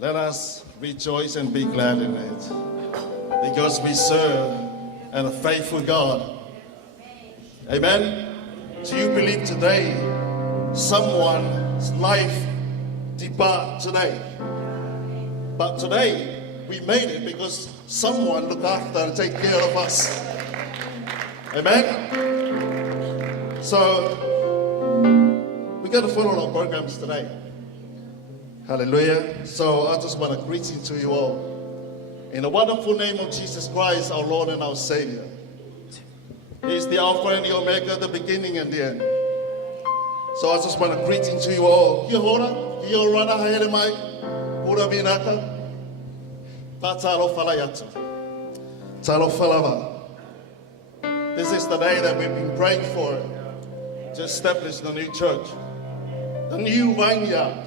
Let us rejoice and be glad in it, because we serve a faithful God. Amen. Do you believe today someone's life depart today? But today we made it because someone looked after and take care of us. Amen. So we got to follow our programs today. Hallelujah. So I just want to greet you to you all. In the wonderful name of Jesus Christ, our Lord and our Savior. He is the Alpha and the Omega, the beginning and the end. So I just want to greet you to you all. Kia hora, kia rana haere mai, pura vinaka, pa talo falayatu, talo falava. This is the day that we've been praying for, to establish the new church, the new vineyard.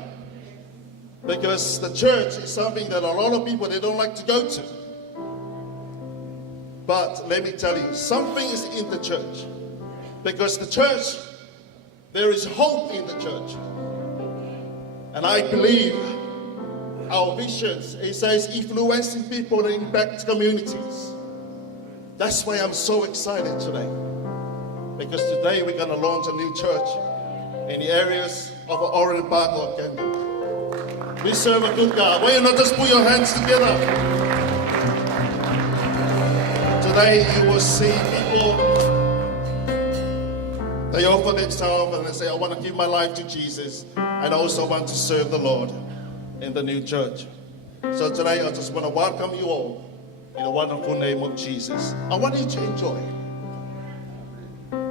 Because the church is something that a lot of people, they don't like to go to. But let me tell you, something is in the church. Because the church, there is hope in the church. And I believe our visions, it says influencing people and impact communities. That's why I'm so excited today. Because today we're going to launch a new church in the areas of Orange Park or Camden. We serve a good God. Why you not just put your hands together? Today you will see people, they offer themselves and they say, I want to give my life to Jesus and I also want to serve the Lord in the new church. So today I just want to welcome you all in the wonderful name of Jesus. I want you to enjoy.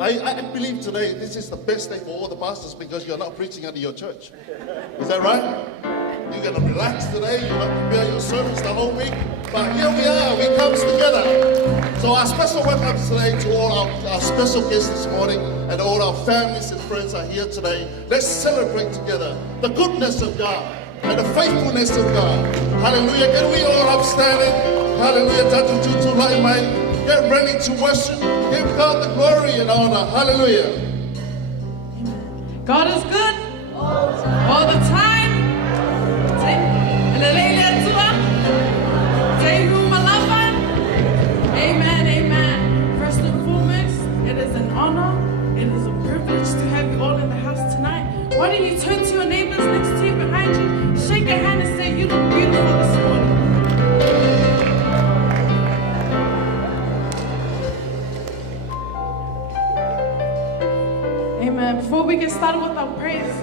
I believe today this is the best day for all the pastors because you're not preaching at your church. Is that right? You're going to relax today. You're going to prepare your service the whole week. But here we are. We come together. So our special welcome today to all our special guests this morning and all our families and friends are here today. Let's celebrate together the goodness of God and the faithfulness of God. Hallelujah. Can we all upstanding? Hallelujah. Get ready to worship. Give God the glory and honor. Hallelujah. God is good all the time. Amen, amen. First and foremost, it is an honor, it is a privilege to have you all in the house tonight. Why don't you turn to your neighbors next to you, behind you, shake your hand and say, you look beautiful this morning. Amen. Before we get started with our praise,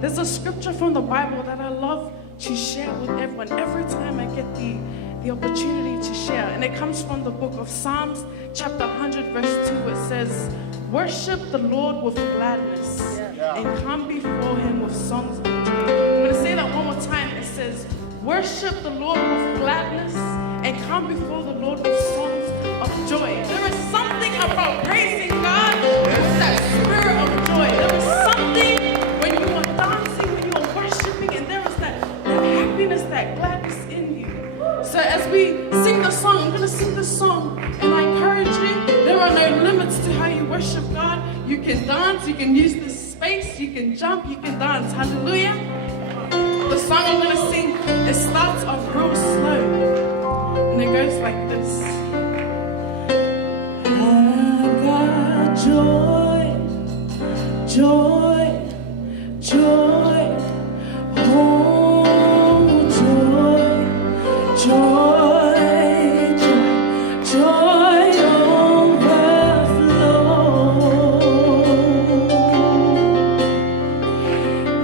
there's a scripture from the Bible that I love to share with everyone every time I get the opportunity to share. And it comes from the book of Psalms, chapter 100, verse 2. It says, worship the Lord with gladness and come before him with songs of joy. I'm going to say that one more time. It says, worship the Lord with gladness and come before the Lord with songs of joy. There is something about praising God with that spirit of joy. There is something when you are dancing, when you are worshiping, and there is that happiness, that gladness in you. So as we sing the song, I'm going to sing the song, and I encourage you, there are no limits to how you worship God. You can dance, you can use this space, you can jump, you can dance. Hallelujah. The song I'm going to sing, it starts off real slow, and it goes like this. I got joy, joy, joy, oh joy, joy, joy, joy overflow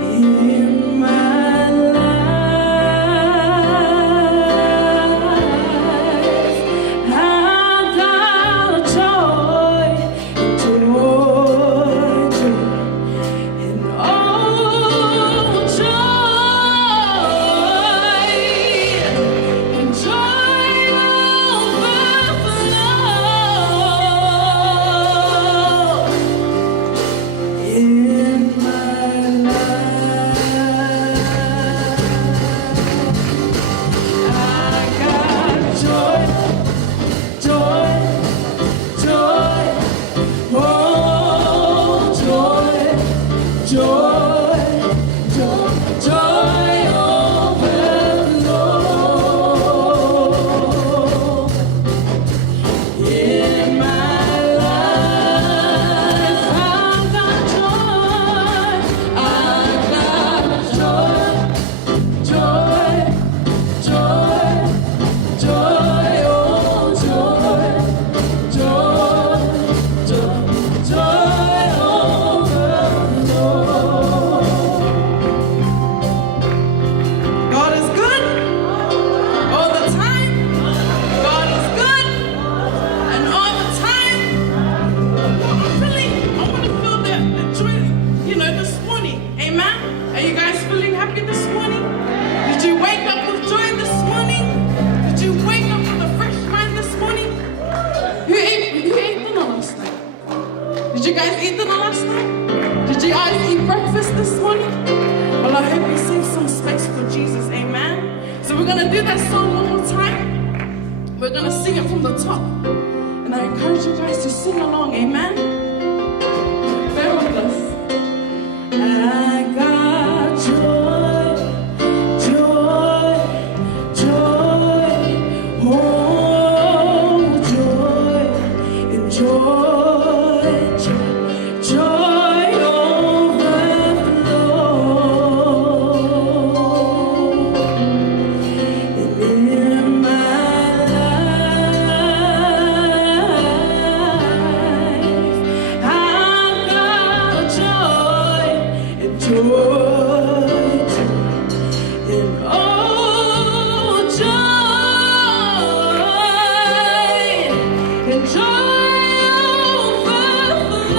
in my life. I got joy, joy. We're gonna do that song one more time. We're gonna sing it from the top. And I encourage you guys to sing along, amen? Bear with us. I got joy, joy, joy, oh, joy, and joy, joy overflow. And in my life, I've got joy and joy. And oh, joy and joy overflow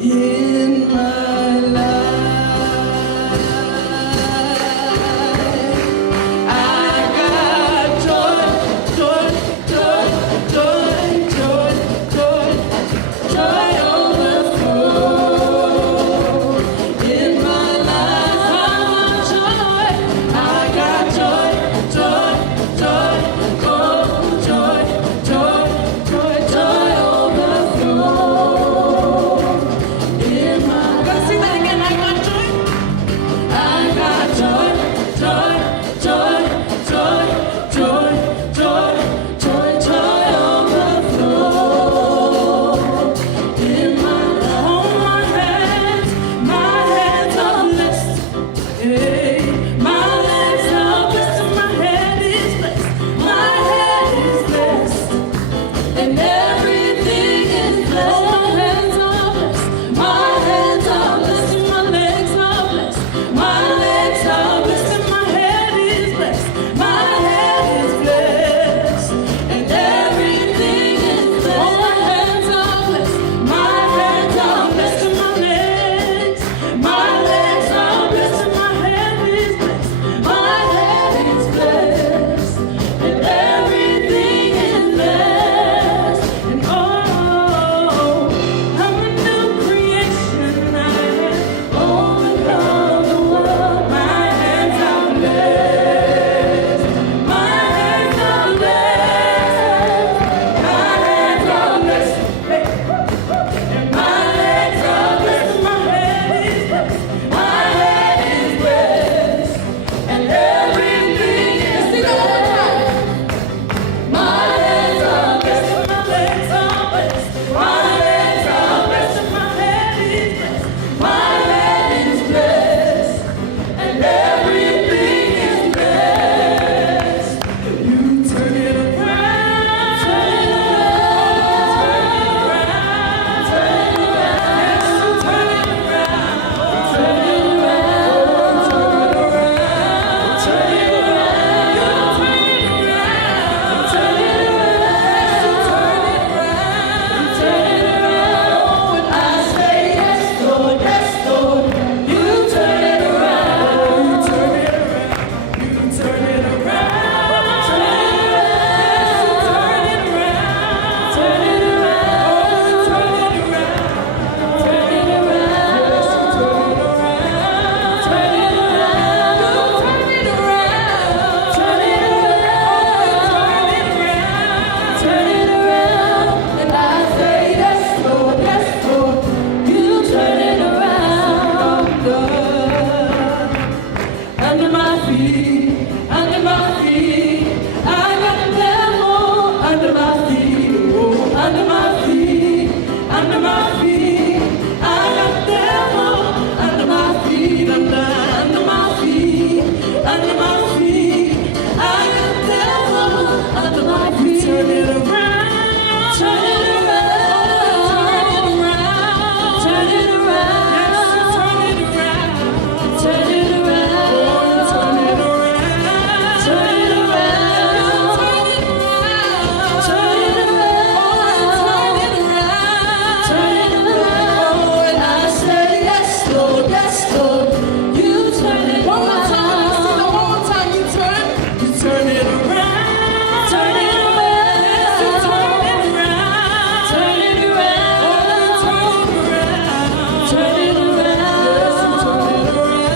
in my life. I got joy, joy, joy, joy, joy, joy, joy overflow in my life. I got joy, joy, joy, oh, joy, joy, joy, joy overflow in my life. Gonna sing that again. I got joy. I got joy, joy, joy, joy, joy, joy, joy, joy overflow in my life. Oh, my hands are blessed. Hey, my legs are blessed. My head is blessed. My head is blessed. And everything is blessed. My hands are blessed. My legs are blessed. My legs are blessed. And my head is blessed. My head is blessed. And everything is blessed. Oh, my hands are blessed. My hands are blessed. And my legs are blessed. And my head is blessed. My head is blessed. And everything is blessed. And oh, I'm a new creation. I have overcome the world. My hands are blessed. My hands are blessed. My hands are blessed. And my legs are blessed. My head is blessed. My head is blessed. And everything is blessed. My hands are blessed. My legs are blessed. My legs are blessed. And my head is blessed. My head is blessed. And everything is blessed. You turn it around. Turn it around. Turn it around. Yes, you turn it around. Turn it around. Turn it around. Turn it around. You turn it around. Turn it around. Yes, you turn it around. Turn it around. When I say yes, Lord, yes, Lord, you turn it around. You turn it around. You turn it around. Turn it around. Yes, you turn it around. Turn it around. Oh, turn it around. Turn it around. Yes, you turn it around. Turn it around. You turn it around. Turn it around. Turn it around. And I say yes, Lord, you turn it around. Under my feet, under my feet, I got the devil under my feet. Oh, under my feet, under my feet, I got the devil under my feet. Under my feet, under my feet, I got the devil under my feet. Turn it around, turn it around, turn it around, yes, turn it around, turn it around, turn it around, turn it around, turn it around, turn it around, turn it around. Oh, and I say yes, Lord, you turn it around. One more time, you turn it around, turn it around, yes, you turn it around, turn it around, oh, turn it around, turn it around, yes, you turn it around.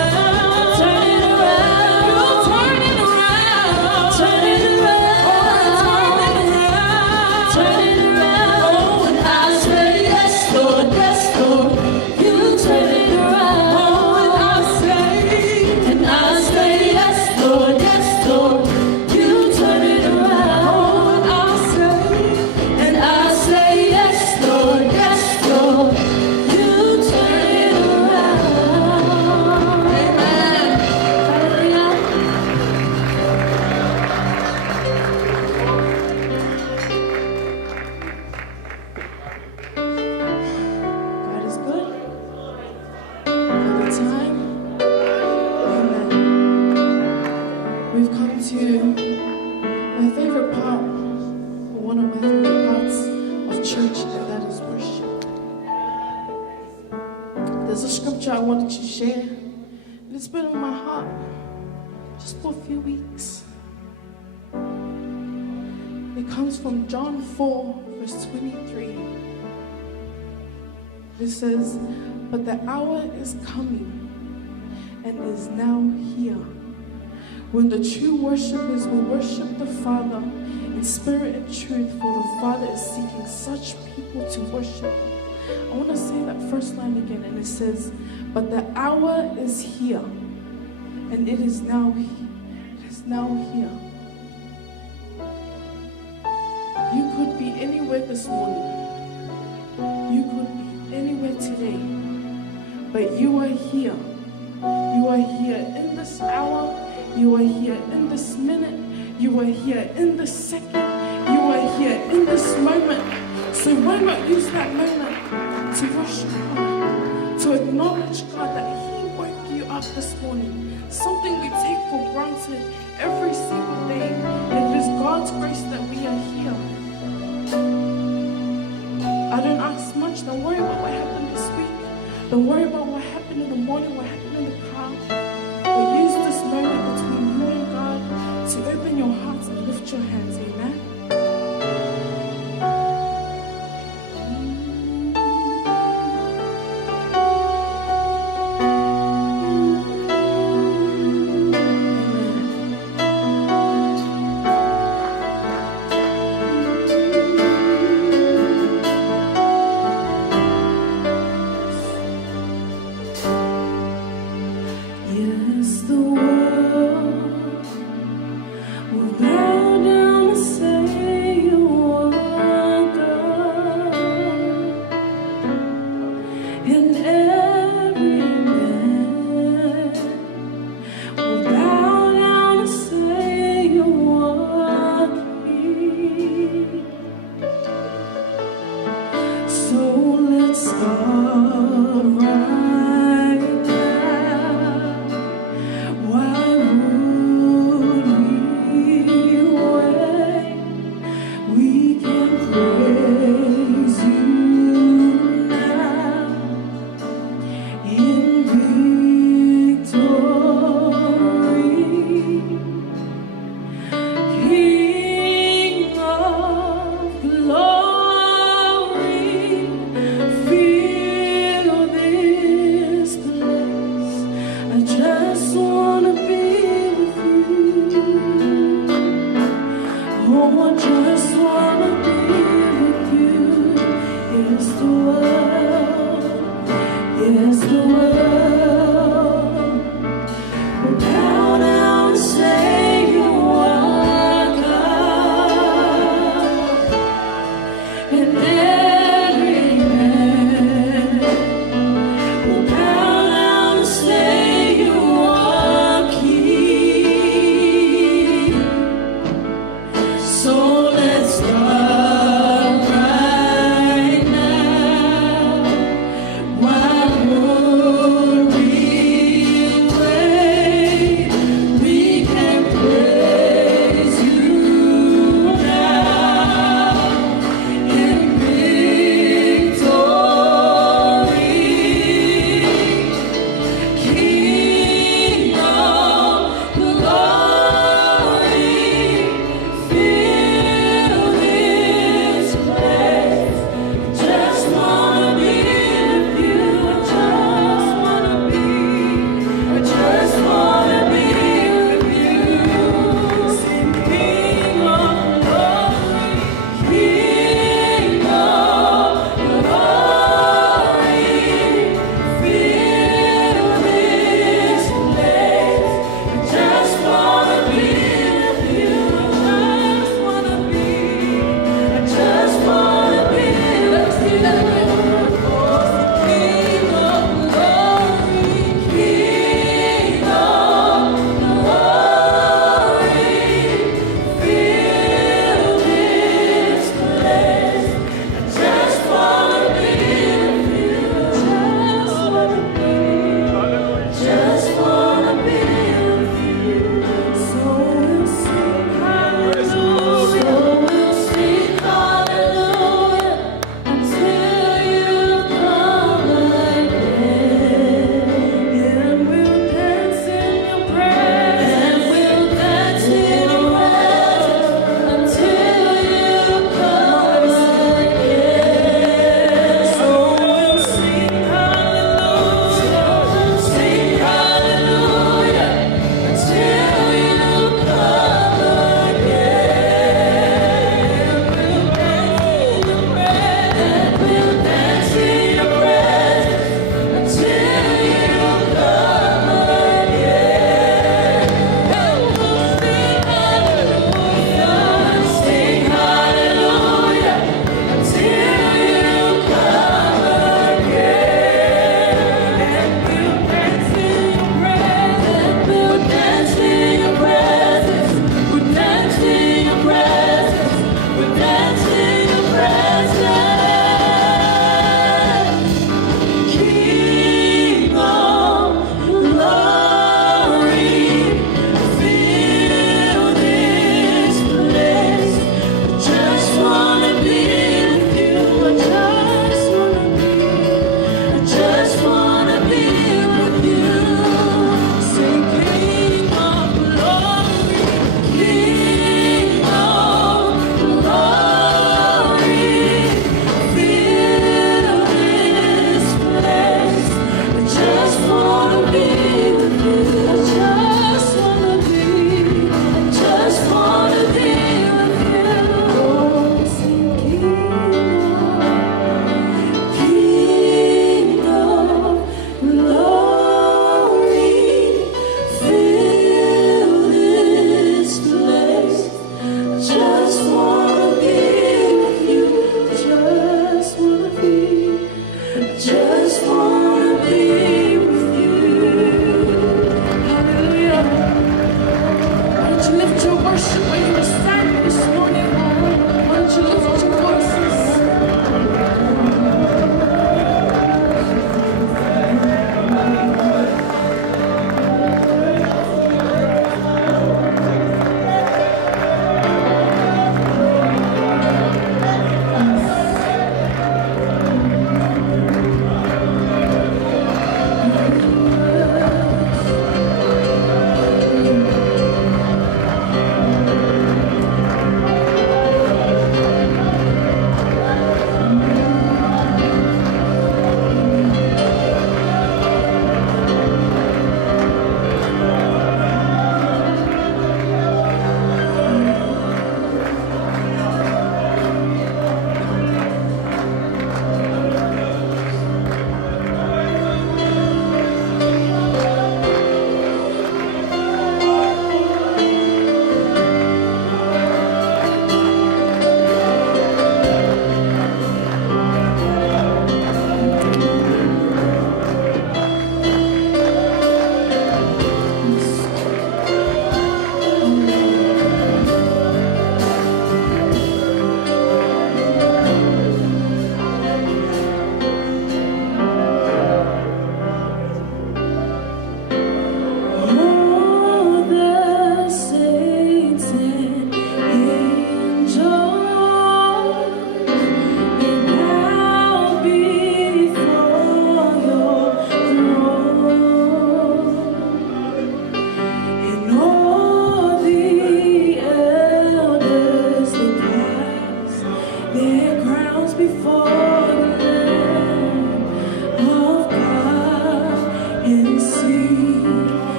to my favorite part, or one of my favorite parts of church, and that is worship. There's a scripture I wanted to share, and it's been on my heart just for a few weeks. It comes from John 4, verse 23. It says, "But the hour is coming and is now here, when the true worshippers will worship the Father in spirit and truth, for the Father is seeking such people to worship." I want to say that first line again, and it says, "But the hour is here, and it is now here." You could be anywhere this morning. You could be anywhere today, but you are here. You are here in this hour. You are here in this minute. You are here in this second. You are here in this moment. So why not use that moment to worship God, to acknowledge God that He woke you up this morning. Something we take for granted every single day. And it is God's grace that we are here. I don't ask much. Don't worry about what happened this week. Don't worry about what happened in the morning, what happened in the car. But use this moment between you and God to open your hearts and lift your hands. Amen. Yes, the world will bow down.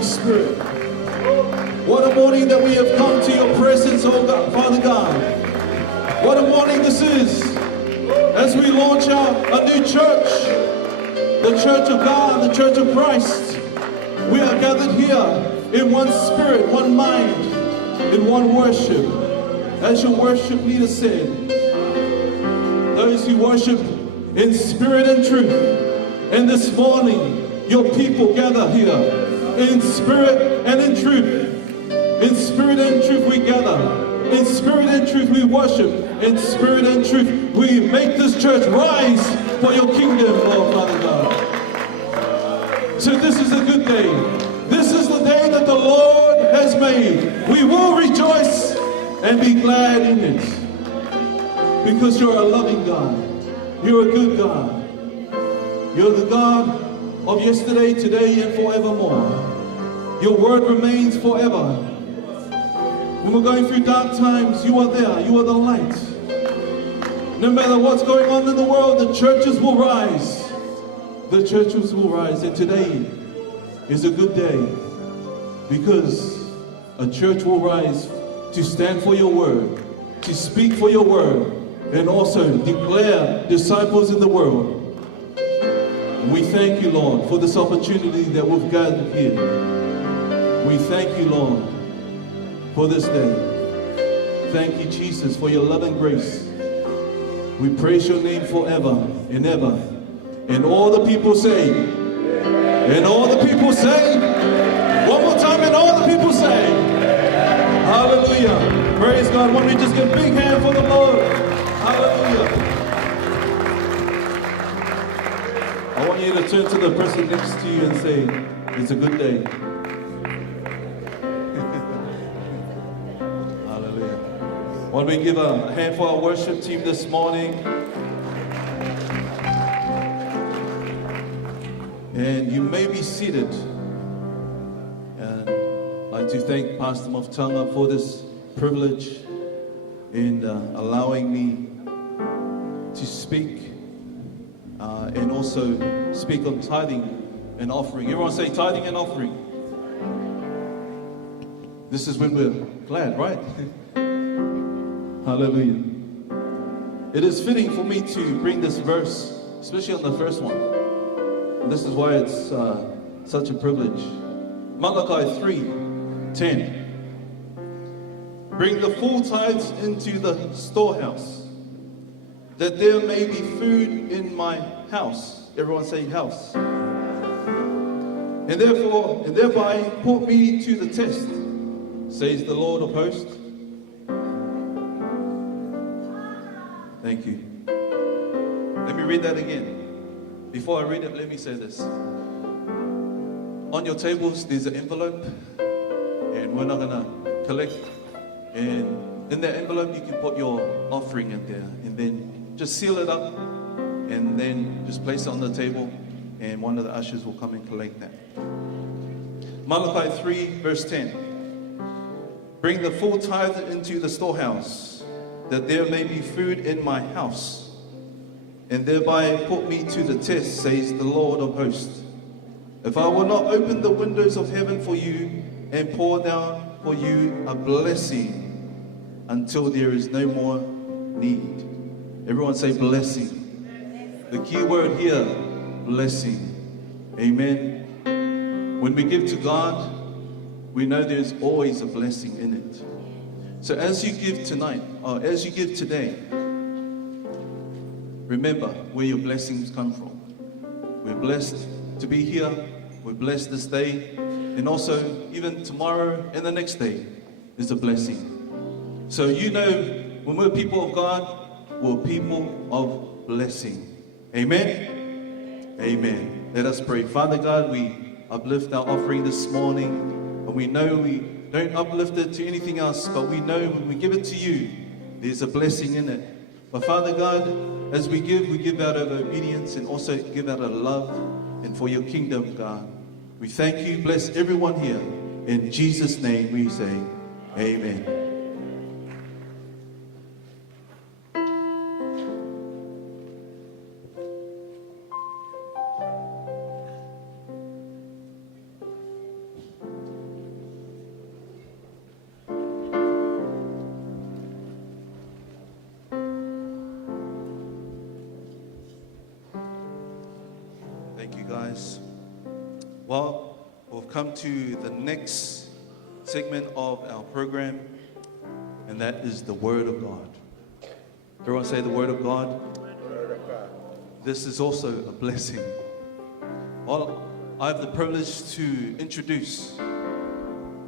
Holy Spirit. What a morning that we have come to your presence, oh God, Father God. What a morning this is as we launch a new church, the Church of God, the Church of Christ. We are gathered here in one spirit, one mind, in one worship. As your worship leader said, those who worship in spirit and truth. And this morning, your people gather here in spirit and in truth. In spirit and truth we gather. In spirit and truth we worship. In spirit and truth we make this church rise for your kingdom, Lord Father God. So this is a good day. This is the day that the Lord has made. We will rejoice and be glad in it. Because you're a loving God. You're a good God. You're the God of yesterday, today, and forevermore. Your word remains forever. When we're going through dark times, you are there. You are the light. No matter what's going on in the world, the churches will rise. The churches will rise. And today is a good day because a church will rise to stand for your word, to speak for your word, and also declare disciples in the world. We thank you, Lord, for this opportunity that we've gathered here. We thank you, Lord, for this day. Thank you, Jesus, for your love and grace. We praise your name forever and ever. And all the people say, and all the people say, one more time, and all the people say, hallelujah. Praise God. Why don't we just give a big hand for the Lord? Hallelujah. I want you to turn to the person next to you and say, it's a good day. Hallelujah. Why don't we give a hand for our worship team this morning? And you may be seated. And I'd like to thank Pastor Moftanga for this privilege in allowing me to speak and also speak on tithing and offering. Everyone say tithing and offering. This is when we're glad, right? Hallelujah. It is fitting for me to bring this verse, especially on the first one. And this is why it's such a privilege. Malachi 3:10. Bring the full tithes into the storehouse, that there may be food in my house. Everyone say house. And thereby put me to the test, says the Lord of hosts. Thank you. Let me read that again. Before I read it, let me say this. On your tables, there's an envelope, and we're not going to collect. And in that envelope, you can put your offering in there, and then just seal it up, and then just place it on the table, and one of the ushers will come and collect that. Malachi 3:10. Bring the full tithe into the storehouse, that there may be food in my house, and thereby put me to the test, says the Lord of hosts. If I will not open the windows of heaven for you and pour down for you a blessing until there is no more need. Everyone say blessing. The key word here, blessing. Amen. When we give to God, we know there's always a blessing in it. So as you give tonight, or as you give today, remember where your blessings come from. We're blessed to be here. We're blessed this day. And also, even tomorrow and the next day is a blessing. So you know, when we're people of God, we're people of blessing. Amen? Amen. Let us pray. Father God, we uplift our offering this morning. And we know we don't uplift it to anything else, but we know when we give it to you, there's a blessing in it. But Father God, as we give out of obedience and also give out of love and for your kingdom, God. We thank you. Bless everyone here. In Jesus' name we say, amen. Well, we've come to the next segment of our program, and that is the Word of God. Everyone say the Word of God. This is also a blessing. Well, I have the privilege to introduce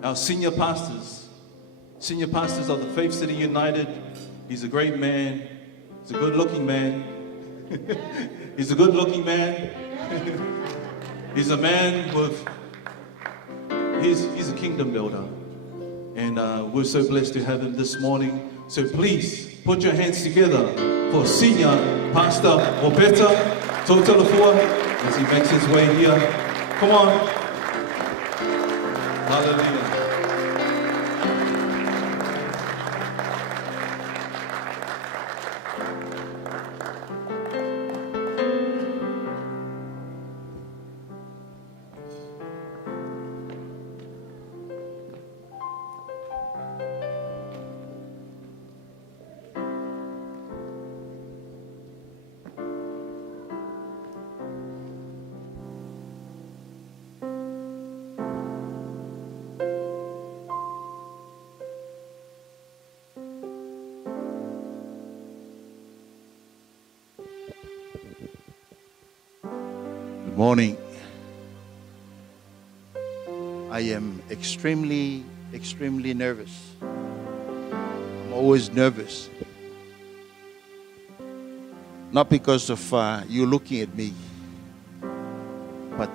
our senior pastors of the Faith City United. He's a great man. He's a good-looking man. He's a good-looking man. He's a man with, he's a kingdom builder. And we're so blessed to have him this morning. So please, put your hands together for Senior Pastor Opeta Totalafua as he makes his way here. Come on. Hallelujah. Good morning. I am extremely nervous. I'm always nervous. Not because of you looking at me, but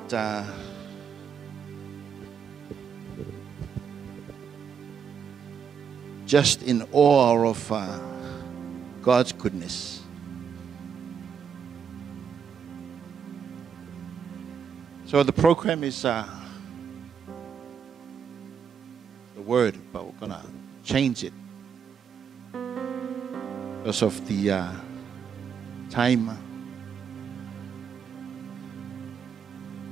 just in awe of God's goodness. So the program is the Word, but we're going to change it because of the time.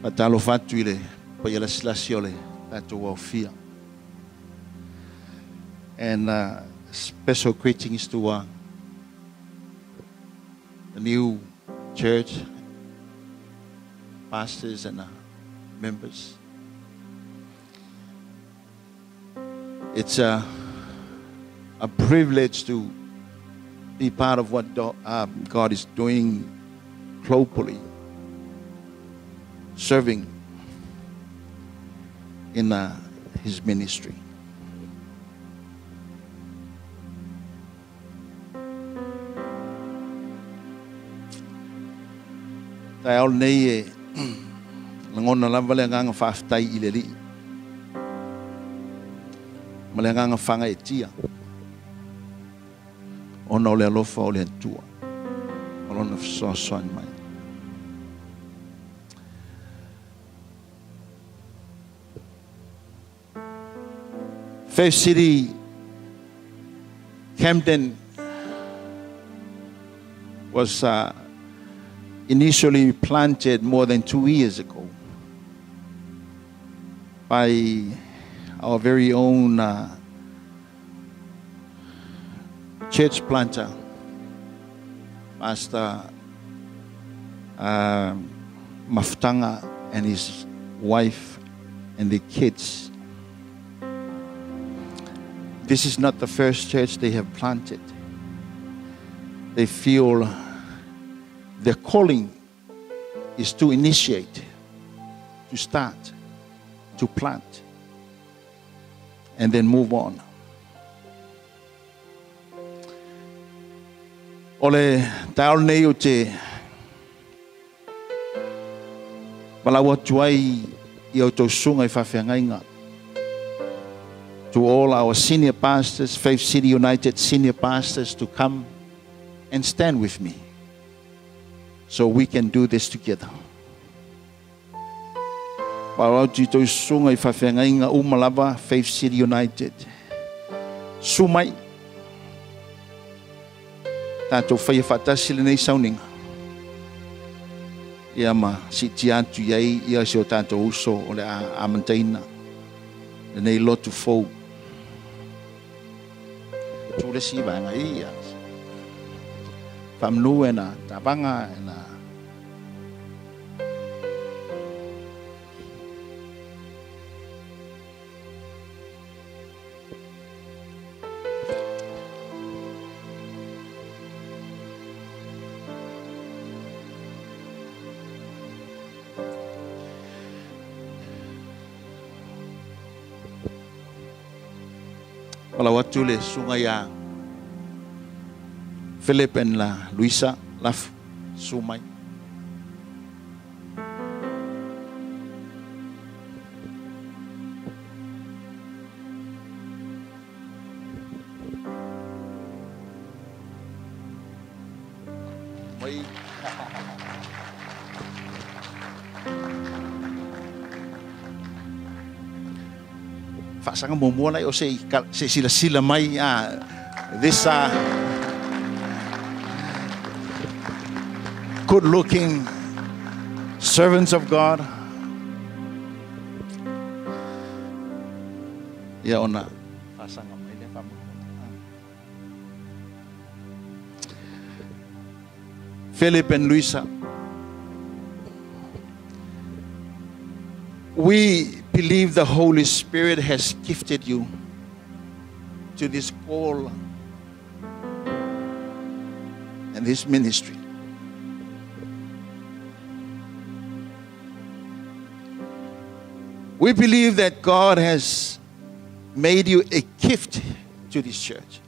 Patalo fatuile, payala slasiole, tato wafia. And special greetings to the new church pastors and members. It's a privilege to be part of what God is doing globally, serving in His ministry. Tayo nei ngona la valenga faftai ileli malenga fanga etia ona ole lofa ole tua ona so son mai Faith City Camden was initially planted more than 2 years ago by our very own church planter, Pastor Maftanga and his wife and the kids. This is not the first church they have planted. They feel their calling is to initiate, to start, to plant, and then move on. Ole taol nei o te malawa tuai I o tau sunga I whawhiangainga. To all our senior pastors, Faith City United senior pastors, to come and stand with me so we can do this together. Paula tito sunga I whawhiangainga umalava Faith City United. Sumai tātou whai whatasile nei sauninga. Ia ma siti atu iai ia se o tātou uso o le amantaina. Le nei lotu fou. Tūle si vanga ia. Whamnu e na tawanga e na Paula watu le sunga ya Phillip and Louisa Lafu sumai. Sanga mo na o se sila mai this good looking servants of God. Ya ona sanga mai le Phillip and Louisa. We believe the Holy Spirit has gifted you to this call and this ministry. We believe that God has made you a gift to this church.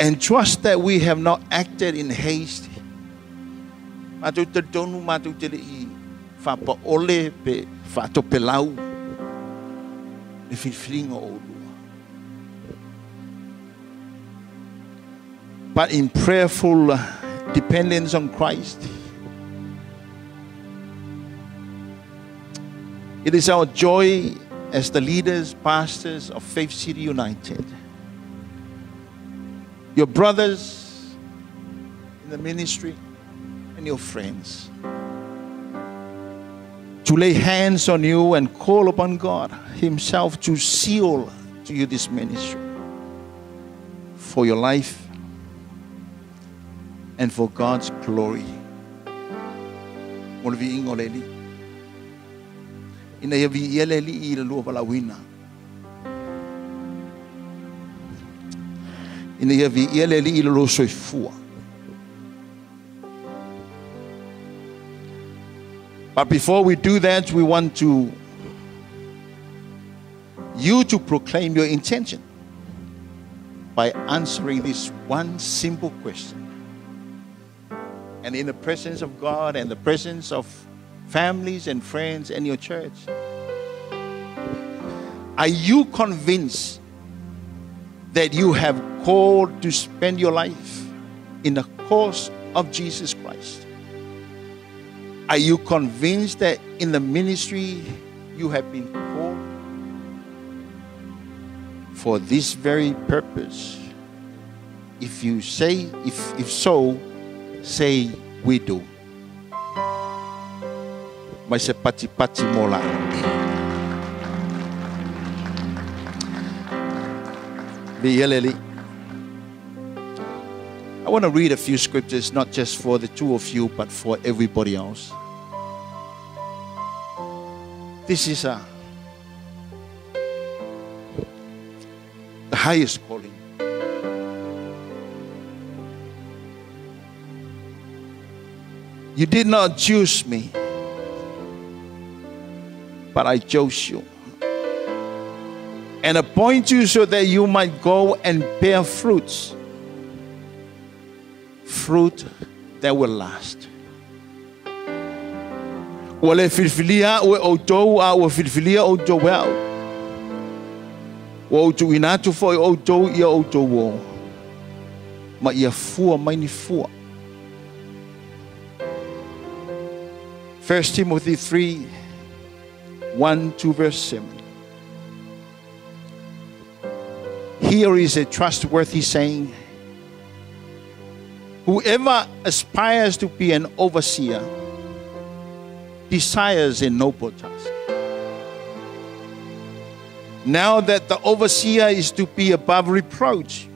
And trust that we have not acted in haste. But in prayerful dependence on Christ. It is our joy as the leaders, pastors of Faith City United, your brothers in the ministry and your friends, to lay hands on you and call upon God Himself to seal to you this ministry for your life and for God's glory. But before we do that, we want you to proclaim your intention by answering this one simple question. And in the presence of God and the presence of families and friends and your church, are you convinced that you have called to spend your life in the cause of Jesus Christ? Are you convinced that in the ministry you have been called for this very purpose? If you say, if so, say we do. Pati mola. I want to read a few scriptures, not just for the two of you, but for everybody else. This is the highest calling. You did not choose me, but I chose you and appoint you so that you might go and bear fruits, fruit that will last. Wale filfilia o otou a o filfilia o joel. O tu inatu foi otou ia otou wo. Ma ia fua mai ni fua. 1 Timothy 3, 1 to verse 7. Here is a trustworthy saying. Whoever aspires to be an overseer desires a noble task. Now that the overseer is to be above reproach,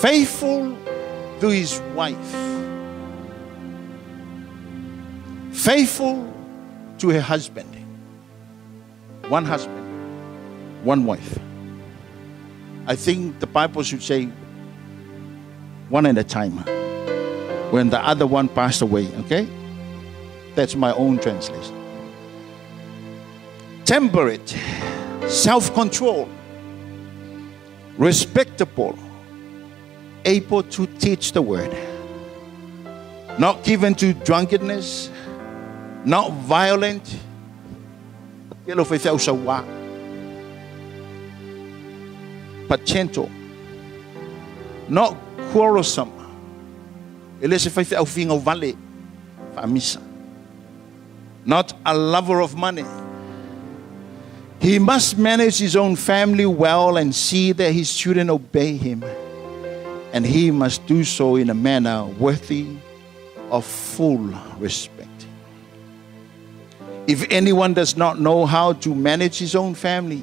faithful to his wife, faithful to her husband. One husband, one wife. I think the Bible should say one at a time when the other one passed away, okay? That's my own translation. temperate, self-control, respectable, able to teach the word, not given to drunkenness, not violent, but gentle, not quarrelsome, not a lover of money. He must manage his own family well and see that his children obey him. And he must do so in a manner worthy of full respect. If anyone does not know how to manage his own family,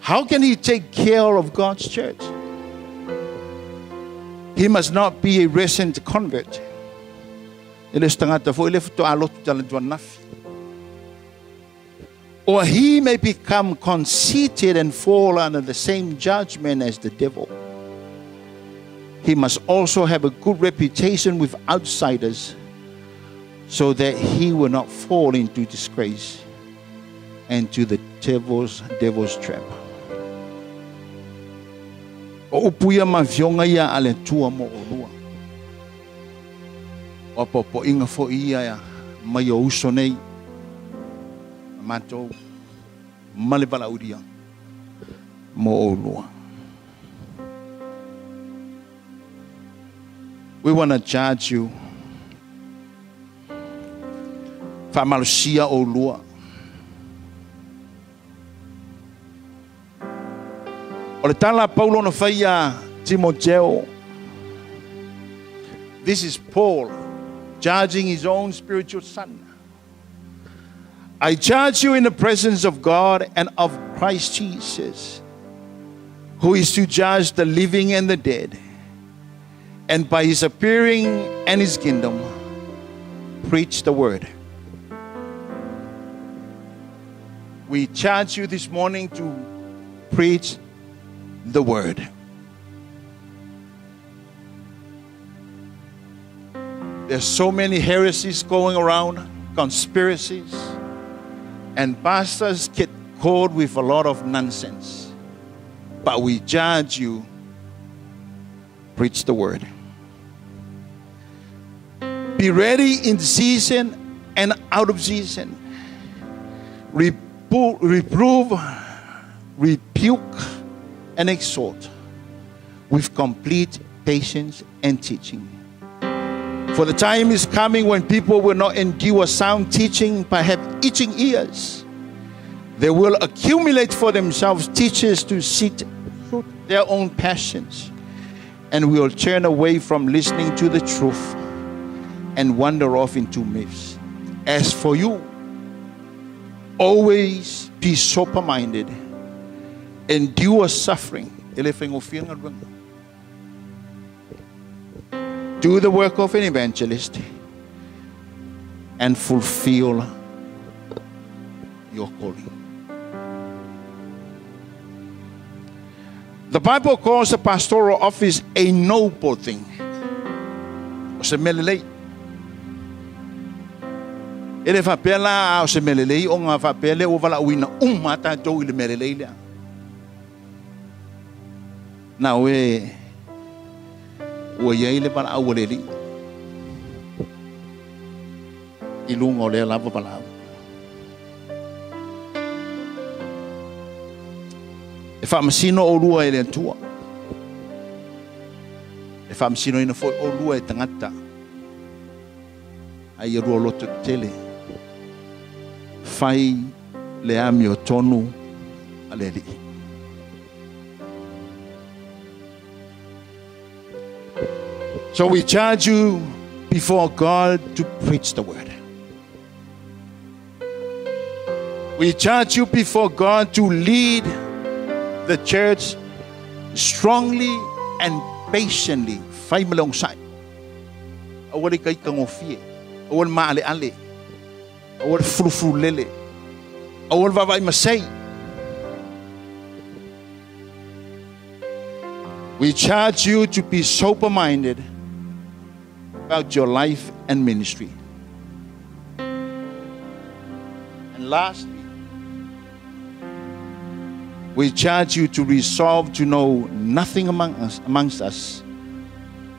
how can he take care of God's church? He must not be a recent convert. Or he may become conceited and fall under the same judgment as the devil. He must also have a good reputation with outsiders so that he will not fall into disgrace and to the devil's trap. O puia mavionga ia ale tua mo olua. O popo inga fo ia mai o uso nei matou malibala udia mo olua. We want to judge you. Famalusia olua. O le tala Paulo na faia Timoteo. This is Paul judging his own spiritual son. I charge you in the presence of God and of Christ Jesus, who is to judge the living and the dead, and by his appearing and his kingdom, preach the word. We charge you this morning to preach the word. There's so many heresies going around, conspiracies, and pastors get caught with a lot of nonsense. But we charge you, preach the word. Be ready in season and out of season. Reprove, rebuke, and exhort with complete patience and teaching. For the time is coming when people will not endure sound teaching but have itching ears. They will accumulate for themselves teachers to suit their own passions, and will turn away from listening to the truth and wander off into myths. As for you, always be sober-minded, endure suffering, do the work of an evangelist, and fulfill your calling. The Bible calls the pastoral office a noble thing. O se melelei. Ele fapela o se melelei o nga fapele o vala uina umata to ile melelei le. Na we o ye ile para aweleli. Ilungo le lava pala. E fa masino o lua ele tua. E fa masino ina foi o lua e tangata. Ai ro loto tele. Fai le ami o tonu aleli. So we charge you before God to preach the word. We charge you before God to lead the church strongly and patiently. Fai malong sai. Awali kai kangofie. Awal maale ale. Awal frufru lele. Awal vavai masay. We charge you to be sober-minded about your life and ministry. And lastly, We charge you to resolve to know nothing amongst us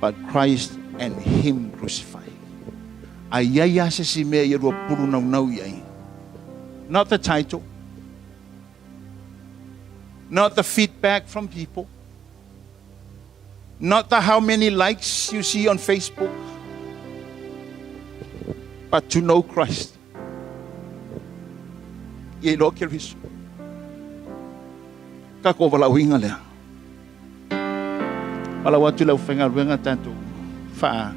but Christ and Him crucified. Not the title, not the feedback from people, not the how many likes you see on Facebook, but to know Christ. Ye lo ke riso. Ka ko wala winga le. Wala watu la ufenga wenga tanto fa.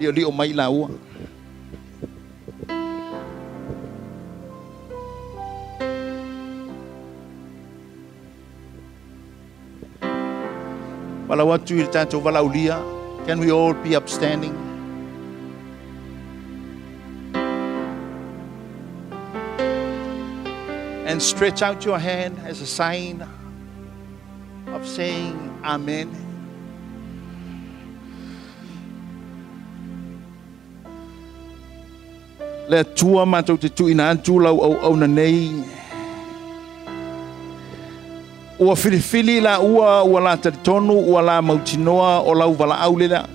Li o mai la ua. Wala watu il tanto wala ulia. Can we all be upstanding? And stretch out your hand as a sign of saying Amen. Le tua matou te tu ina antu lau au na nei. Ua filifili la ua la taritonu ua la mautinoa o lau wala au lela.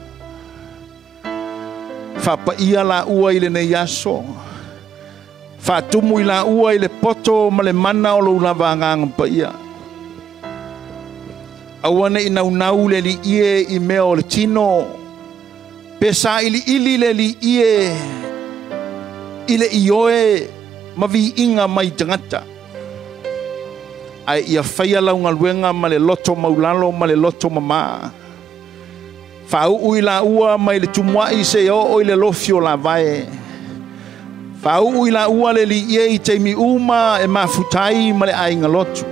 Whapa ia la ua ile nei aso. Whatumu i la ua i le poto ma le mana o lau lava ngang pa ia. Awane i nau le li ie i mea o le tino. Pesa ili le li ie i le ioe ma vi inga mai tangata. Ai ia whaia lau ngaluenga ma le loto maulalo ma le loto mama. Whau i la ua mai le tumuai se o i le lofio la vae. Whau i la ua le li ie i teimi uma e mafutai ma le ainga lotu.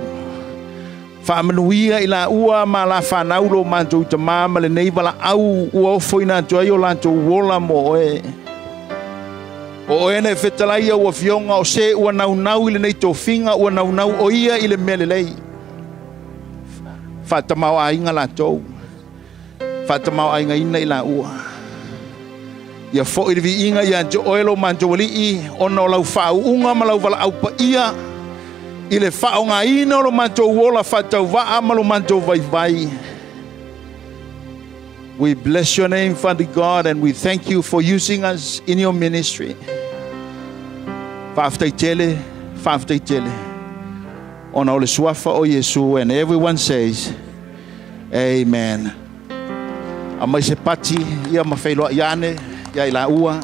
Whamanuia i la ua ma la whanaulo mantou tama ma le neibala au ua ofo ina tuai o lantou wola mo oe. O ene whetalaia ua fionga o se ua nau i le nei tofinga ua nau o ia i le mele lei. Whatamau a inga la tou. Whatamau a inga ina i la ua. Ia fo i vi inga ia jo oelo manjo wali i ona o lau whau unga ma lau wala au pa ia i le whao ngā ina o lo manjo wola whatau waa ma lo manjo vai. We bless your name, Father God, and we thank you for using us in your ministry. Whaftaitele, ona o le suafa o Yesu, and everyone says, Amen. A mai se pati, ia mawhailoa iane, ia ila ua.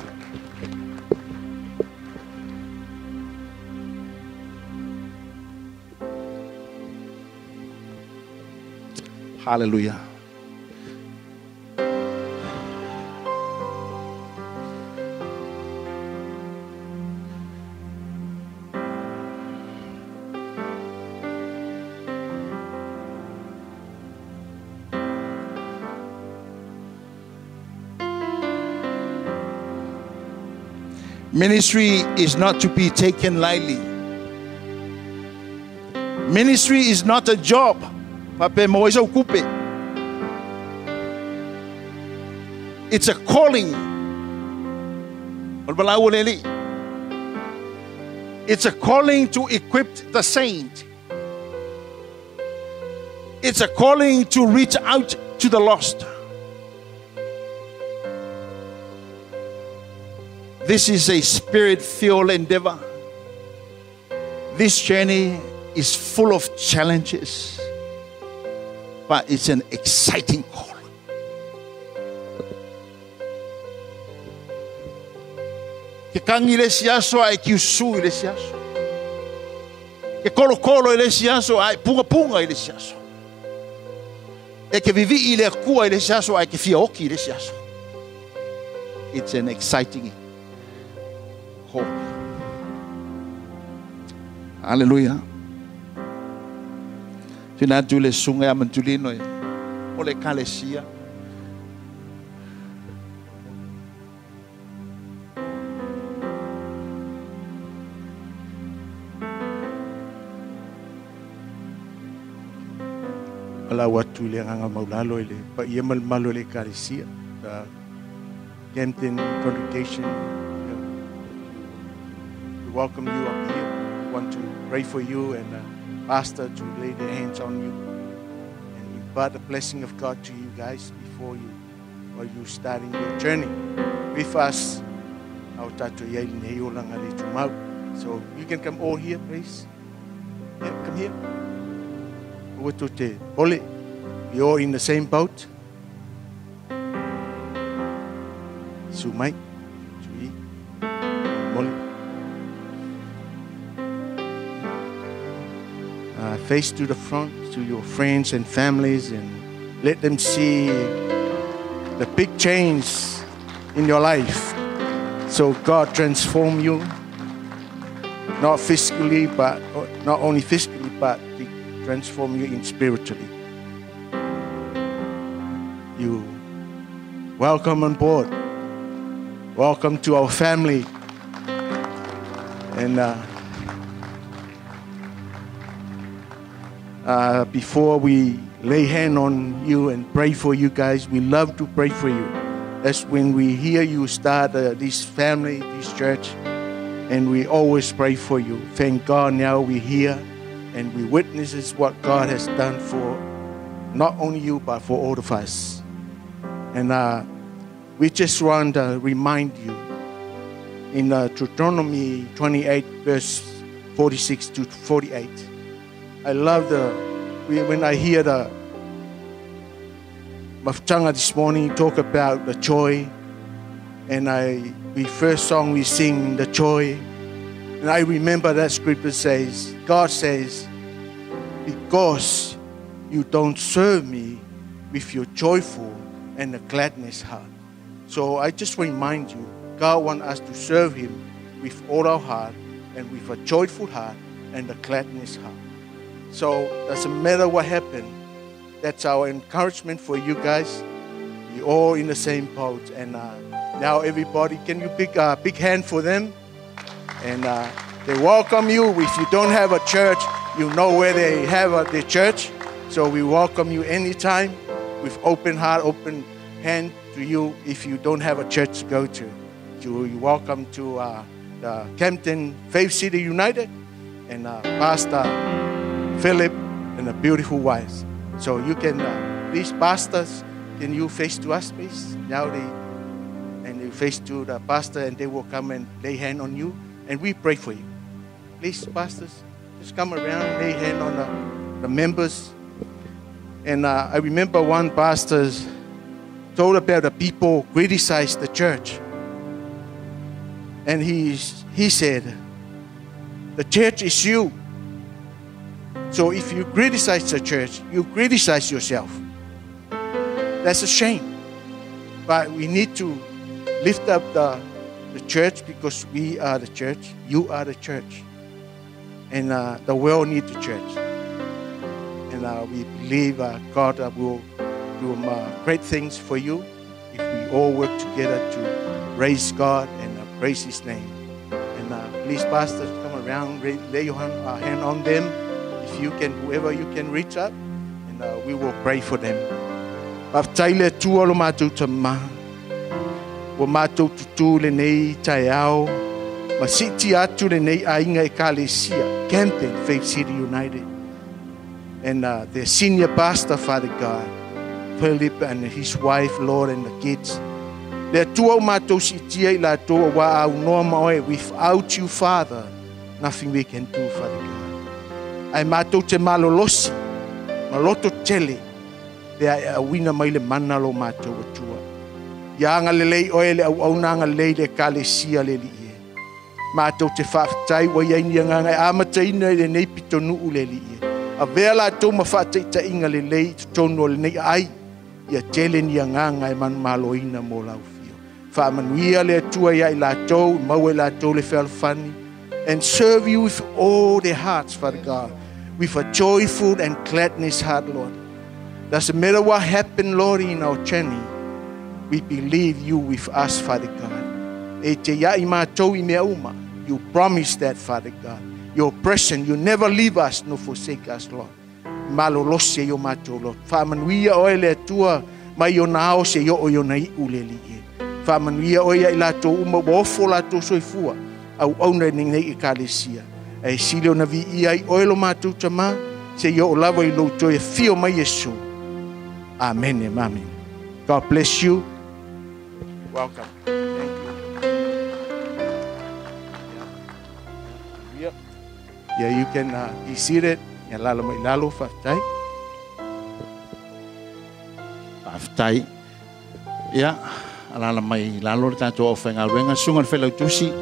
Hallelujah. Ministry is not to be taken lightly. Ministry is not a job. It's a calling. It's a calling to equip the saint. It's a calling to reach out to the lost. This is a spirit-filled endeavor. This journey is full of challenges, but it's an exciting call. Ke kangi le siaso ai ki usu le siaso. Ke kolo le siaso ai punga le siaso. E ke vivi le kua le siaso ai ke fioki le siaso. It's an exciting call. Hallelujah. Tina tu le sunga mantulino o le kalesia. Ala watu le nganga maulalo le pa ia malo le kalesia. Camden congregation. We welcome you up here. We want to pray for you and pastor to lay their hands on you and impart the blessing of God to you guys before you, while you starting your journey with us. So you can come all here, please. Yeah, come here. You're all in the same boat. Sumai, Sui, Molly. Face to the front, to your friends and families, and let them see the big change in your life. So God transform you, not physically, but not only physically, but He transform you in spiritually. You welcome on board. Welcome to our family. And before we lay hand on you and pray for you guys, we love to pray for you. That's when we hear you start this family, this church, and we always pray for you. Thank God now we're here and we witnesses what God has done for not only you, but for all of us. And we just want to remind you in Deuteronomy 28, verse 46 to 48. I love when I hear the Mafutanga this morning talk about the joy, and the first song we sing, the joy, and I remember that scripture says, God says, because you don't serve me with your joyful and a gladness heart. So I just remind you, God wants us to serve Him with all our heart and with a joyful heart and a gladness heart. So doesn't matter what happened. That's our encouragement for you guys. You're all in the same boat. And now everybody, can you pick a big hand for them? And they welcome you. If you don't have a church, you know where they have their church. So we welcome you anytime with open heart, open hand to you if you don't have a church to go to. You're welcome to the Camden Faith City United and Pastor Phillip and the beautiful wives. So you can, these pastors, can you face to us, please? Now and you face to the pastor, and they will come and lay hand on you, and we pray for you. Please, pastors, just come around, lay hand on the members. And I remember one pastor told about the people criticized the church, and he said, the church is you. So if you criticize the church, you criticize yourself. That's a shame. But we need to lift up the church, because we are the church. You are the church. And the world needs the church. And we believe God will do great things for you if we all work together to praise God and praise His name. And please, pastors, come around, lay your hand on them. If you can, whoever you can reach out, and we will pray for them. Baptaile tua lo mātou tama. O mātou tutu le nei tai ao. Masiti atu le nei ainga e kalesia. Camden Faith City United. And their senior pastor, Father God, Phillip and his wife, Lord, and the kids. Le tua o mātou sitia I la toa wa au noa moe. Without you, Father, nothing we can do, Father God. Ai mātou te malolosi, maloto tele, le ai awina mai le mana lo mātou atua. Ia anga le lei oe le au nanga lei le kalesia le li e. Mātou te whaafitai wa iai ni anga amataina le nei pitonu le li e. A vea la tau mawhaatai ta inga le lei tonu le nei ai. Ia tele ni anga e man maloina mo lau fio. Whaamanuia le atua iai la tau, maue la tau le whalfani. And serve you with all their hearts, Father God, with a joyful and gladness heart, Lord. Doesn't matter what happened, Lord, in our journey, we believe you with us, Father God. You promise that, Father God. You're present. You never leave us nor forsake us, Lord. Malolosia yo mato, Lord. Whamanuia oele atua mai o nao se yo o yo nei uleli e. Whamanuia oia I lato uma wofo lato soifua. Au auna nei I kalesia. e sili ona vi I ai oelo mātou tama, se i o lava I lo joy e fio mai Yesu. Amen and amen. God bless you. Welcome. Thank you. Yep. Yeah, you can be seated. Ya lalo mai lalo whaftai. Whaftai. Ia, alala mai lalo tātou o whenga ruenga sunga whelau tusi.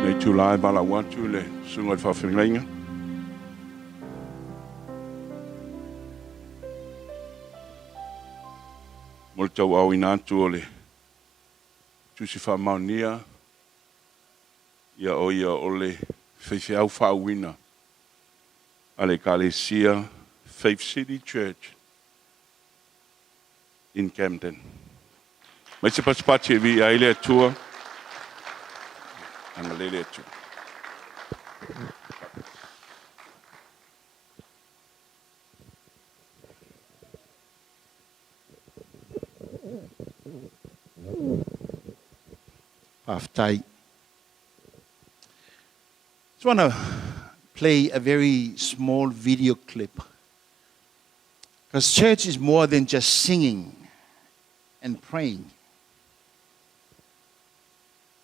Nei tūlai bala watu le sunga i whawhingainga. Mole tau au inatu o le tusi whamaunia ia o le whewhiau whauina a le Kalesia Faith City Church in Camden. Mai se pasipati e vi a ile atua and the lady too. Whaftai. Just want to play a very small video clip. Because church is more than just singing and praying.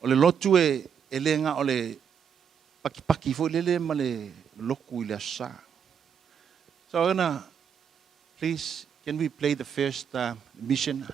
O le lotu e lenga o le paki fo lele ma le loku I le asa. So Anna, please, can we play the first mission?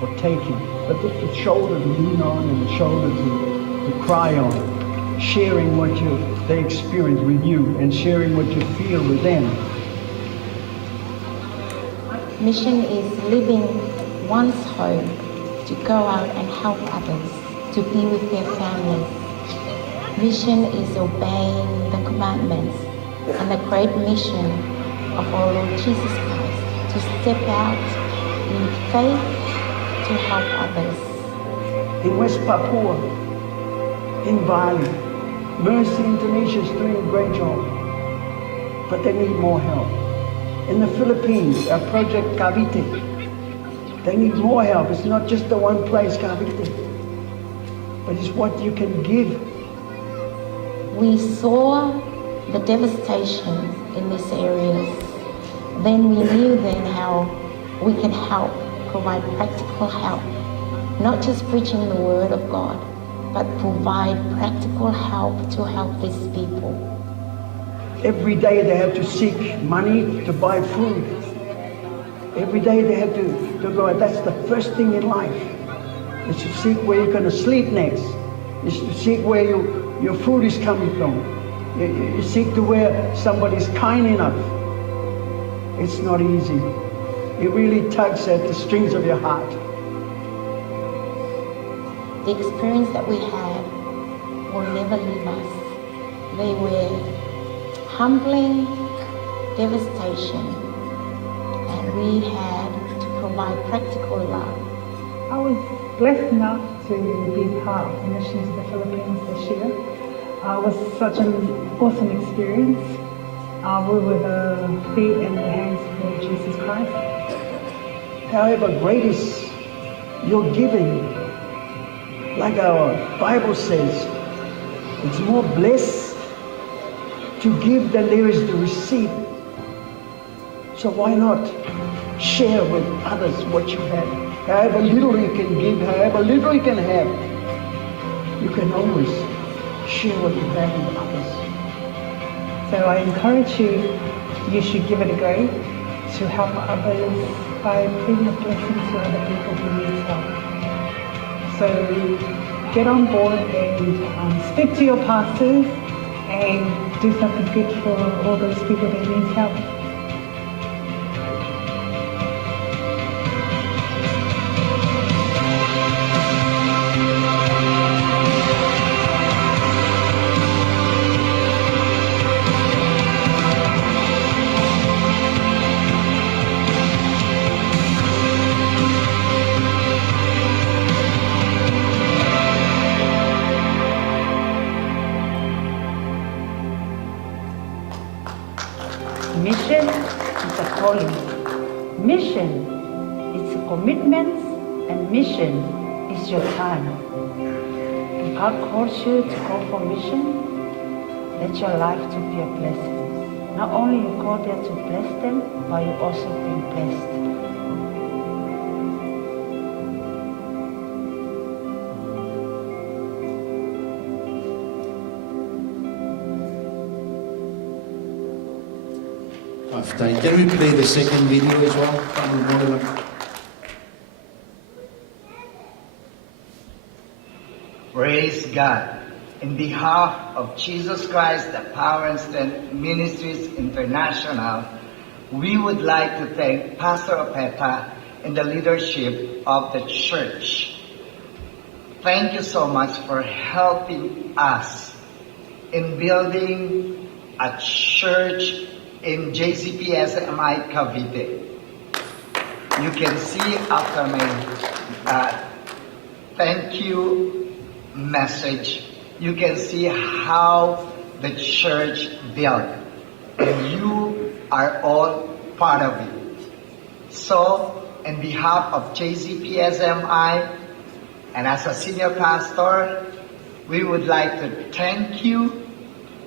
Or taking, but just a shoulder to lean on and a shoulder to cry on, sharing what they experience with you and sharing what you feel with them. Mission is living one's hope to go out and help others, to be with their families. Mission is obeying the commandments and the great mission of our Lord Jesus Christ to step out in faith to help others. In West Papua, in Bali, Mercy Indonesia is doing a great job, but they need more help. In the Philippines, our project Cavite, they need more help. It's not just the one place, Cavite, but it's what you can give. We saw the devastation in these areas. Then we knew then how we can help, provide practical help, not just preaching the word of God, but provide practical help to help these people. Every day they have to seek money to buy food. Every day they have to go, that's the first thing in life, is to seek where you're going to sleep next, is to seek where your food is coming from. You seek to where somebody's kind enough. It's not easy. It really tugs at the strings of your heart. The experience that we had will never leave us. They were humbling, devastation, and we had to provide practical love. I was blessed enough to be part of the missions in the Philippines this year. It was such an awesome experience. We were the feet and the hands for Jesus Christ. However great is your giving, like our Bible says, it's more blessed to give than there is to receive. So why not share with others what you have? However little you can give, however little you can have, you can always share what you have with others. So I encourage you, you should give it a go to help others by being a blessing to other people who need help. So get on board and speak to your pastors and do something good for all those people that need help. Mission is a calling. Mission is a commitment, and mission is your time. If God calls you to go for mission, let your life to be a blessing. Not only you go there to bless them, but you also be blessed. Can we play the second video as well? Come on, Paula. Praise God. In behalf of Jesus Christ, the Power and Strength Ministries International, we would like to thank Pastor Opeta and the leadership of the church. Thank you so much for helping us in building a church in JCPSMI Cavite. You can see after my thank you message, you can see how the church built, and you are all part of it. So, on behalf of JCPSMI and as a senior pastor, we would like to thank you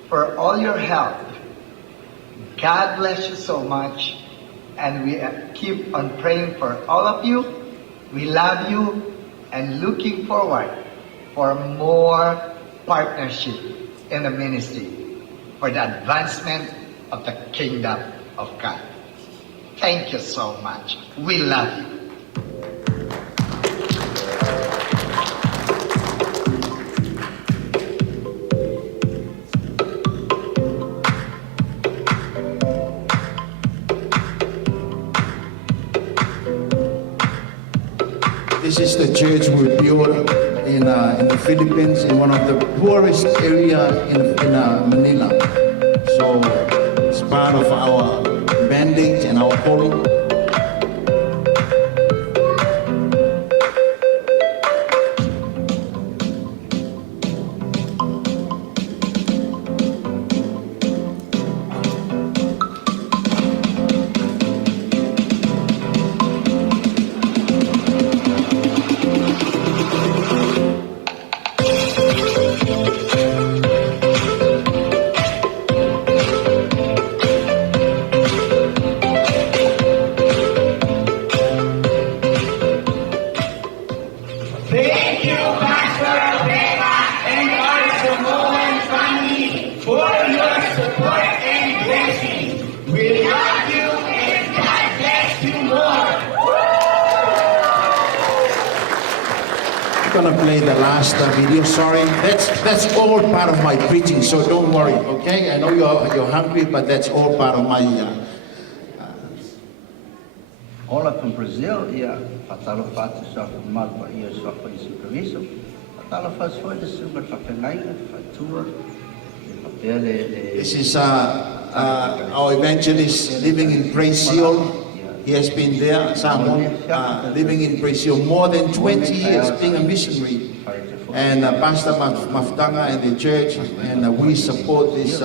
for all your help. God bless you so much, and we keep on praying for all of you. We love you and looking forward for more partnership in the ministry for the advancement of the kingdom of God. Thank you so much. We love you. This is the church we built in the Philippines, in one of the poorest area in Manila. So it's part of our mandate and our calling. Gonna play the last video. Sorry, that's all part of my preaching, so don't worry. Okay, I know you're hungry, but that's all part of my. Olha from Brazil, ia fatalo fatu sa malpa ia sa pa isi permiso. Fatalo faz foi de super fakenai fatura. This is our evangelist living in Prevail. He has been there, living in Brazil more than 20 years, being a missionary. and Pastor Maftanga and the church, and we support this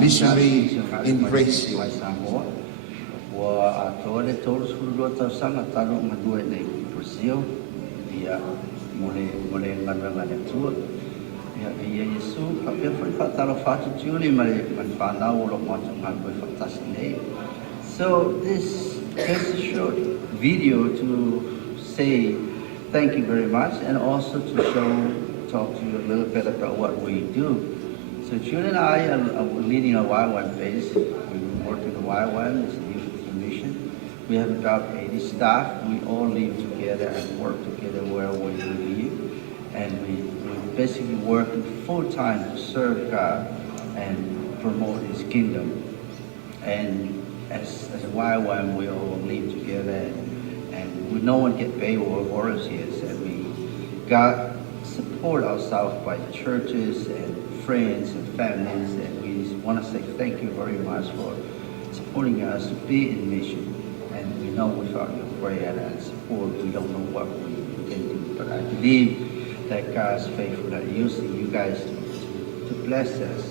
missionary in Grace. So this is a short video to say thank you very much, and also to talk to you a little bit about what we do. So Julie and I are leading a YWAM base. We work in the YWAM, it's the Youth with a Mission. We have about 80 staff. We all live together and work together where we live. And we basically work full-time to serve God and promote His kingdom. And as a YWAM, we all live together, and no one get paid or volunteers. And we got support ourselves by the churches and friends and families, and we want to say thank you very much for supporting us to be in mission. And we know without your prayer and support, we don't know what we can do. But I believe that God's faithful at using you guys to bless us.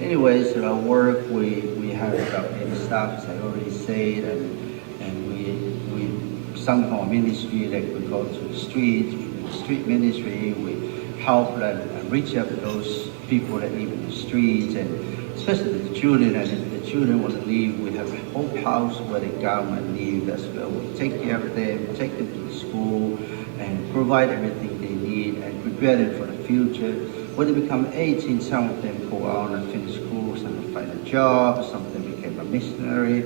Anyways, at our work, we have about 80 staff, as I already said, and we some of our ministry, like we go to the streets, we do street ministry, we help and reach out to those people that live in the streets, and especially the children. And if the children want to leave, we have a whole house where they come and live as well. We take care of them, take them to the school, and provide everything they need, and prepare them for the future. When they become 18, some of them go on and finish school, some of them find a job, some of them became a missionary,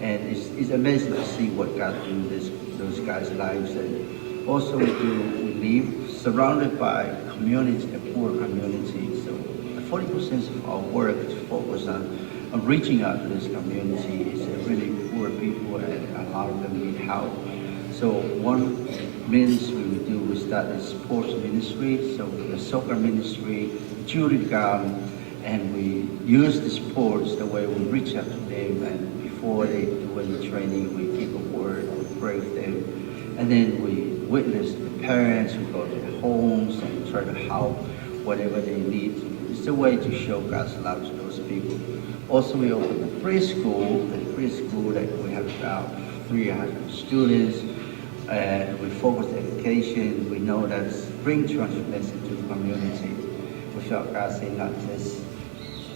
and it's amazing to see what God do in those guys' lives. And also we live surrounded by community, a poor community. So 40% of our work is focused on reaching out to this community. It's really poor people, and a lot of them need help. So one ministry we do, we start a sports ministry, so the soccer ministry, children come, and we use the sports the way we reach out to them, and before they do any training, we give a word, we pray for them, and then we witness to the parents, we go to their homes and try to help whatever they need. It's a way to show God's love to those people. Also, we open a preschool, that we have about 300 students. And we focus on education. We know that bring transformation to the community. We felt God saying not just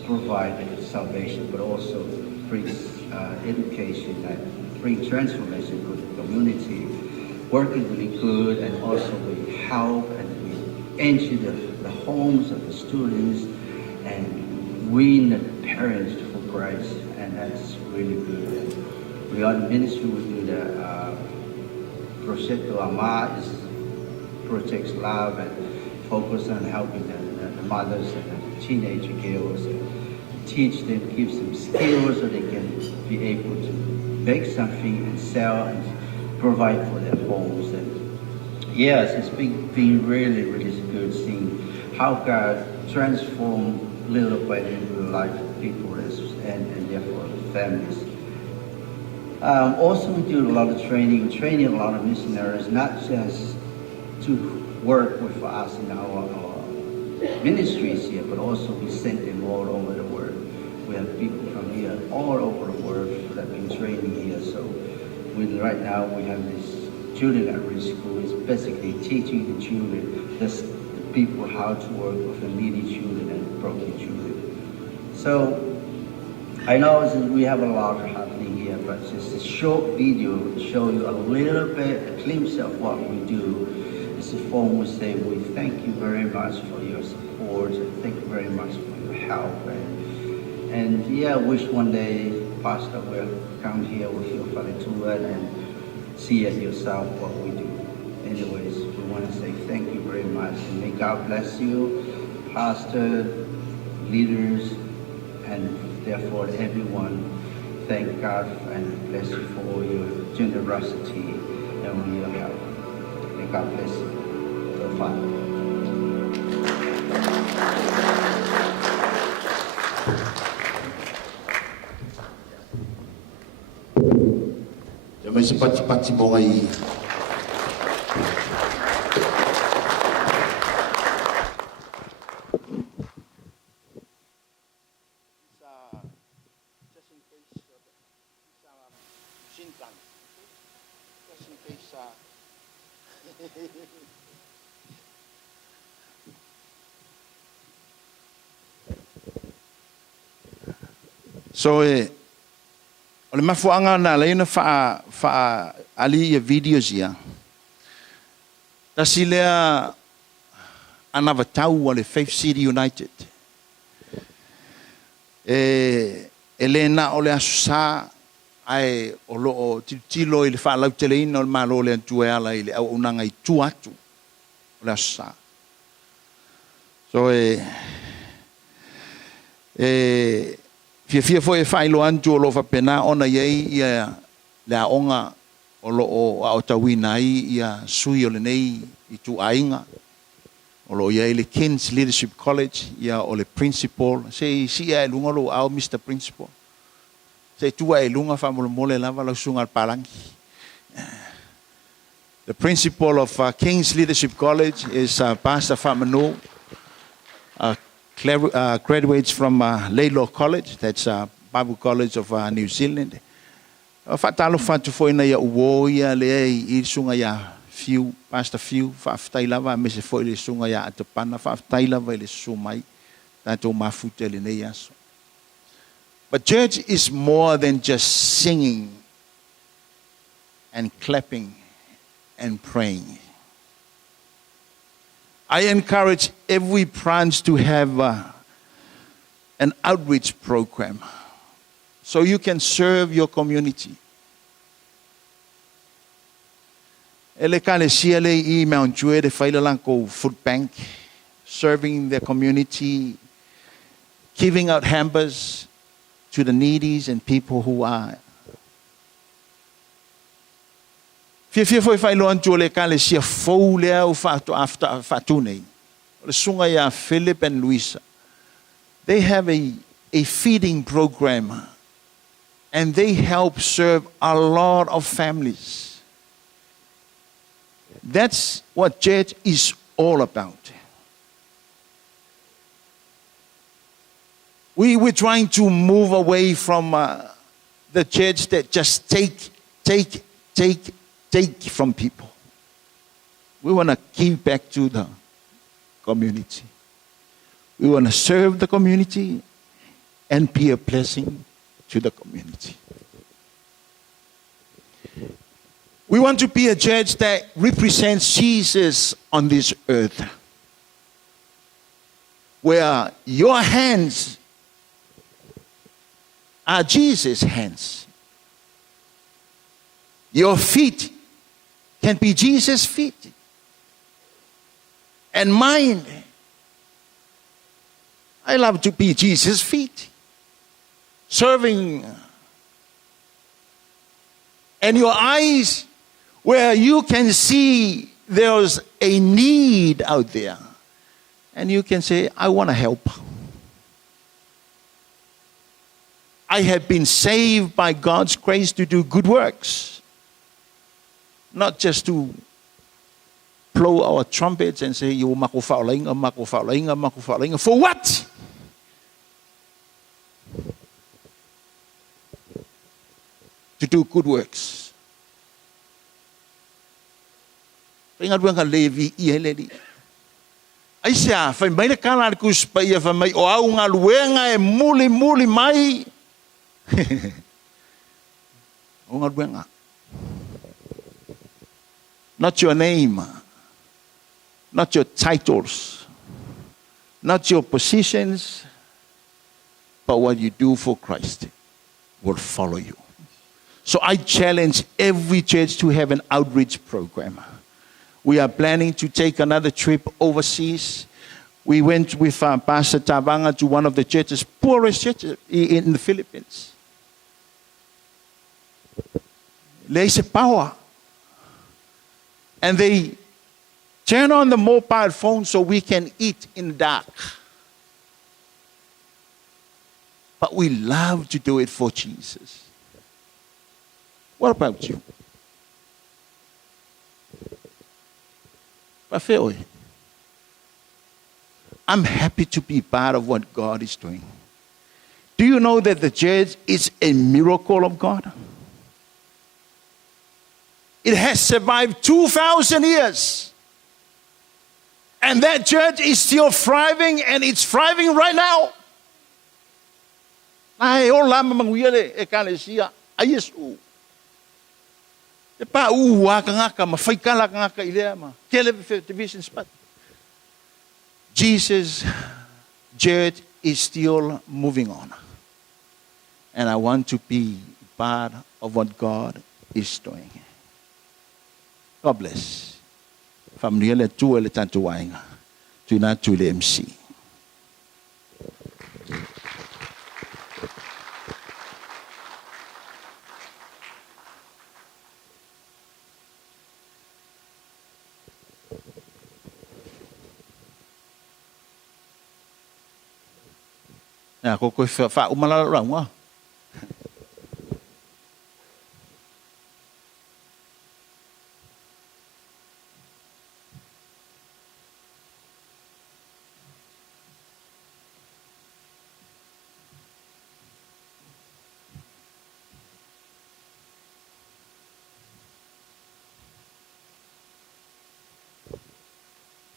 provide salvation, but also bring education and bring transformation to the community. Working really good, and also we help and we enter the homes of the students and win the parents for Christ, and that's really good. We are the ministry, we do the Proyecto Amar is projects love and focus on helping the mothers and the teenage girls, and teach them, give them skills so they can be able to make something and sell and provide for their homes. And yes, it's been really, really good seeing how God transformed little by little the life of people and therefore the families. Also, we do a lot of training. We're training a lot of missionaries, not just to work with us in our ministries here, but also we send them all over the world. We have people from here all over the world that have been training here. So right now we have this children at risk school. It's basically teaching the children, the people how to work with the needy children and broken children. So I know we have a lot happening here, but just a short video to show you a little bit, a glimpse of what we do. It's a form we say, we thank you very much for your support, and thank you very much for your help. And yeah, I wish one day Pastor will come here with your tour and see it yourself what we do. Anyways, we want to say thank you very much, and may God bless you, Pastor, leaders, and therefore everyone. Thank God and bless you for all your generosity and your help. May God bless you. Your Father. May cepat-cepat si Moimoi. So o le mafuanga na leina fa ali ia videos ia. Tasi lea anava tau o le Faith City United. E le na o le asusa ai o lo tilo i le fa lau teleina o le malo le antuela i le au unanga i tu atu o le asusa. So fia foi fai lo antu o lo fa pena ona yei ia le aonga o lo o tawina ia sui o le nei i tu ainga o lo ia le King's Leadership College ia o le principal se si ia lunga lo au Mr. Principal se tu ai lunga fa mo le lava lo sunga palangi. The principal of King's Leadership College is Pastor Famano. Graduates from Laidlaw College, that's Bible College of New Zealand. Fatalo fatu foi na ia uoia le I sunga ia fiu, Pastor fiu, fa'aftai lava me se foi le sunga ia atapana, fa'aftai lava le sumai, tatou mafuta le nei aso. But church is more than just singing and clapping and praying. I encourage every branch to have an outreach program so you can serve your community. Ele kale siale I Mount Jue de Failalanko Food Bank, serving the community, giving out hampers to the needies and people who are. Fia foi fai loan tu le kale sia fou lea o fatune. Le sunga ya Phillip and Louisa. They have a feeding program and they help serve a lot of families. That's what church is all about. We're trying to move away from the church that just take from people. We want to give back to the community. We want to serve the community and be a blessing to the community. We want to be a church that represents Jesus on this earth, where your hands are Jesus' hands. Your feet can be Jesus' feet. And mine, I love to be Jesus' feet. Serving. And your eyes, where you can see there's a need out there. And you can say, I want to help. I have been saved by God's grace to do good works. Not just to blow our trumpets and say, "You makufalainga." For what? To do good works. Ingat buang Levi ieleli. Aisha, fai mai na kala ku spaya fa mai o au nga luenga e muli mai. O nga luenga. Not your name, not your titles, not your positions, but what you do for Christ will follow you. So I challenge every church to have an outreach program. We are planning to take another trip overseas. We went with Pastor Tabanga to one of the churches, poorest churches in the Philippines. There's a power. And they turn on the mobile phone so we can eat in the dark. But we love to do it for Jesus. What about you? I'm happy to be part of what God is doing. Do you know that the church is a miracle of God? It has survived 2,000 years. And that church is still thriving, and it's thriving right now. Ai o lama manguia le ekalesia a Yesu. E pa ua kangaka ma faikala kangaka ilea ma kele division spot. Jesus' church is still moving on. And I want to be part of what God is doing. God bless. Family le tu le tantu wainga. Tu na tu le MC. Na ko ko fa umala rang.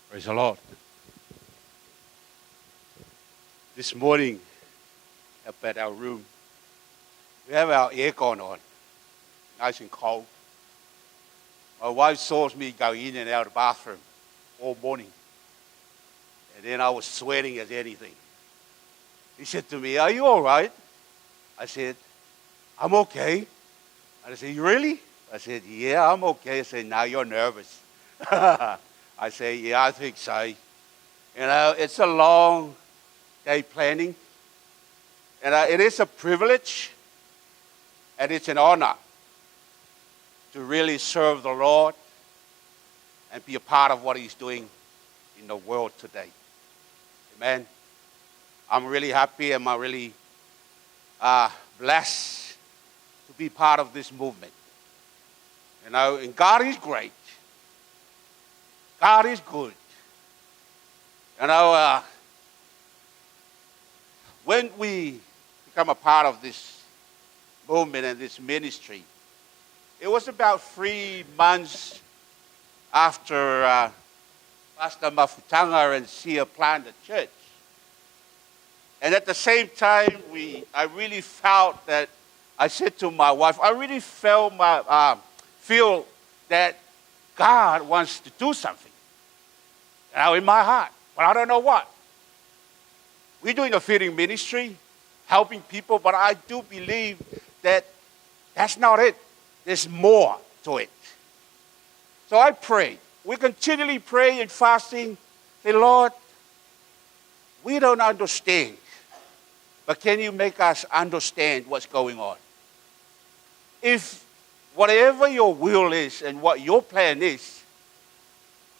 Praise the Lord. This morning, up at our room, we have our aircon on, nice and cold. My wife saw me go in and out of the bathroom all morning, and then I was sweating as anything. He said to me, "Are you all right?" I said, "I'm okay." And I said, "You really?" I said, "Yeah, I'm okay." I said, "Now you're nervous." I say, "Yeah, I think so." You know, it's a long day planning. And it is a privilege and it's an honor to really serve the Lord and be a part of what He's doing in the world today. Amen. I'm really happy and I'm really blessed to be part of this movement. You know, and God is great. God is good. You know, when we become a part of this movement and this ministry, it was about 3 months after Pastor Mafutanga and Sia planted the church. And at the same time, I really felt that, I said to my wife, I really feel that God wants to do something. Now in my heart, but I don't know what. We're doing a feeding ministry, helping people, but I do believe that that's not it. There's more to it. So I pray. We continually pray and fasting. Say, "Lord, we don't understand, but can you make us understand what's going on? If whatever your will is and what your plan is,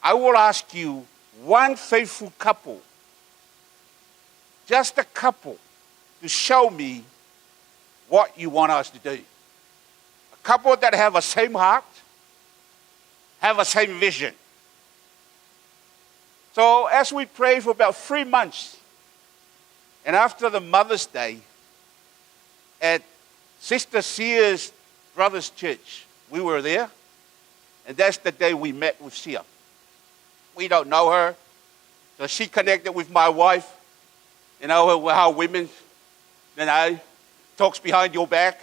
I will ask you, one faithful couple, just a couple, to show me what you want us to do. A couple that have the same heart, have the same vision." So as we prayed for about 3 months, and after the Mother's Day, at Sister Sia's brother's church, we were there, and that's the day we met with Sia. We don't know her, so she connected with my wife. You know how women, you know, talks behind your back.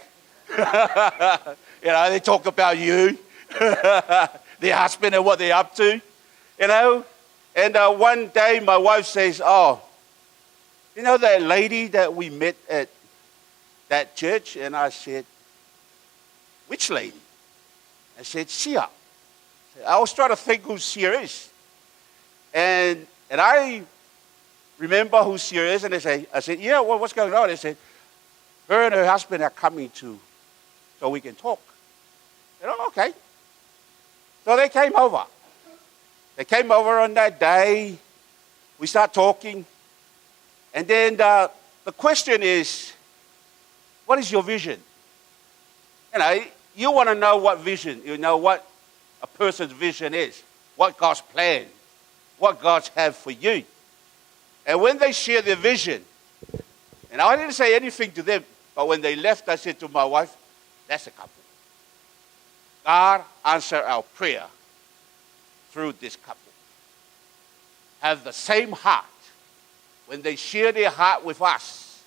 You know, they talk about you, their husband and what they're up to. You know, and one day my wife says, "Oh, you know that lady that we met at that church?" And I said, "Which lady?" I said, "Sia." I was trying to think who Sia is. And I remember who Sia is, and I said, "Yeah, well, what's going on?" They said, "Her and her husband are coming so we can talk." I said, "Oh, okay." So they came over. They came over on that day. We start talking. And then the question is, what is your vision? You know, you want to know what vision, you know what a person's vision is, what God's plan, what God's have for you. And when they share their vision, and I didn't say anything to them, but when they left, I said to my wife, "That's a couple." God answered our prayer through this couple. Have the same heart. When they shared their heart with us,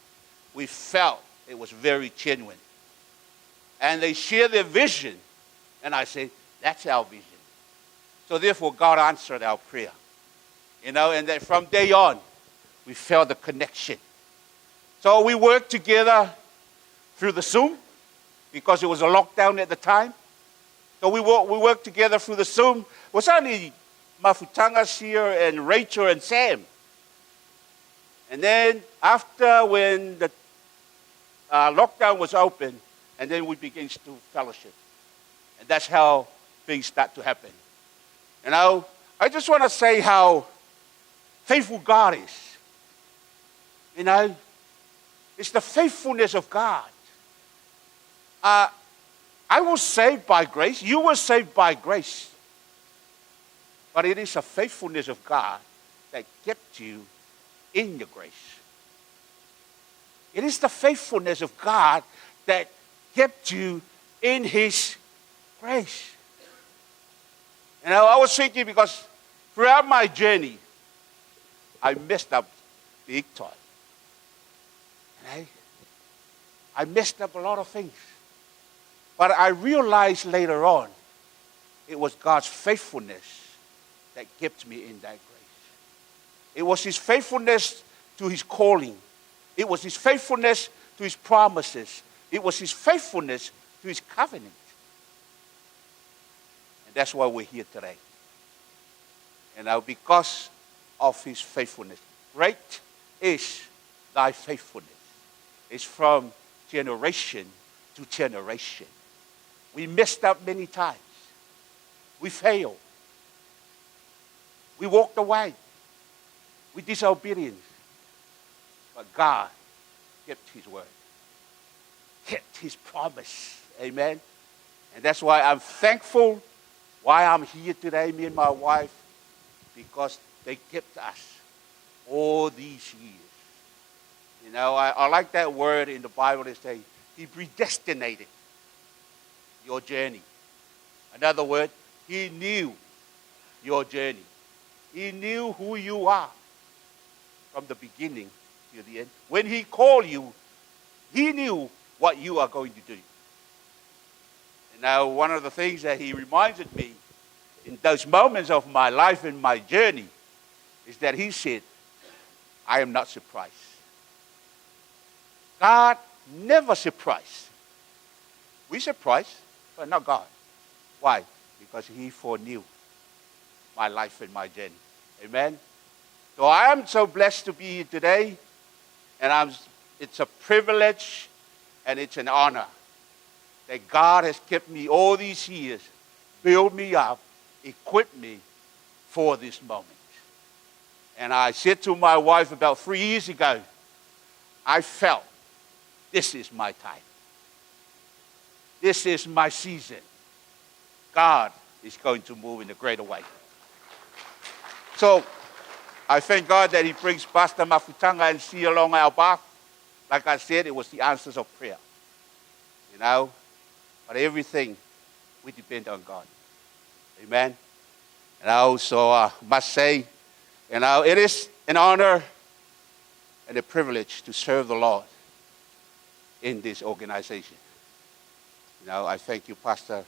we felt it was very genuine. And they shared their vision, and I said, that's our vision. So therefore, God answered our prayer. And that from day on, we felt the connection. So we worked together through the Zoom, because it was a lockdown at the time. So we worked together through the Zoom. It was only Mafutangas here and Rachel and Sam. And then after when the lockdown was open, and then we began to fellowship. And that's how things start to happen. I just want to say how faithful God is. It's the faithfulness of God. I was saved by grace. You were saved by grace. But it is the faithfulness of God that kept you in the grace. It is the faithfulness of God that kept you in His grace. I was thinking, because throughout my journey, I messed up big time. I messed up a lot of things. But I realized later on, it was God's faithfulness that kept me in that grace. It was His faithfulness to His calling. It was His faithfulness to His promises. It was His faithfulness to His covenant. And that's why we're here today. And now because of His faithfulness. Great is thy faithfulness. It's from generation to generation. We messed up many times. We failed. We walked away. We disobedient. But God kept His word. Kept His promise. Amen. And that's why I'm thankful why I'm here today, me and my wife, because they kept us all these years. I like that word in the Bible. They say, He predestinated your journey. Another word, He knew your journey. He knew who you are from the beginning to the end. When He called you, He knew what you are going to do. And now one of the things that He reminded me in those moments of my life and my journey is that He said, I am not surprised. God never surprised. We surprised, but not God. Why? Because He foreknew my life and my journey. Amen? So I am so blessed to be here today, and it's a privilege and it's an honor that God has kept me all these years, built me up, equipped me for this moment. And I said to my wife about 3 years ago, I felt this is my time. This is my season. God is going to move in a greater way. So I thank God that He brings Pastor Mafutanga and see along our path. Like I said, it was the answers of prayer. But everything, we depend on God. Amen. And I also must say, it is an honor and a privilege to serve the Lord in this organization. I thank you, Pastor,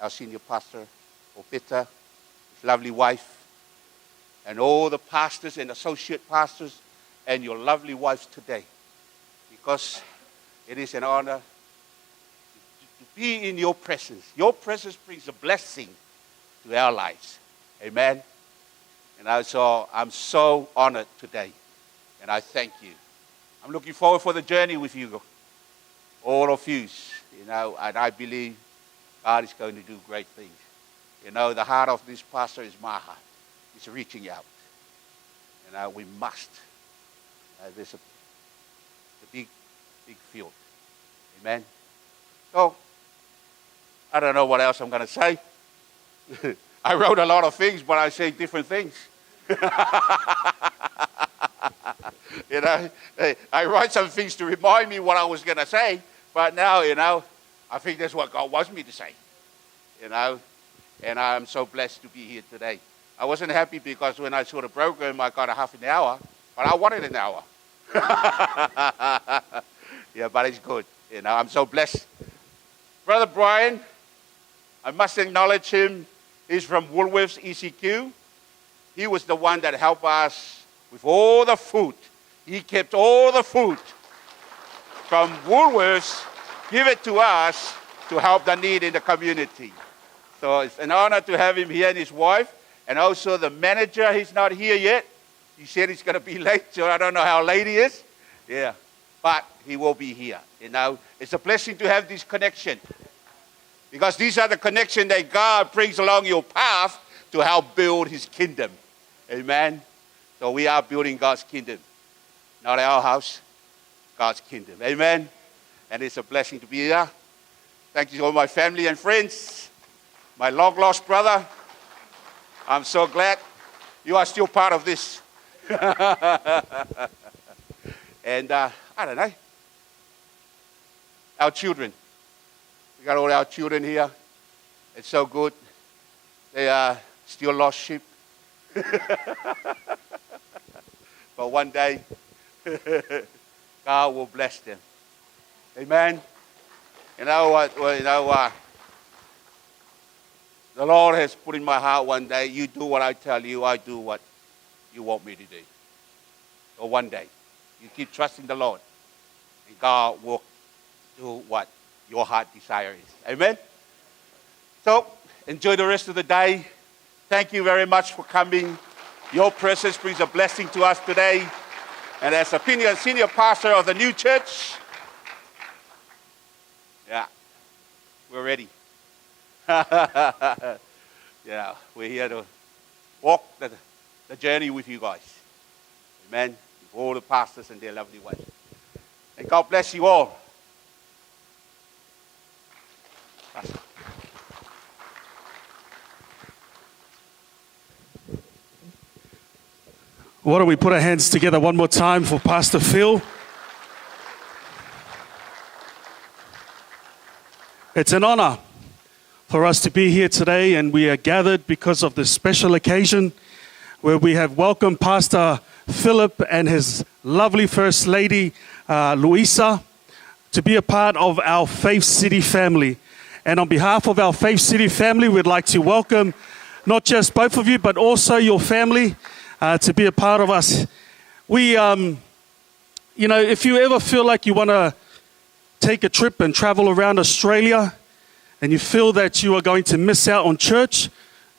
our senior pastor, Opeta, his lovely wife, and all the pastors and associate pastors, and your lovely wives today. Because it is an honor to be in your presence. Your presence brings a blessing to our lives. Amen. And I'm so honored today. And I thank you. I'm looking forward for the journey with you, all of you. And I believe God is going to do great things. The heart of this pastor is my heart. It's reaching out. And we must. There's a big field. Amen. So, I don't know what else I'm going to say. I wrote a lot of things, but I say different things. I write some things to remind me what I was going to say, but now, I think that's what God wants me to say. you know, and I'm so blessed to be here today. I wasn't happy because when I saw the program, I got a half an hour, but I wanted an hour. Yeah, but it's good. You know, I'm so blessed. Brother Brian, I must acknowledge him. He's from Woolworths ECQ. He was the one that helped us with all the food. He kept all the food from Woolworths, give it to us to help the need in the community. So it's an honor to have him here and his wife. And also the manager, he's not here yet. He said he's going to be late, so I don't know how late he is. Yeah, but he will be here. You know, it's a blessing to have this connection. Because these are the connections that God brings along your path to help build his kingdom. Amen. So we are building God's kingdom. Not our house, God's kingdom. Amen. And it's a blessing to be here. Thank you to all my family and friends. My long-lost brother. I'm so glad you are still part of this. And I don't know. Our children. We got all our children here. It's so good. They are still lost sheep. But one day, God will bless them. Amen. You know what? Well, the Lord has put in my heart one day, you do what I tell you, I do what you want me to do. So one day, you keep trusting the Lord, and God will do what your heart desire is. Amen? So, enjoy the rest of the day. Thank you very much for coming. Your presence brings a blessing to us today. And as a senior pastor of the new church, yeah, we're ready. Yeah, we're here to walk the journey with you guys. Amen. With all the pastors and their lovely wives. And God bless you all. Why don't we put our hands together one more time for Pastor Phil? It's an honor for us to be here today, and we are gathered because of this special occasion where we have welcomed Pastor Phillip and his lovely First Lady, Louisa, to be a part of our Faith City family. And on behalf of our Faith City family, we'd like to welcome not just both of you, but also your family to be a part of us. We, if you ever feel like you want to take a trip and travel around Australia and you feel that you are going to miss out on church,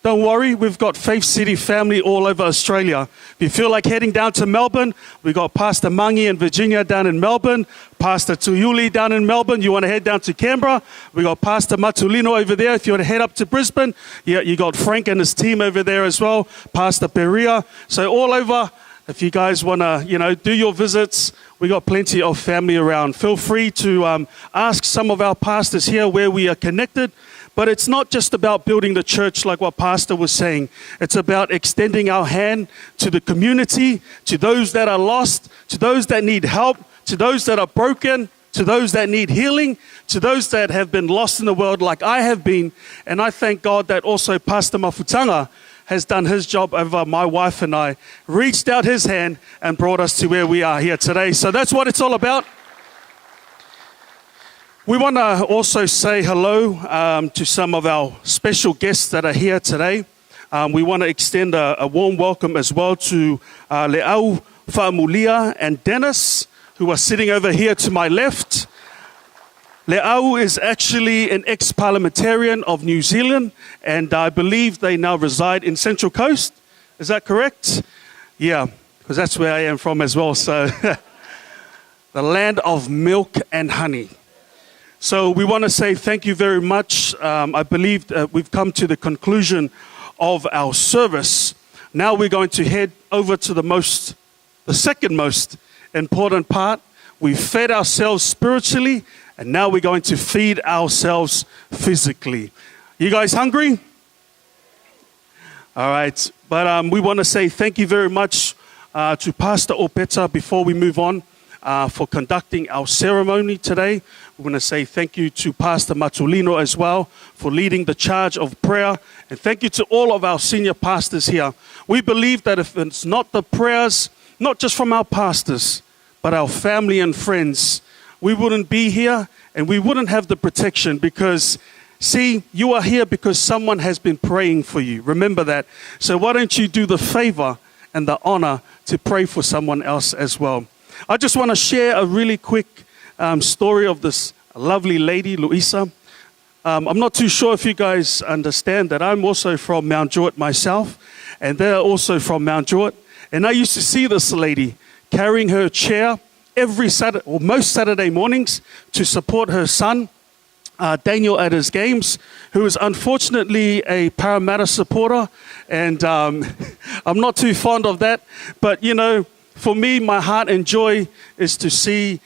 don't worry, we've got Faith City family all over Australia. If you feel like heading down to Melbourne, we've got Pastor Mangi and Virginia down in Melbourne, Pastor Tuyuli down in Melbourne. You want to head down to Canberra, we got Pastor Matulino over there. If you want to head up to Brisbane, you got Frank and his team over there as well, Pastor Perea. So all over, if you guys want to, do your visits, we got plenty of family around. Feel free to ask some of our pastors here where we are connected. But it's not just about building the church like what Pastor was saying. It's about extending our hand to the community, to those that are lost, to those that need help, to those that are broken, to those that need healing, to those that have been lost in the world like I have been. And I thank God that also Pastor Mafutanga has done his job over my wife and I, reached out his hand and brought us to where we are here today. So that's what it's all about. We want to also say hello to some of our special guests that are here today. We want to extend a warm welcome as well to Le'au Fa'amulia and Dennis, who are sitting over here to my left. Le'au is actually an ex-parliamentarian of New Zealand, and I believe they now reside in Central Coast. Is that correct? Yeah, because that's where I am from as well. So the land of milk and honey. So we want to say thank you very much. I believe we've come to the conclusion of our service. Now we're going to head over to the second most important part. We've fed ourselves spiritually, and now we're going to feed ourselves physically. You guys hungry? All right. But we want to say thank you very much to Pastor Opeta before we move on. for conducting our ceremony today. We want to say thank you to Pastor Matulino as well for leading the charge of prayer. And thank you to all of our senior pastors here. We believe that if it's not the prayers, not just from our pastors, but our family and friends, we wouldn't be here and we wouldn't have the protection because, see, you are here because someone has been praying for you. Remember that. So why don't you do the favor and the honor to pray for someone else as well. I just want to share a really quick story of this lovely lady, Louisa. I'm not too sure if you guys understand that I'm also from Mount Druitt myself, and they're also from Mount Druitt. And I used to see this lady carrying her chair every Saturday, or most Saturday mornings, to support her son, Daniel, at his games, who is unfortunately a Parramatta supporter, and I'm not too fond of that. But, you know, for me, my heart and joy is to see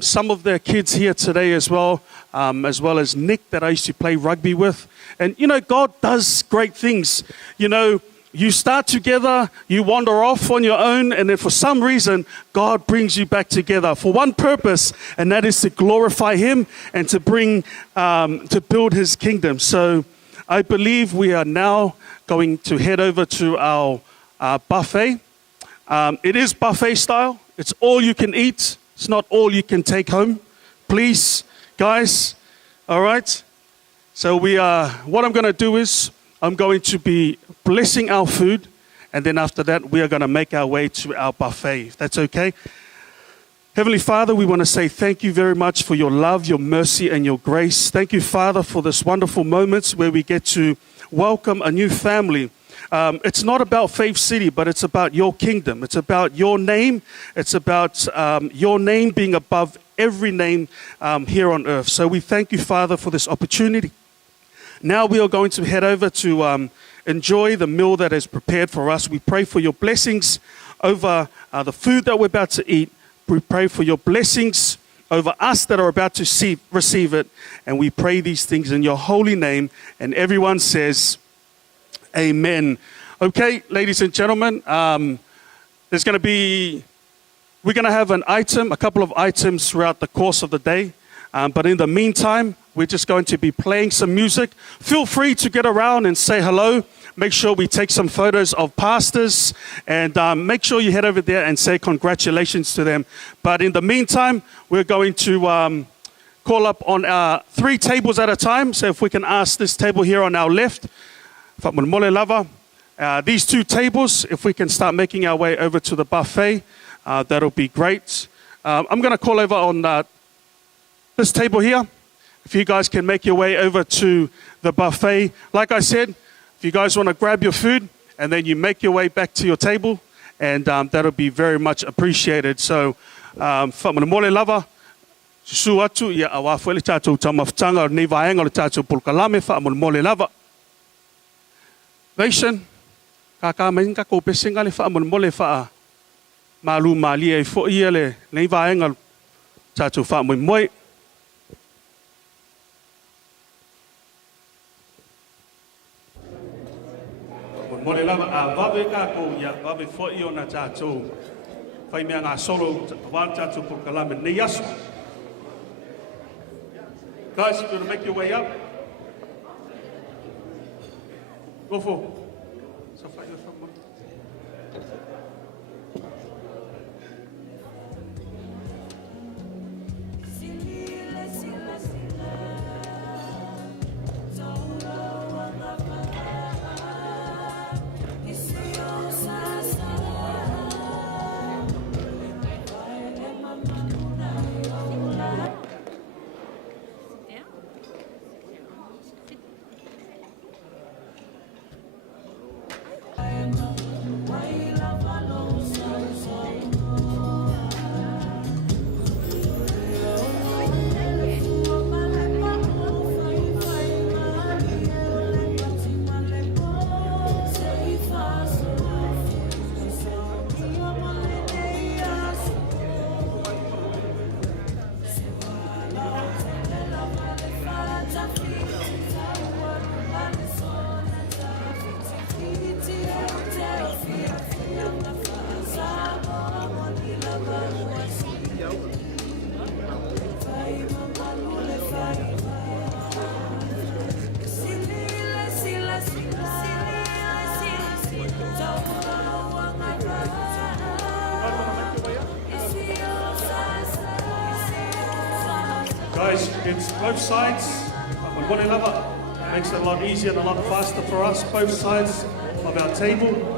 some of their kids here today as well as Nick that I used to play rugby with. And, you know, God does great things. You know, you start together, you wander off on your own, and then for some reason, God brings you back together for one purpose, and that is to glorify Him and to build His kingdom. So I believe we are now going to head over to our buffet. It is buffet style. It's all you can eat. It's not all you can take home. Please, guys. All right. So what I'm going to do is I'm going to be blessing our food, and then after that, we are going to make our way to our buffet, if that's okay. Heavenly Father, we want to say thank you very much for your love, your mercy, and your grace. Thank you, Father, for this wonderful moments where we get to welcome a new family. It's not about Faith City, but it's about your kingdom. It's about your name. It's about your name being above every name here on earth. So we thank you, Father, for this opportunity. Now we are going to head over to enjoy the meal that is prepared for us. We pray for your blessings over the food that we're about to eat. We pray for your blessings over us that are about to receive it. And we pray these things in your holy name. And everyone says, amen. Okay, ladies and gentlemen, we're going to have a couple of items throughout the course of the day. But in the meantime, we're just going to be playing some music. Feel free to get around and say hello. Make sure we take some photos of pastors, and make sure you head over there and say congratulations to them. But in the meantime, we're going to call up on 3 tables at a time. So if we can ask this table here on our left, these 2 tables, if we can start making our way over to the buffet, that'll be great. I'm going to call over on this table here. If you guys can make your way over to the buffet. Like I said, if you guys want to grab your food and then you make your way back to your table, and that'll be very much appreciated. So, whamana lava, susu atu ia awafu ele tātou tamaftanga nei vaenga le tātou pulkalame whamana lava. Vaison, kaka mainga ko pesenga le whamana wha malu mali e fo ia le nei vaenga tātou whamana. Mole lava a vave ka ko ia vave foi ona tātou. Whai mea ngā solo wān tātou pukalame nei asu. Guys, you're going to make your way up. Go for. So fight your front one. against both sides. But one another makes it a lot easier and a lot faster for us, both sides of our table.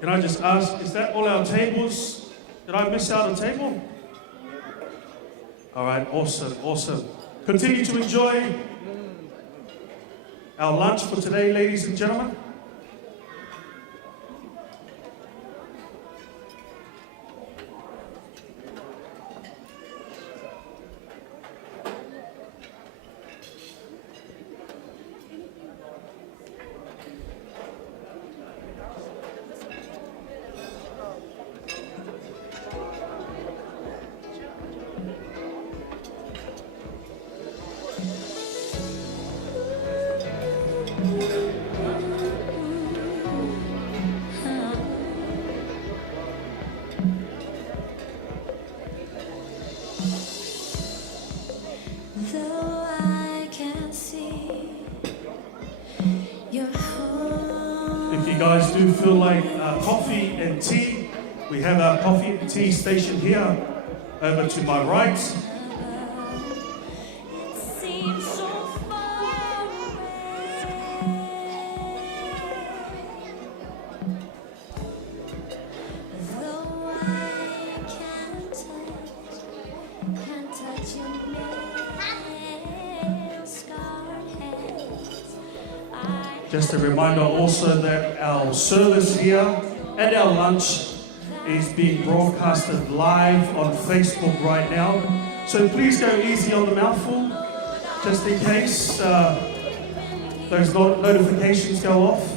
Can I just ask, is that all our tables? Did I miss out a table? All right, awesome, awesome. Continue to enjoy our lunch for today, ladies and gentlemen. Guys do feel like coffee and tea. We have our coffee and tea station here over to my right. Just a reminder also that our service here and our lunch is being broadcasted live on Facebook right now. So please go easy on the mouthful, just in case those notifications go off.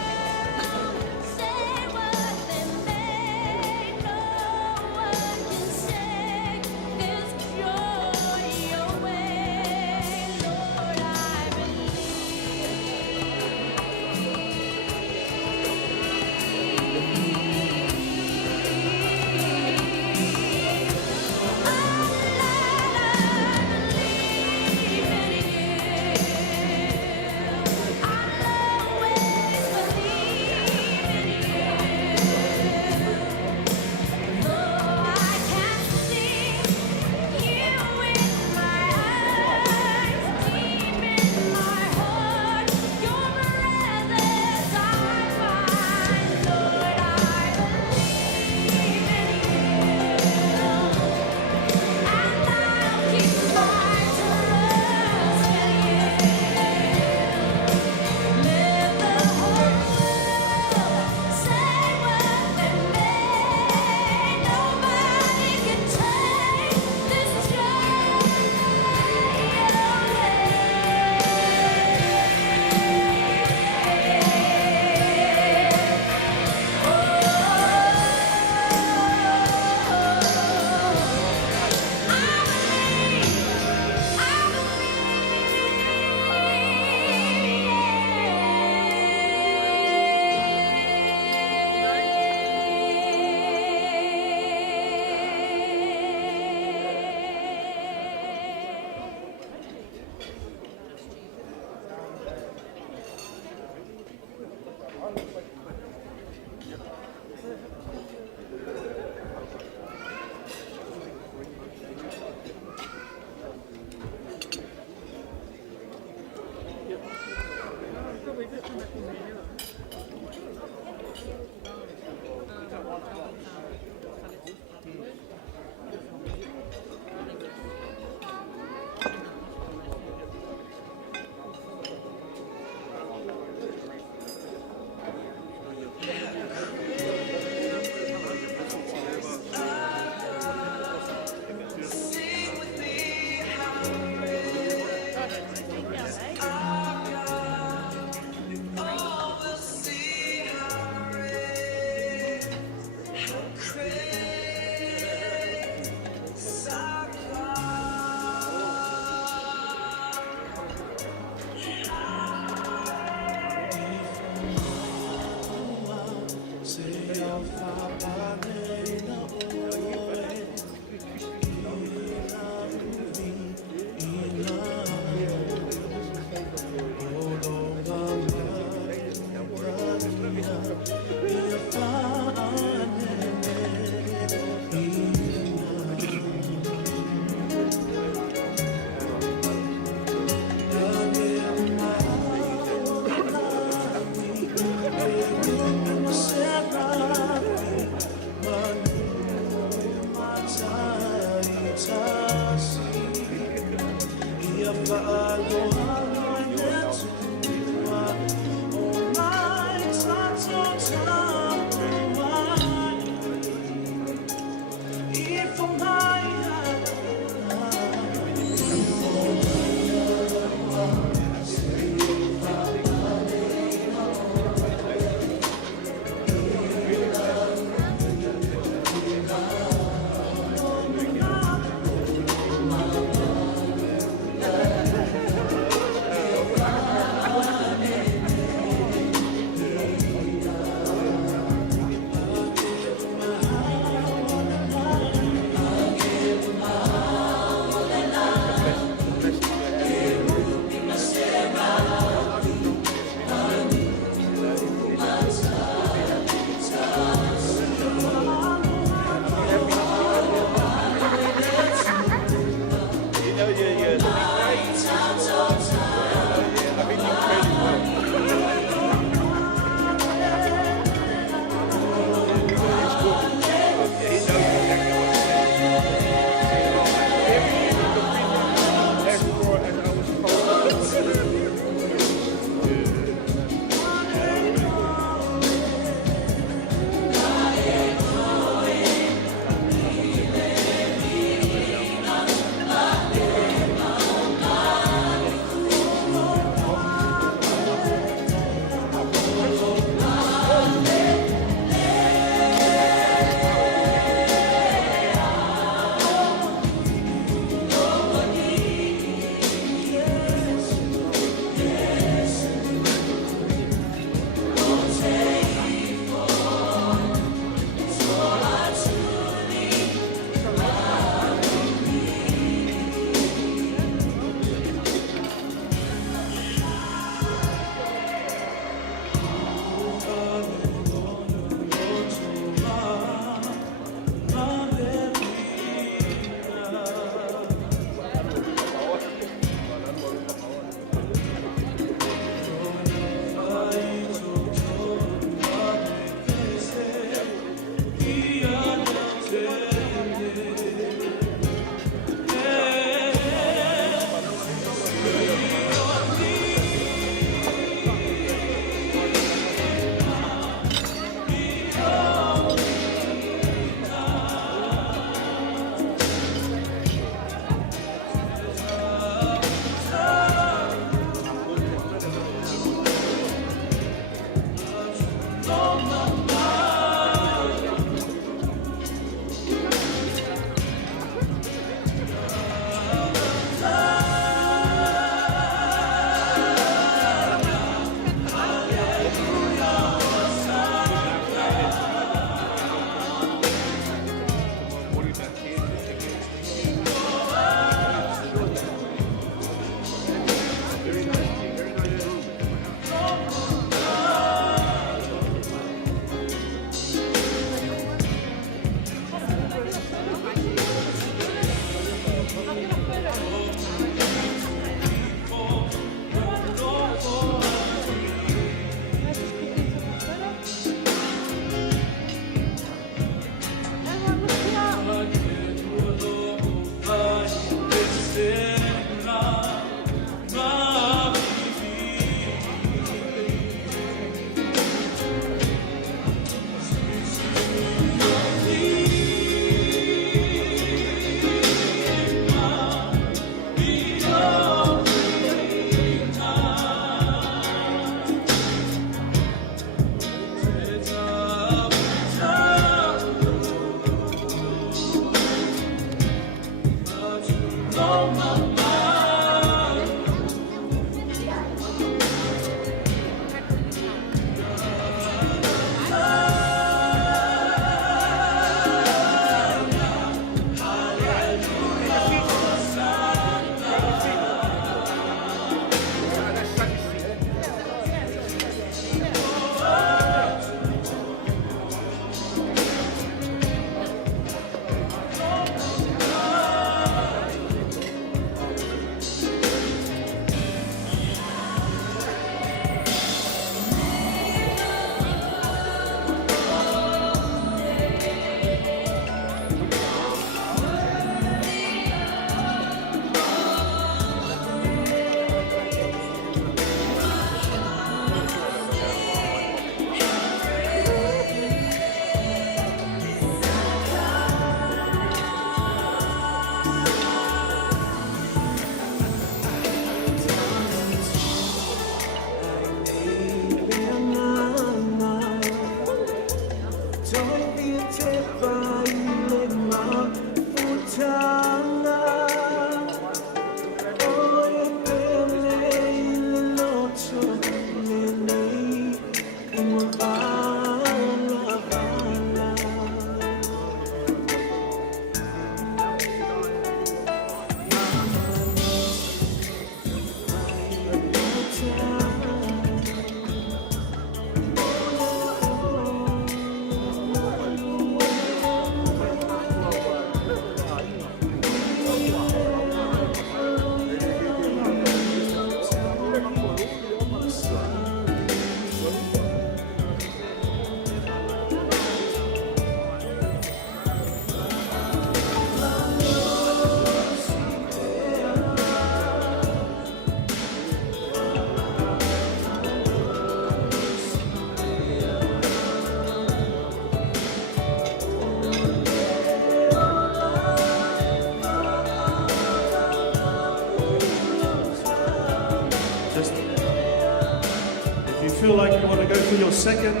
go for your second,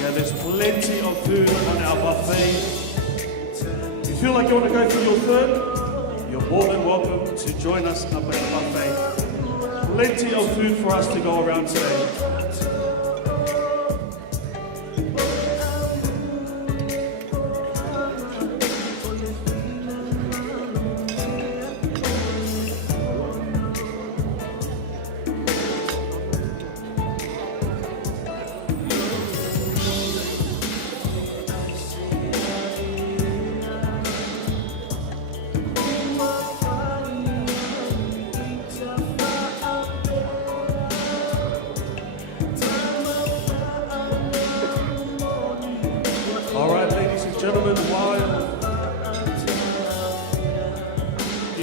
yeah, there's plenty of food on our buffet. If you feel like you want to go for your third, you're more than welcome to join us up at the buffet. Plenty of food for us to go around today.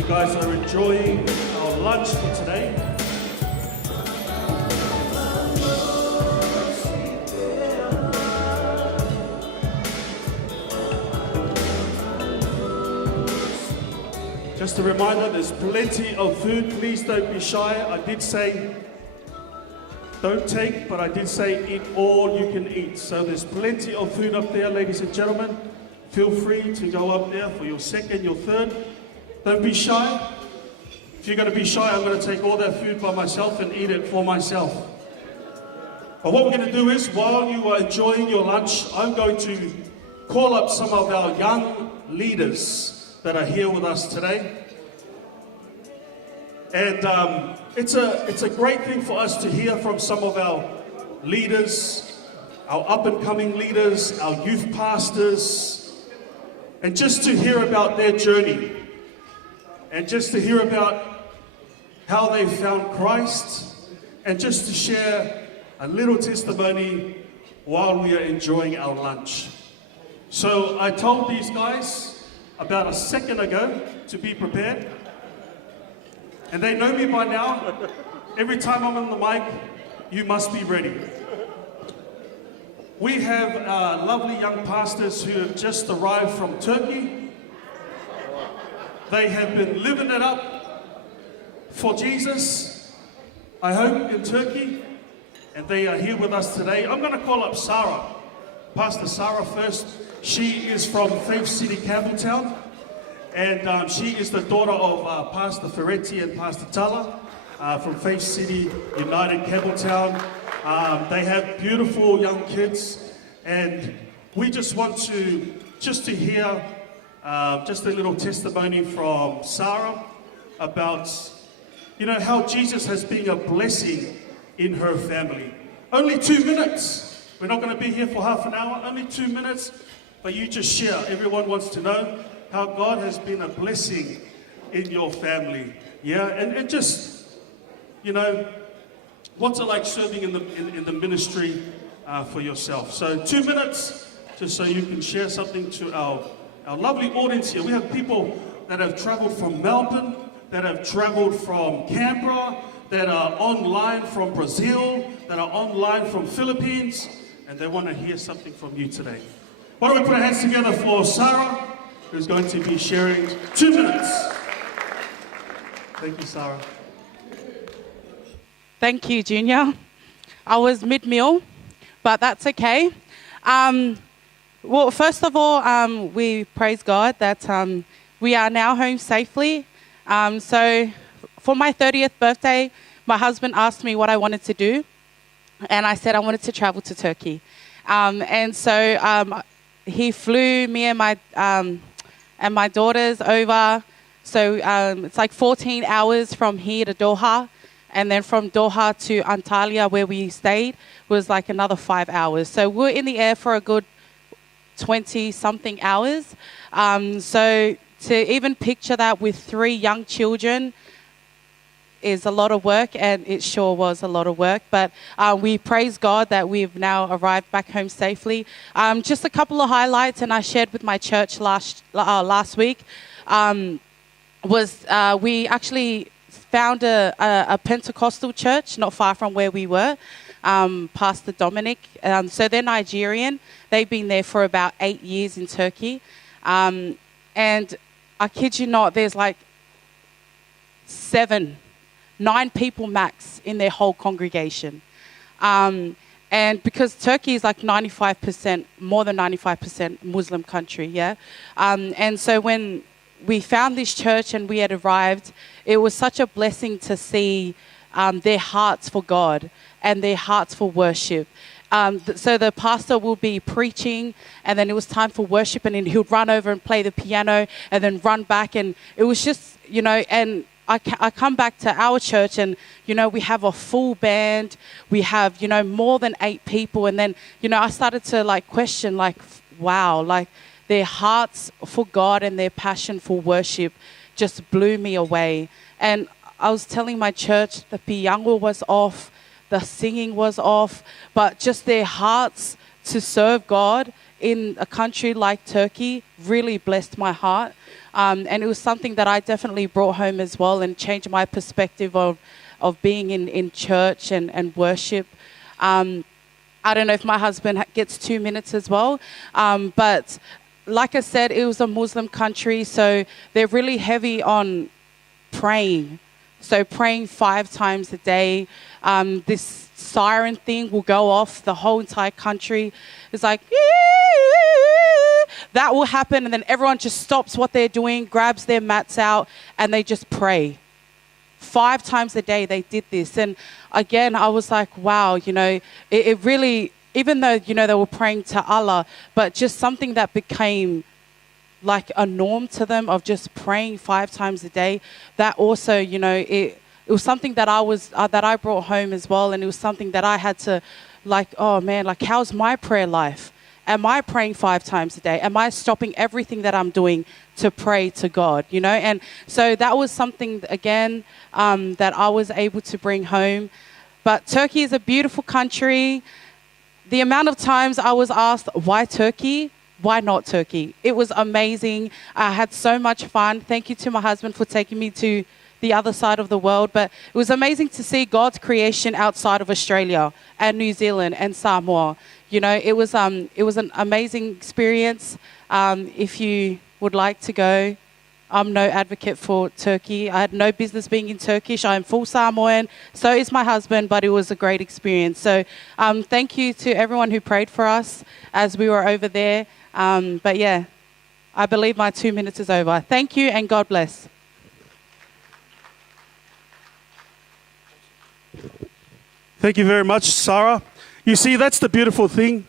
Guys are enjoying our lunch for today. Just a reminder, there's plenty of food. Please don't be shy. I did say don't take, but I did say eat all you can eat. So there's plenty of food up there, ladies and gentlemen. Feel free to go up there for your second, your third. Don't be shy. If you're going to be shy, I'm going to take all that food by myself and eat it for myself. But what we're going to do is, while you are enjoying your lunch, I'm going to call up some of our young leaders that are here with us today. And it's a great thing for us to hear from some of our leaders, our up-and-coming leaders, our youth pastors, and just to hear about their journey. And just to hear about how they found Christ, and just to share a little testimony while we are enjoying our lunch. So I told these guys about a second ago to be prepared. And they know me by now. Every time I'm on the mic, you must be ready. We have lovely young pastors who have just arrived from Turkey. They have been living it up for Jesus, I hope, in Turkey, and they are here with us today. I'm going to call up Sarah, Pastor Sarah first. She is from Faith City, Campbelltown, and she is the daughter of Pastor Ferretti and Pastor Tala from Faith City United, Campbelltown. They have beautiful young kids, and we just want to hear just a little testimony from Sarah about, how Jesus has been a blessing in her family. Only 2 minutes. We're not going to be here for half an hour, only 2 minutes. But you just share. Everyone wants to know how God has been a blessing in your family. Yeah, and just, what's it like serving in the ministry for yourself. So 2 minutes, just so you can share something to our lovely audience here. We have people that have traveled from Melbourne, that have traveled from Canberra, that are online from Brazil, that are online from Philippines, and they want to hear something from you today. Why don't we put our hands together for Sarah, who's going to be sharing 2 minutes. Thank you, Sarah. Thank you, Junior. I was mid-meal, but that's okay. Well, first of all, we praise God that we are now home safely. So for my 30th birthday, my husband asked me what I wanted to do, and I said I wanted to travel to Turkey. And so he flew me and my daughters over. So it's like 14 hours from here to Doha, and then from Doha to Antalya, where we stayed, was like another 5 hours. So we're in the air for a good 20-something hours. So to even picture that with 3 young children is a lot of work, and it sure was a lot of work. But we praise God that we've now arrived back home safely. Just a couple of highlights, and I shared with my church last week, was we actually found a Pentecostal church not far from where we were. Pastor Dominic. So they're Nigerian. They've been there for about 8 years in Turkey. And I kid you not, there's like 9 people max in their whole congregation. And because Turkey is like 95%, more than 95% Muslim country, yeah? And so when we found this church and we had arrived, it was such a blessing to see their hearts for God and their hearts for worship. So the pastor will be preaching, and then it was time for worship, and then he would run over and play the piano and then run back. And it was just, you know, and I come back to our church and, you know, we have a full band. We have, you know, more than 8 people. And then, you know, I started to like question, like, wow, like their hearts for God and their passion for worship just blew me away. And I was telling my church the piyango was off, the singing was off, but just their hearts to serve God in a country like Turkey really blessed my heart. And it was something that I definitely brought home as well and changed my perspective of being in church and worship. I don't know if my husband gets 2 minutes as well, but like I said, it was a Muslim country, so they're really heavy on praying. So praying 5 times a day. This siren thing will go off the whole entire country. It's like, that will happen, and then everyone just stops what they're doing, grabs their mats out, and they just pray. 5 times a day they did this. And again, I was like, wow, you know, it really, even though, you know, they were praying to Allah, but just something that became like a norm to them of just praying 5 times a day, that also, you know, it was something that I brought home as well. And it was something that I had to like, oh man, like how's my prayer life? Am I praying 5 times a day? Am I stopping everything that I'm doing to pray to God, you know? And so that was something, again, that I was able to bring home. But Turkey is a beautiful country. The amount of times I was asked, why Turkey? Why not Turkey? It was amazing. I had so much fun. Thank you to my husband for taking me to the other side of the world. But it was amazing to see God's creation outside of Australia and New Zealand and Samoa. You know, it was an amazing experience. If you would like to go, I'm no advocate for Turkey. I had no business being in Turkish. I'm full Samoan. So is my husband, but it was a great experience. So thank you to everyone who prayed for us as we were over there. But yeah, I believe my 2 minutes is over. Thank you and God bless. Thank you very much, Sarah. You see, that's the beautiful thing.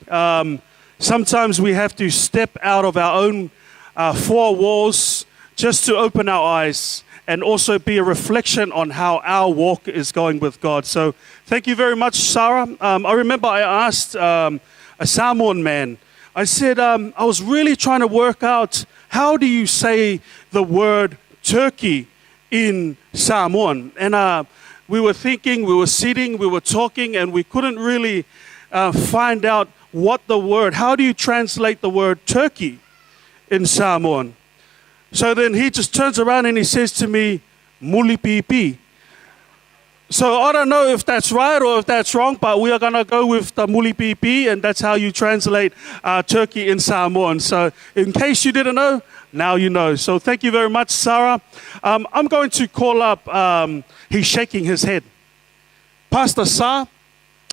Sometimes we have to step out of our own 4 walls just to open our eyes and also be a reflection on how our walk is going with God. So thank you very much, Sarah. I remember I asked a Samoan man, I said, I was really trying to work out, how do you say the word turkey in Samoan? And we were thinking, we were sitting, we were talking, and we couldn't really find out what the word, how do you translate the word turkey in Samoan? So then he just turns around and he says to me, muli pipi. So I don't know if that's right or if that's wrong, but we are going to go with the muli pipi, and that's how you translate turkey in Samoan. So in case you didn't know, now you know. So thank you very much, Sarah. I'm going to call up, he's shaking his head, Pastor Sa.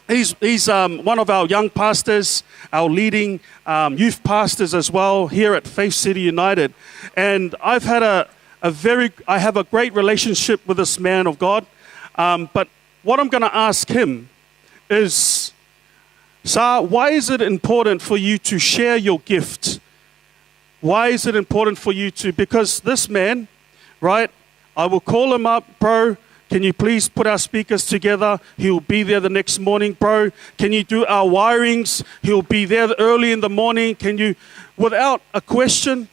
He's one of our young pastors, our leading youth pastors as well here at Faith City United. And I've had I have a great relationship with this man of God. But what I'm going to ask him is, Sa, why is it important for you to share your gift? Why is it important for you to, because this man, right, I will call him up, bro, can you please put our speakers together? He'll be there the next morning, bro. Can you do our wirings? He'll be there early in the morning. Can you, without a question?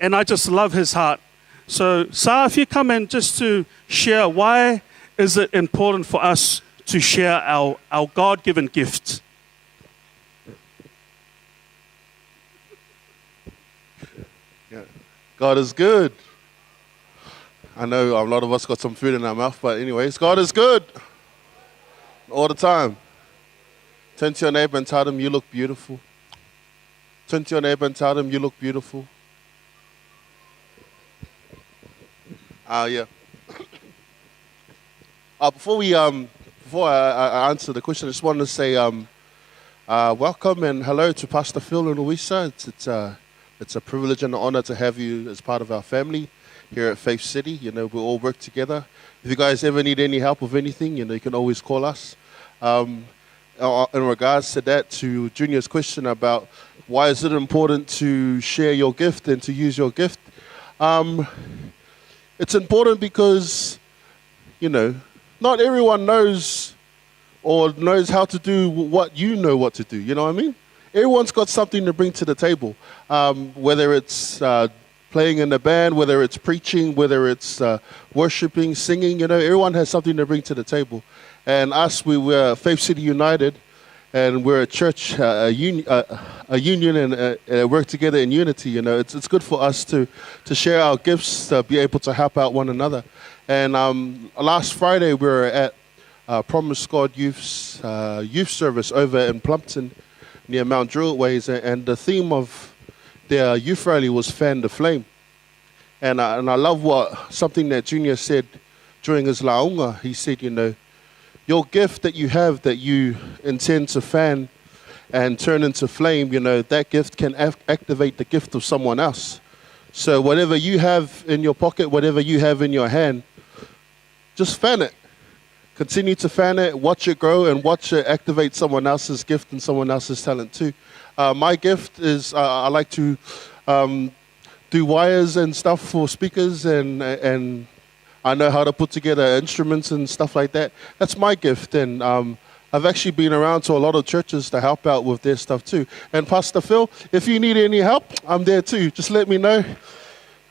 And I just love his heart. So, Sa, if you come in just to share, why is it important for us to share our God-given gift? Yeah. God is good. I know a lot of us got some food in our mouth, but anyways, God is good all the time. Turn to your neighbor and tell them you look beautiful. Turn to your neighbor and tell them you look beautiful. Yeah. Before I answer the question, I just wanted to say Welcome and hello to Pastor Phil and Louisa. It's a privilege and an honor to have you as part of our family here at Faith City. You know, we all work together. If you guys ever need any help with anything, you know, you can always call us. In regards to that, to Junior's question about why is it important to share your gift and to use your gift, it's important because, you know, not everyone knows or knows how to do what you know what to do. You know what I mean? Everyone's got something to bring to the table, whether it's playing in the band, whether it's preaching, whether it's worshiping, singing. You know, everyone has something to bring to the table. And us, we were Faith City United, and we're a church, a union, and work together in unity. You know, it's good for us to share our gifts, to be able to help out one another. And last Friday, we were at Promise God youth service over in Plumpton near Mount Druittways, and the theme of their youth rally was Fan the Flame. And I love something that Junior said during his launga. He said, you know, your gift that you have that you intend to fan and turn into flame, you know, that gift can activate the gift of someone else. So whatever you have in your pocket, whatever you have in your hand, just fan it. Continue to fan it, watch it grow, and watch it activate someone else's gift and someone else's talent too. My gift is I like to do wires and stuff for speakers, and I know how to put together instruments and stuff like that. That's my gift, and I've actually been around to a lot of churches to help out with their stuff too. And Pastor Phil, if you need any help, I'm there too. Just let me know.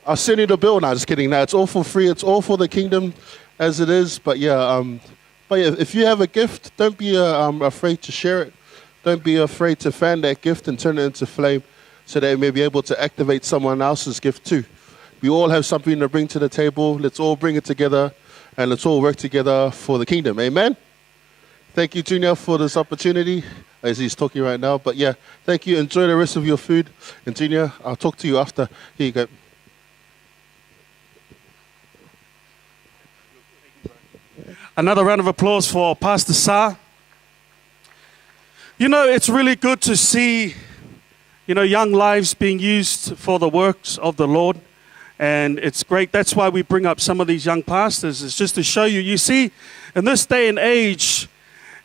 I'll send you the bill. No, just kidding. No, it's all for free. It's all for the kingdom as it is. But yeah, if you have a gift, don't be afraid to share it. Don't be afraid to fan that gift and turn it into flame so that you may be able to activate someone else's gift too. We all have something to bring to the table. Let's all bring it together and let's all work together for the kingdom. Amen? Thank you, Junior, for this opportunity, as he's talking right now. But yeah, thank you. Enjoy the rest of your food. And Junior, I'll talk to you after. Here you go. Another round of applause for Pastor Sa. You know, it's really good to see, you know, young lives being used for the works of the Lord. And it's great. That's why we bring up some of these young pastors. It's just to show you. You see, in this day and age,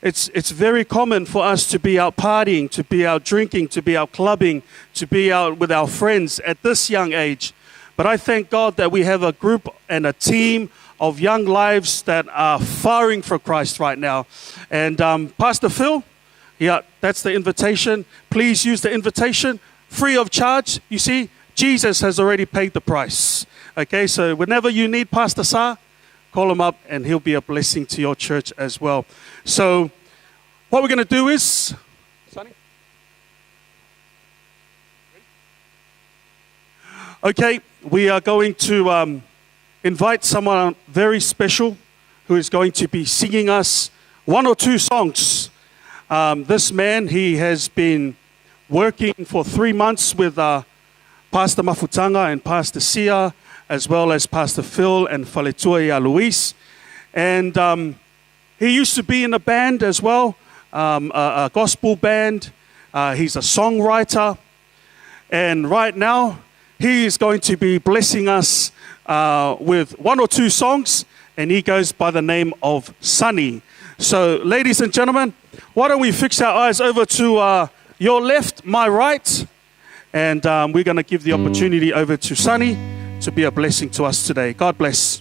it's very common for us to be out partying, to be out drinking, to be out clubbing, to be out with our friends at this young age. But I thank God that we have a group and a team of young lives that are firing for Christ right now. And Pastor Phil, yeah, that's the invitation. Please use the invitation, free of charge. You see, Jesus has already paid the price. Okay, so whenever you need Pastor Sa, call him up and he'll be a blessing to your church as well. So what we're going to do is, Sonny? Okay, we are going to invite someone very special who is going to be singing us one or two songs. This man, he has been working for 3 months with Pastor Mafutanga and Pastor Sia, as well as Pastor Phil and Faletua Luis. And he used to be in a band as well, a gospel band. He's a songwriter. And right now, he is going to be blessing us with one or two songs, and he goes by the name of Sunny. So, ladies and gentlemen, why don't we fix our eyes over to your left, my right, and we're going to give the opportunity over to Sunny to be a blessing to us today. God bless.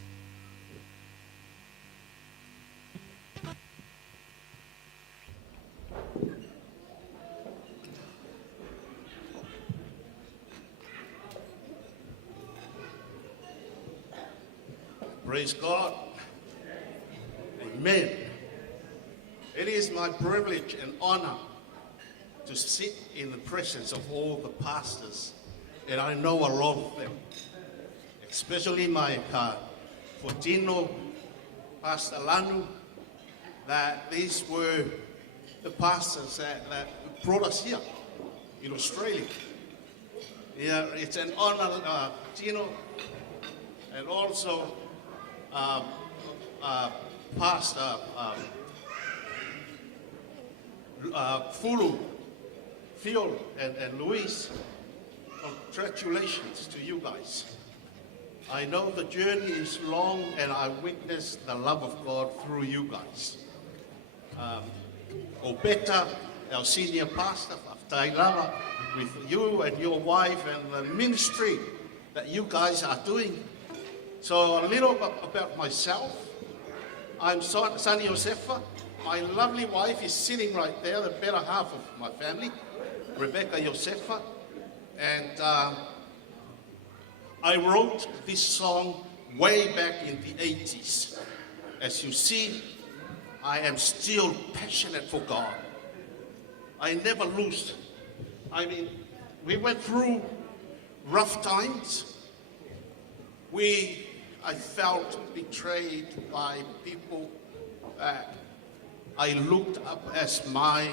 Praise God. Amen. It is my privilege and honor to sit in the presence of all the pastors, and I know a lot of them, especially my Fortino, Pastor Latu, that these were the pastors that brought us here in Australia. Yeah, it's an honor, Tino, and also Pastor Phillip, Phil and Louisa, congratulations to you guys. I know the journey is long, and I witnessed the love of God through you guys. Obeta, our senior pastor of Tailawa, with you and your wife and the ministry that you guys are doing. So a little about myself. I'm Sonny Josefa. My lovely wife is sitting right there, the better half of my family, Rebecca Josefa. And I wrote this song way back in the 80s. As you see, I am still passionate for God. I never lose. I mean, we went through rough times. I felt betrayed by people that I looked up as my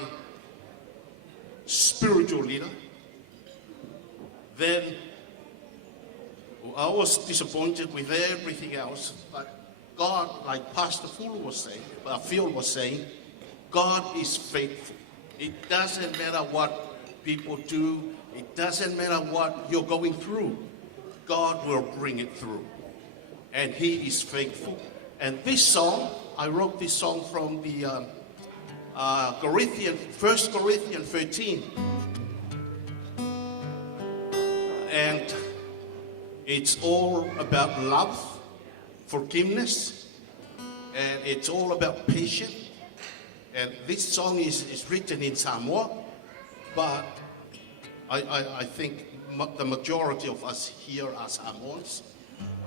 spiritual leader. Then I was disappointed with everything else. But God, like Pastor Paula was saying, Phil was saying, God is faithful. It doesn't matter what people do. It doesn't matter what you're going through. God will bring it through. And He is faithful. And this song, I wrote this song from the 1 Corinthians 13. And it's all about love, forgiveness, and it's all about patience. And this song is written in Samoa, but I think the majority of us here are Samoans.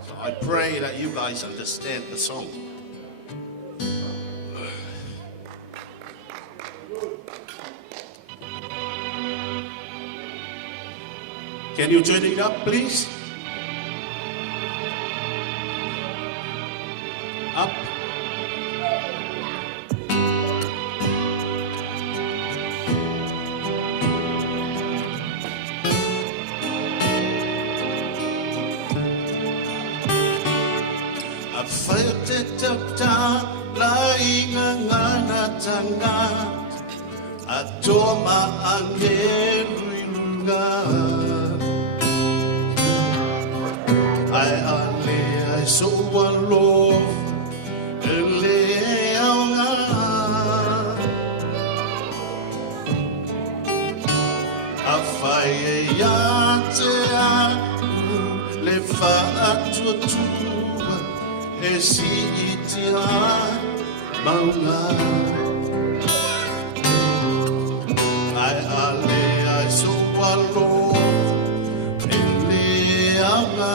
So I pray that you guys understand the song. Can you turn it up, please? Up. Afayatata lainga ngana tanga atoma angelunga I so one love eleanga afayate lefa atutu esitia maunga I so one love eleanga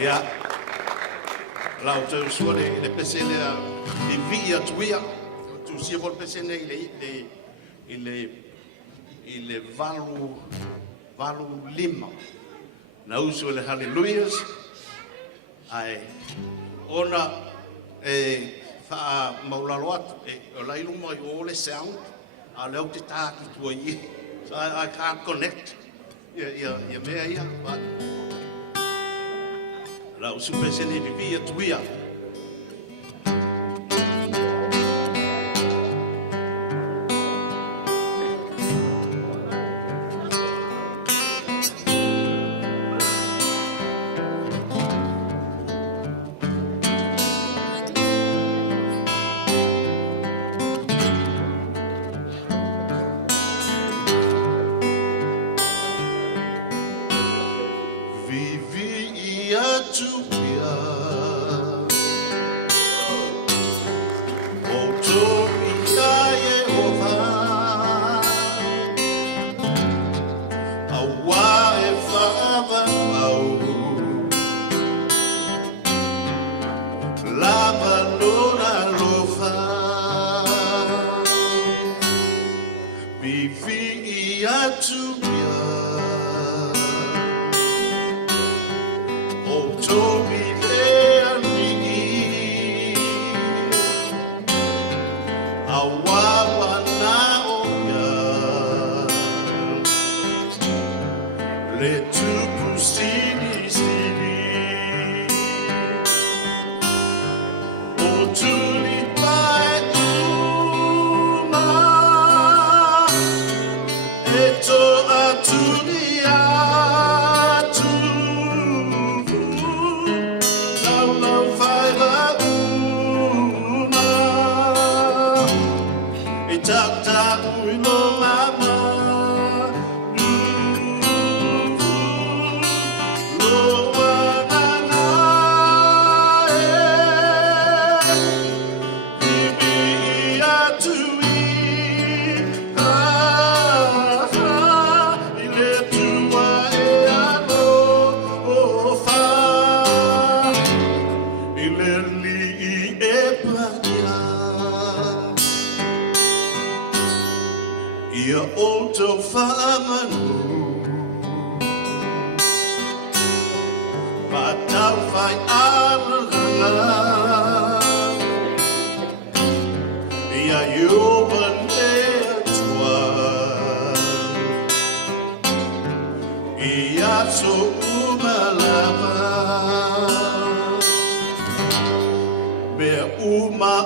Ia, lau tau suare le pesene a i vi atuia, tu sia vol pesene i le valu lima. Na usu le hallelujahs, ai ona wha maulalo atu, o lailu mai o le sound, a leo te tātu tua i, so I can't connect. Ia mea ia, but la usu pesene vi atuia. Uma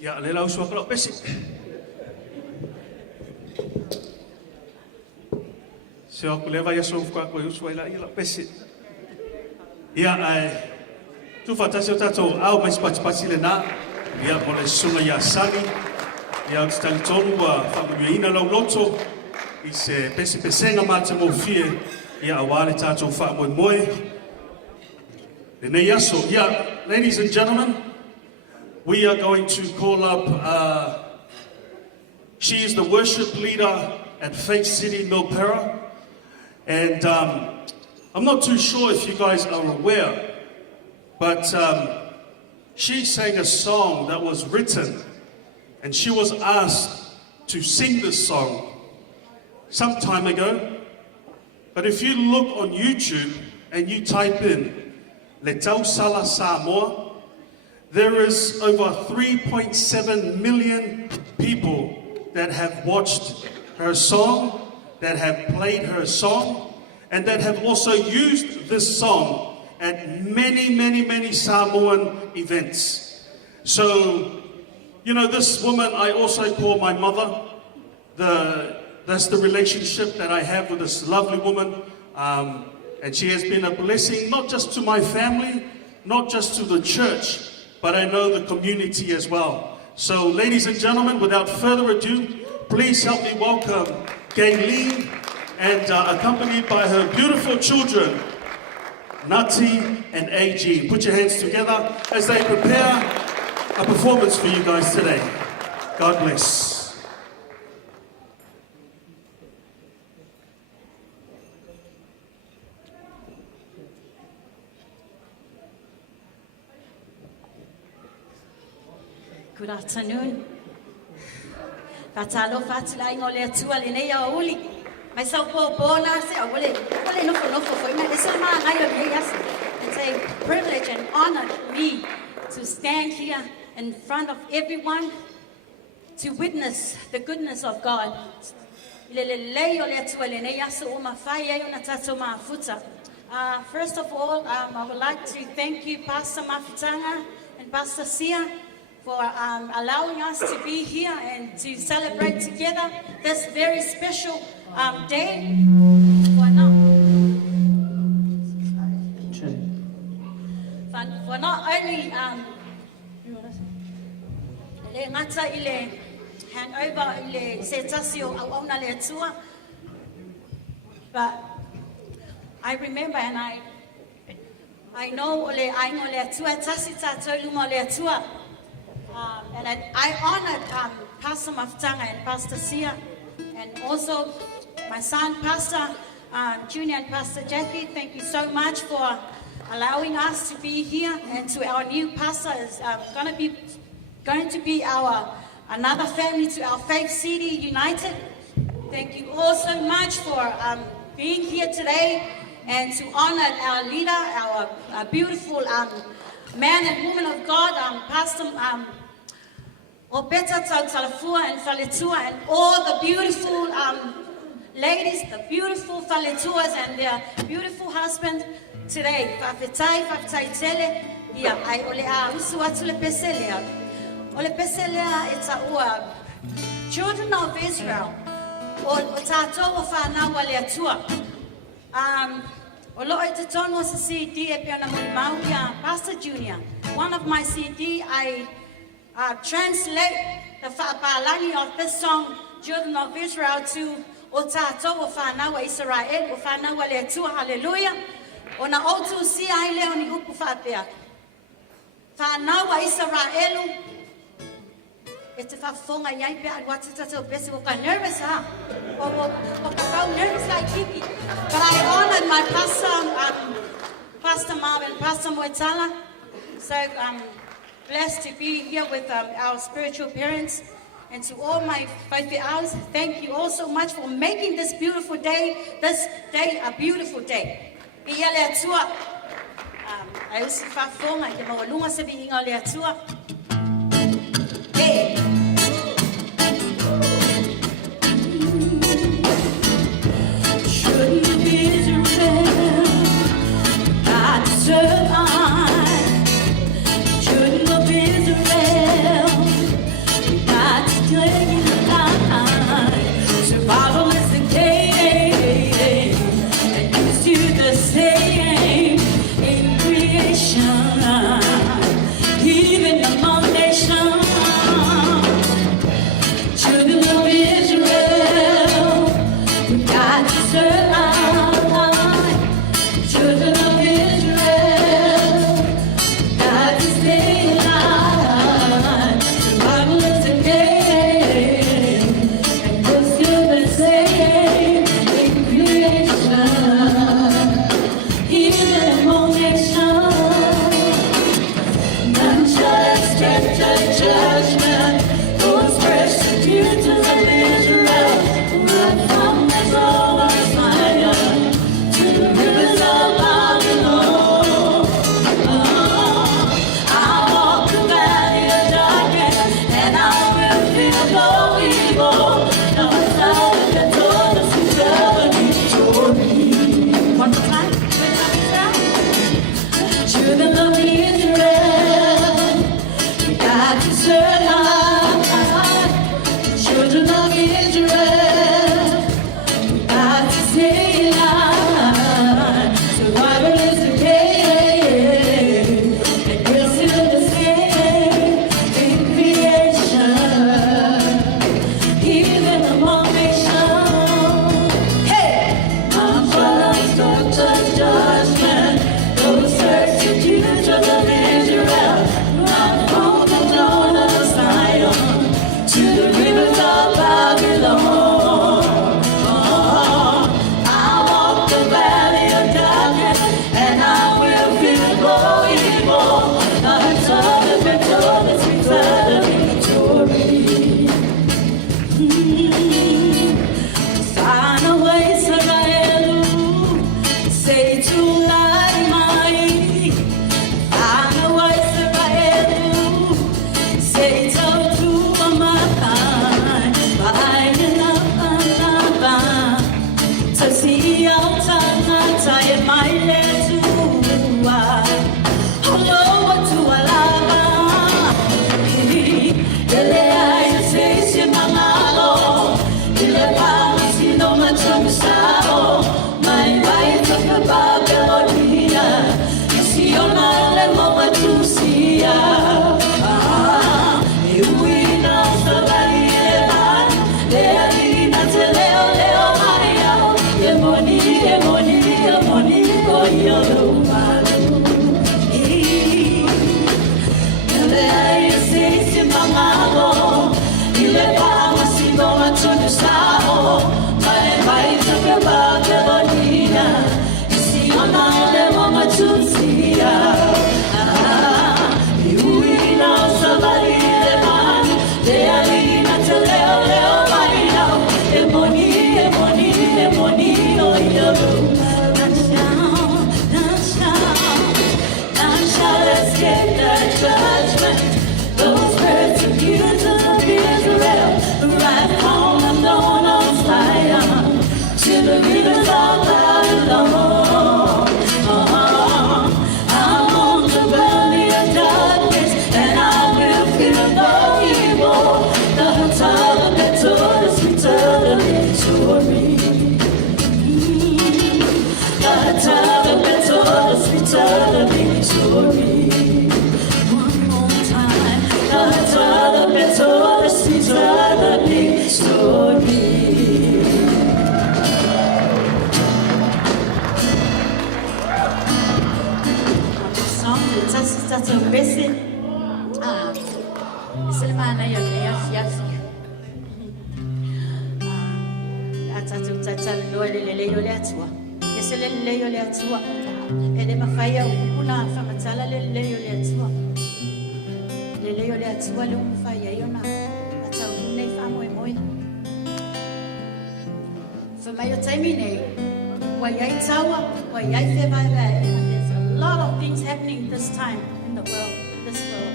Ia le lau sua kala pesi. Se o leva ia so kwa ko uswa ila ila pesi. Ia ai tu fatasi o tato au mais pati le na ia mo le sunga ia sali ia o tali tonu wa whamuina lau loto I se pesi pesenga mate mo fie ia awale tato wha Moimoi. Lenei aso. Yeah, ladies and gentlemen, we are going to call up, she is the worship leader at Faith City Milpera. And I'm not too sure if you guys are aware, but she sang a song that was written, and she was asked to sing this song some time ago. But if you look on YouTube and you type in Letau Sala Samoa, there is over 3.7 million people that have watched her song, that have played her song, and that have also used this song at many, many, many Samoan events. So, you know, this woman I also call my mother. That's the relationship that I have with this lovely woman. And she has been a blessing, not just to my family, not just to the church, but I know the community as well. So, ladies and gentlemen, without further ado, please help me welcome Gayleen, and accompanied by her beautiful children, Nati and AG. Put your hands together as they prepare a performance for you guys today. God bless. Good afternoon. Fatalo fatla ingo le tua le nei a uli. Mai sau po bona se ole no for me. It's a man yes. It's a privilege and honor for me to stand here in front of everyone to witness the goodness of God. First of all, I would like to thank you, Pastor Mafutanga and Pastor Sia, for allowing us to be here and to celebrate together this very special day. For not only hand over but I remember and I know and I honored Pastor Mafutanga and Pastor Sia, and also my son, Pastor Junior and Pastor Jackie. Thank you so much for allowing us to be here, and to our new pastor is going to be our another family to our Faith City United. Thank you all so much for being here today and to honor our leader, our beautiful man and woman of God, Pastor Opeta Talafua and Faletua, and all the beautiful ladies, the beautiful Faletuas and their beautiful husband today. Fafetai tele, yeah, I ole a usuatule peselea. Ole peselea, it's a children of Israel. Or tato wafana waleatua. Olo itaton was a CD epiana Moimoi, Pastor Junior. One of my CD, I translate the Fa'apalani of this song, Children of Israel, to Otato Wafana wa Israel, Wafana wa Letua, hallelujah. Ona otu si aile oni upu fa'apea. Fa'ana wa Israelu. It's a fonga yai pe what's it so best woka nervous or nervous like Kiki. But I honored my pastor, Pastor Marvin, Pastor Moitala. So blessed to be here with our spiritual parents, and to all my faithful hours. Thank you all so much for making this beautiful day, a beautiful day. I also fonga ke mawalunga se bihinga le atua. There's a lot of things happening this time in the world, this world.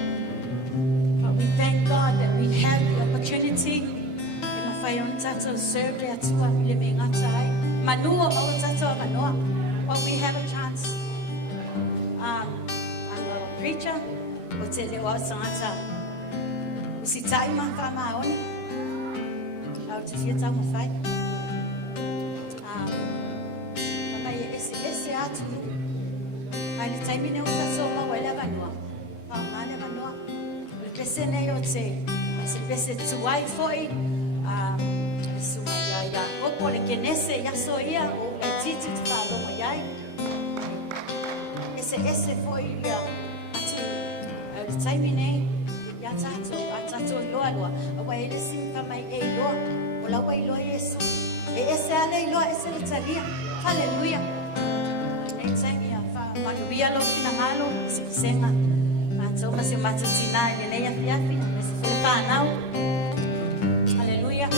But we thank God that we have the opportunity to serve the atua living outside. Manua o tato manua. But we have a chance. I'm a preacher. O te lewa sangata. Si taima kama oni. Au te fia tama fai. Ese atu. Ai le taimi ne o tato ma wale manua. Pa male manua. Le pese ne o te. Se pese tuai foi. O le kenese ya soia o e titi te whalo mo iai. Ese foi ia atu. Au le taimi nei, ia tato, a tato loa loa. Awa ele simpa mai e loa. O la wai loa Yesu. E ese ale loa, ese le talia. Hallelujah. Nei taimi a wha manuia lo fina malo, se kisenga. Mato masi matatina ele nei afi afi. Mesi fele whanau. Hallelujah.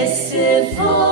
Esse foi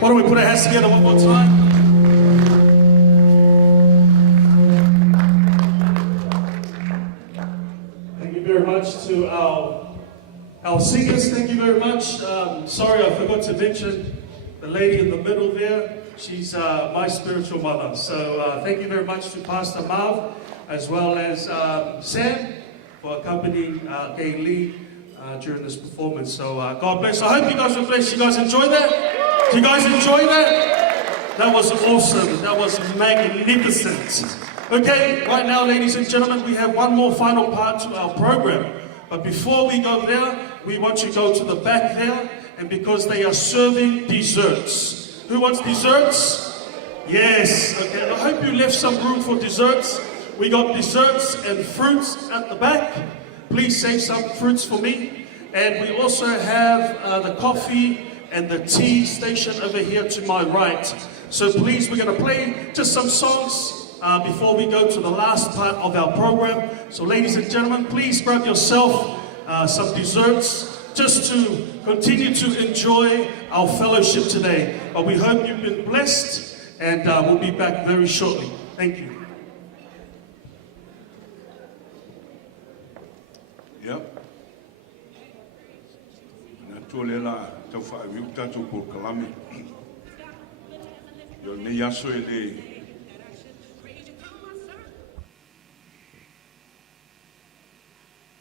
Why don't we put our hands together one more time? Thank you very much to our singers. Thank you very much. Sorry, I forgot to mention the lady in the middle there. She's my spiritual mother. So thank you very much to Pastor Marv, as well as Sam, for accompanying Gay Lee during this performance. So God bless. I hope you guys were blessed. You guys enjoyed that? Did you guys enjoy that? That was awesome. That was magnificent. Okay, right now, ladies and gentlemen, we have one more final part to our program. But before we go there, we want you to go to the back there, and because they are serving desserts. Who wants desserts? Yes. Okay, I hope you left some room for desserts. We got desserts and fruits at the back. Please save some fruits for me. And we also have the coffee and the tea station over here to my right. So please, we're going to play just some songs before we go to the last part of our program. So ladies and gentlemen, please grab yourself some desserts just to continue to enjoy our fellowship today. But we hope you've been blessed, and we'll be back very shortly. Thank you. Yep. Tolela tau whaawiu tātou por kalame. Yo ne yaso e le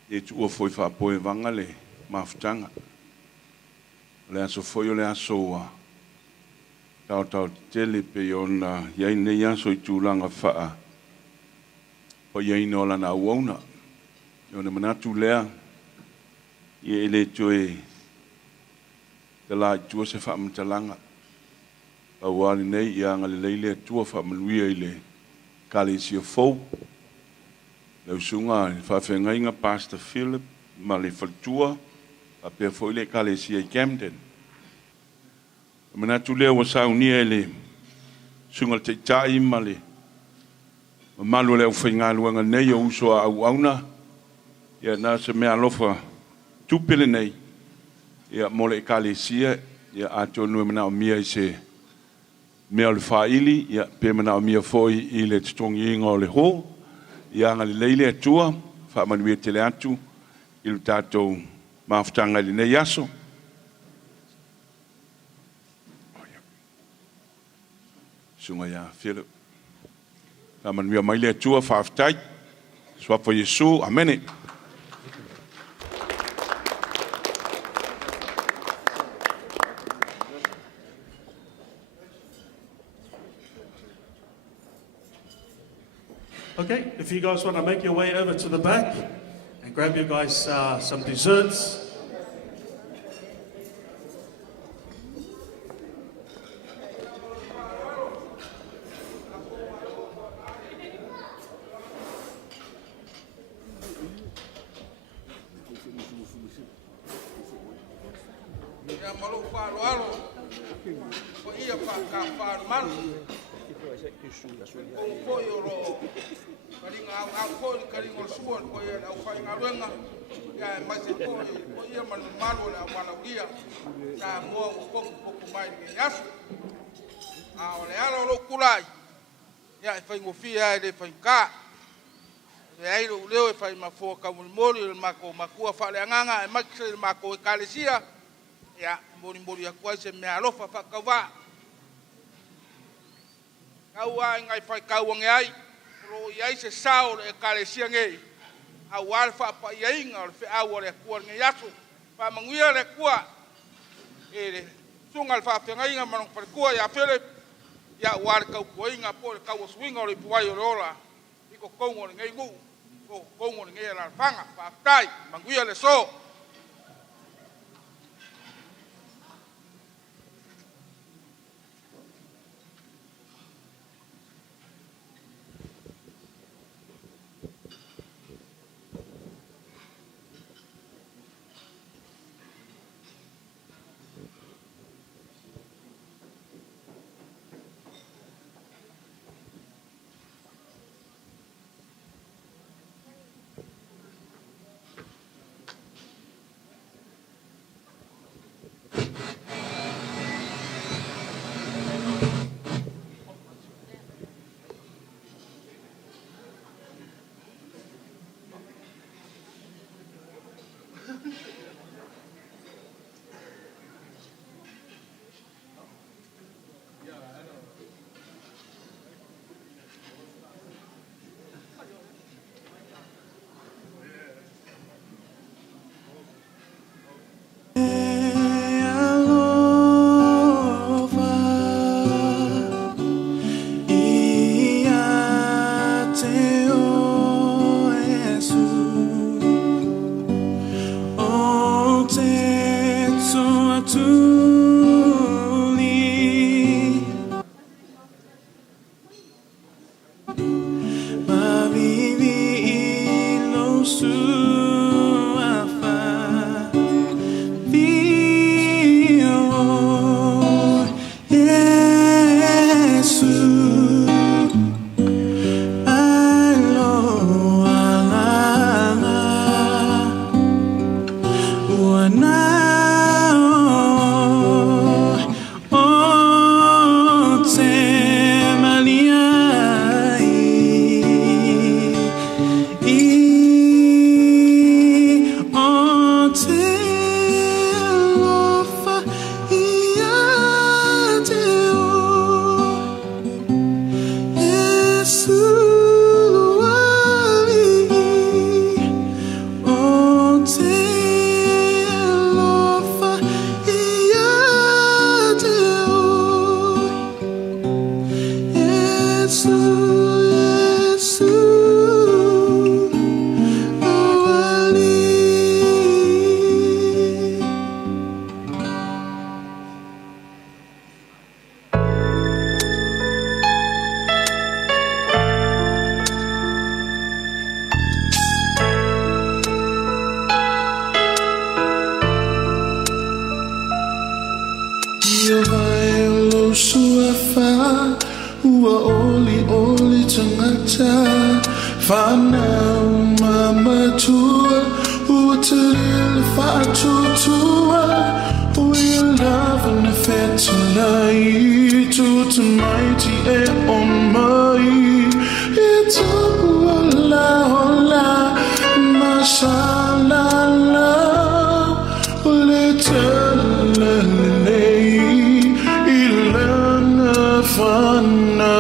e tu ua foi whaapoe vanga le mafutanga. Le aso foi o le aso a tau tele pe ona iai ne yaso I tūlanga whaa. Po iai no la na uauna. Yo ne manatu lea I ele tue te la tua se whaamtalanga. Awari nei I anga le leile tua whaamaluia I le kale sia fau. Leu sunga I whawhenga inga Pastor Phillip ma le whaltua a pia fau le kale sia I Camden. Manatu lea wa saunia le sunga te tai ma le malu leo whainga luanga nei o uso a au auna. Ia nā se mea lofa tupele nei. Ia mole kalesia ia ato no mana o mia I se mea le faili ia pe mana o mia foi I le ttonginga o le ho ia nga le leile atua fa manuia tele atu I le tatou mafutanga le nei aso sunga ia Phillip man via mai le tua whaftai. Swapa Yesu, amen. Okay, if you guys want to make your way over to the back and grab you guys some desserts. Kaua ngai fai kaua ngai ro iai se sao e kalesia ngai awal fa pa iai ngal fe awore kuar ngai yasu pa manguia le kua ele sungal fa fe ngai ngai manong par kua ya Phillip ya war kau koinga po kau swing ori puai rola iko kongo ngai ngu ko kongo ngai la fanga pa tai manguia le so. Ilana fana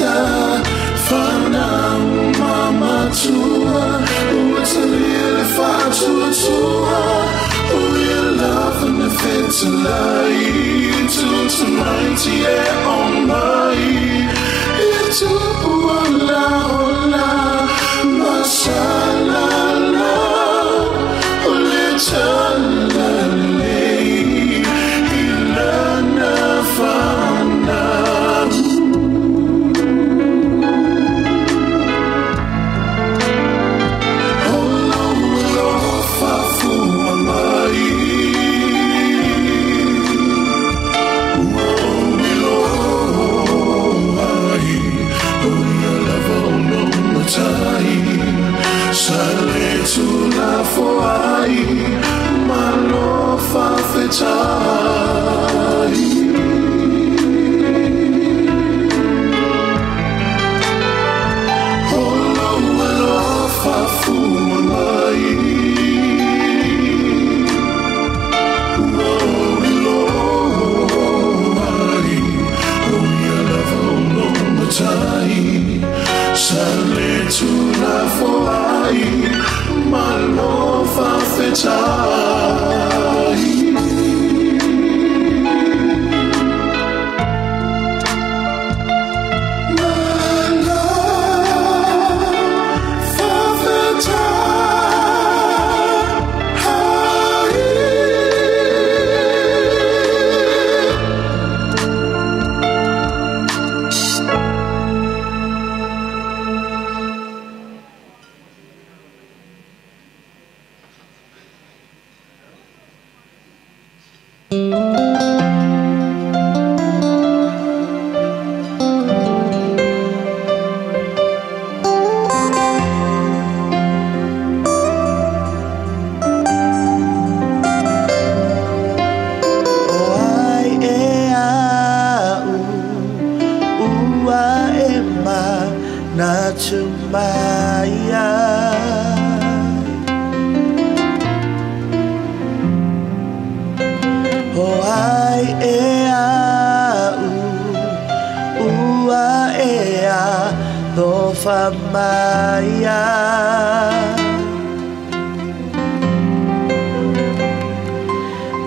mata fana mama tua uataliele fatua tua your love and the fit to lie to tonight yeah on my to ola ola masala la oletala le ilana fana Sale tu la fuai, ma lo fa fetai. Oh lo fa fu mai. Oh lo ai, oh ya la lo matai. Sale tu la fuai, ma lo fa fetai. Ma lo fa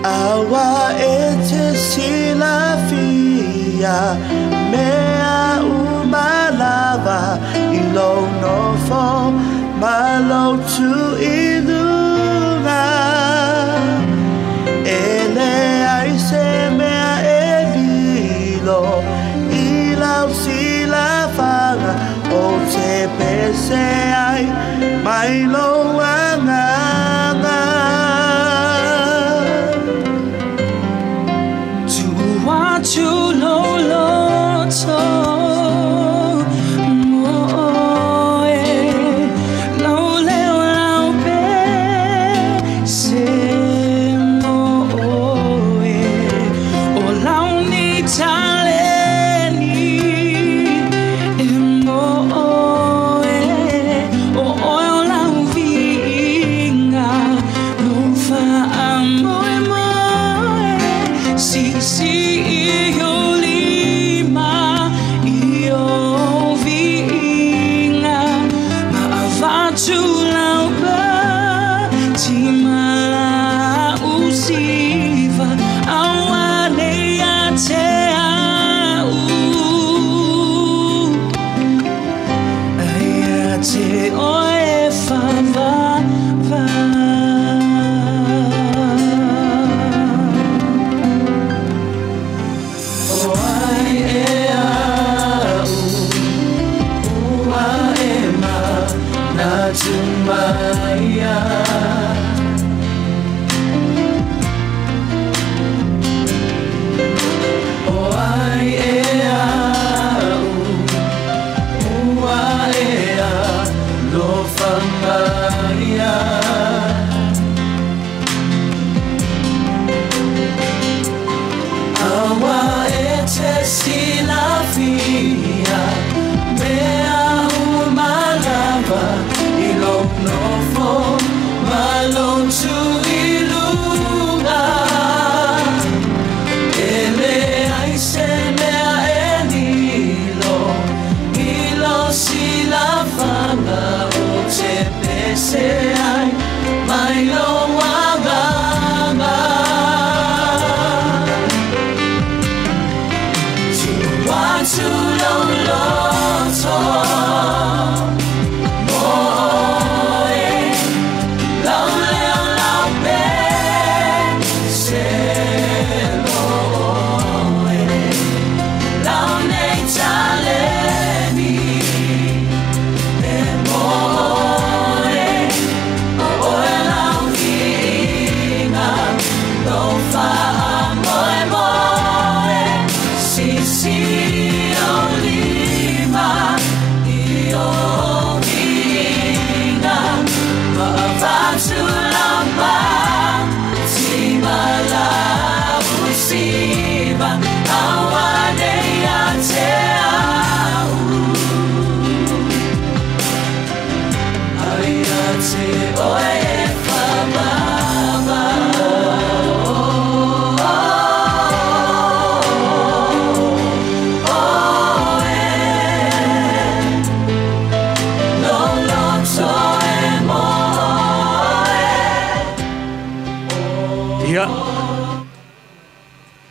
Awa ete sila fia mea umalava ilo no fo malo tu ilunga ele ai se mea elilo ilau sila fanga o te pese ai mailo anganga tu lo loto moe lo leo lau pe se moe o lau ni taleni e moe o oil lau vinga no fa amoe moe si si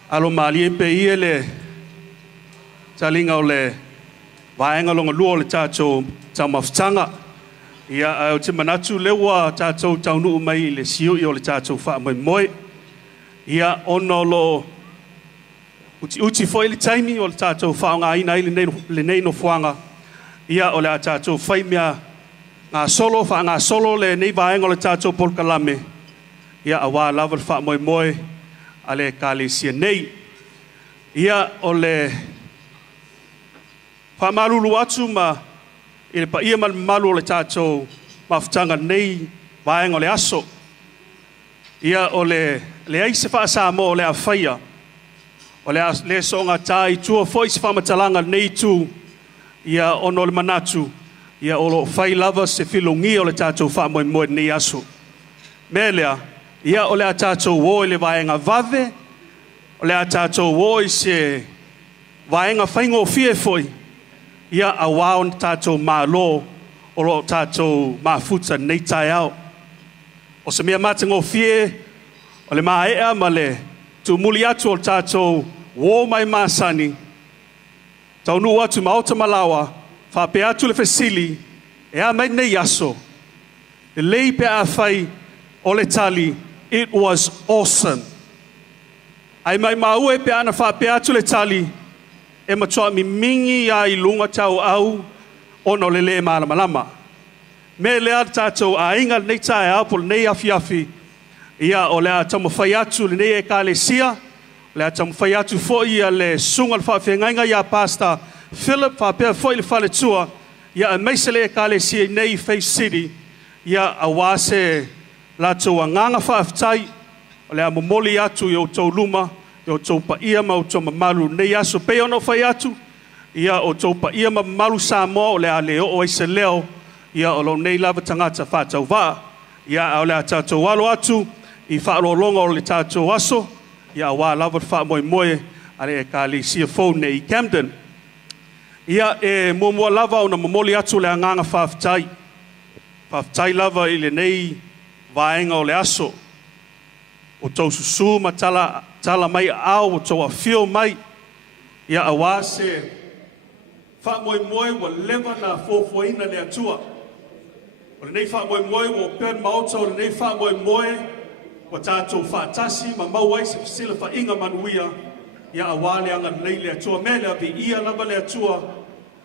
alo mali pe ile talinga ole vaenga longa luo le tato tamaftanga ia o te manatu lewa tato taunu mai le siu i le tato fa Moimoi ia ono lo uti foi le taimi o le tato fa nga ina le nei no fuanga ia o le tato fai mea ngā solo le nei vaenga o le tato polkalame ia awa lava fa Moimoi ale kale sia nei ia o le fa malulu atu ma i le pa ia malu o le tato mafutanga nei vaenga o le aso ia o le aise fa sa mo o le awhaia o le songa tai tua foi se fa matalanga nei tu ia ono le manatu ia o lo fai lava se filongi o le tato fa Moimoi nei aso melea ia o le tato wo le vaenga vave o le tato wo se vaenga faingo fie foi ia awa on tato malo o lo tato mafuta nei tai au o se mea matango fie o le maea ma le tu muli atu o tato wo mai masani tau nu atu maota malawa fa pe atu le fesili e a mai nei aso le lei pe a fai o le tali it was awesome ai mai maue pe ana fa pe atu le tali e matua mi mingi ai lunga tau au ono le malama me le tato a inga nei tai au pol nei afi ia o le tamu fai atu le nei e kalesia le tamu fai atu fo ia le sunga fa fenga ia Pastor Phillip fa pe fo le fale tua ia a meisele e kalesia nei Face City ia awase la tua nganga fa aftai o le momoli atu yo tau luma o tau pa ia ma o tau malu nei aso pe ono fai atu ia o tau pa ia ma malu Samoa o le a leo o ese leo ia o lo nei lava tangata fa tau va ia o le a tatou walo atu i fa lo longa o le tatou aso ia wa lava fa Moimoi ale e kali sia phone nei Camden ia e mo lava ona momoli atu le anganga fa tai lava i le nei vaenga o le aso o tau susu ma tala mai au o tau a fio mai ia awa se fa Moimoi wa leva na fofoina le atua o le nei fa Moimoi wa pen mauta o le nei fa Moimoi wa tatou fa tasi ma mauai se sila fa inga manuia ia awa le anga nei le atua mele vi ia lava le atua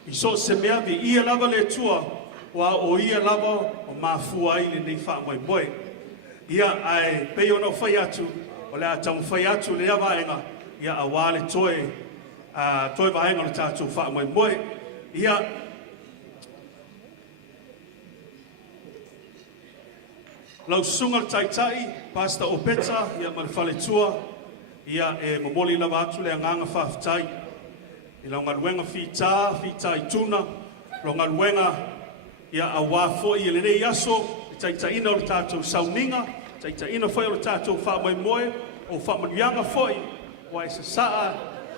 i so se mea vi ia lava le atua wa o ia lava o mafua i le nei fa Moimoi ia ai pe ono fai atu o le atau fai atu le avaenga ia awale toi vaenga le tatou fa Moimoi ia lau sunga le taitai Pastor Opeta ia ma le fale tua ia e momoli lava atu le anganga faafetai i lau galuega fita i tuna lau galuega ia auā foʻi i lenei aso i taʻitaʻina o le tatou sauniga taʻitaʻina foʻi o le tatou faamoemoe o faamanuiaga foʻi ua e sasaʻa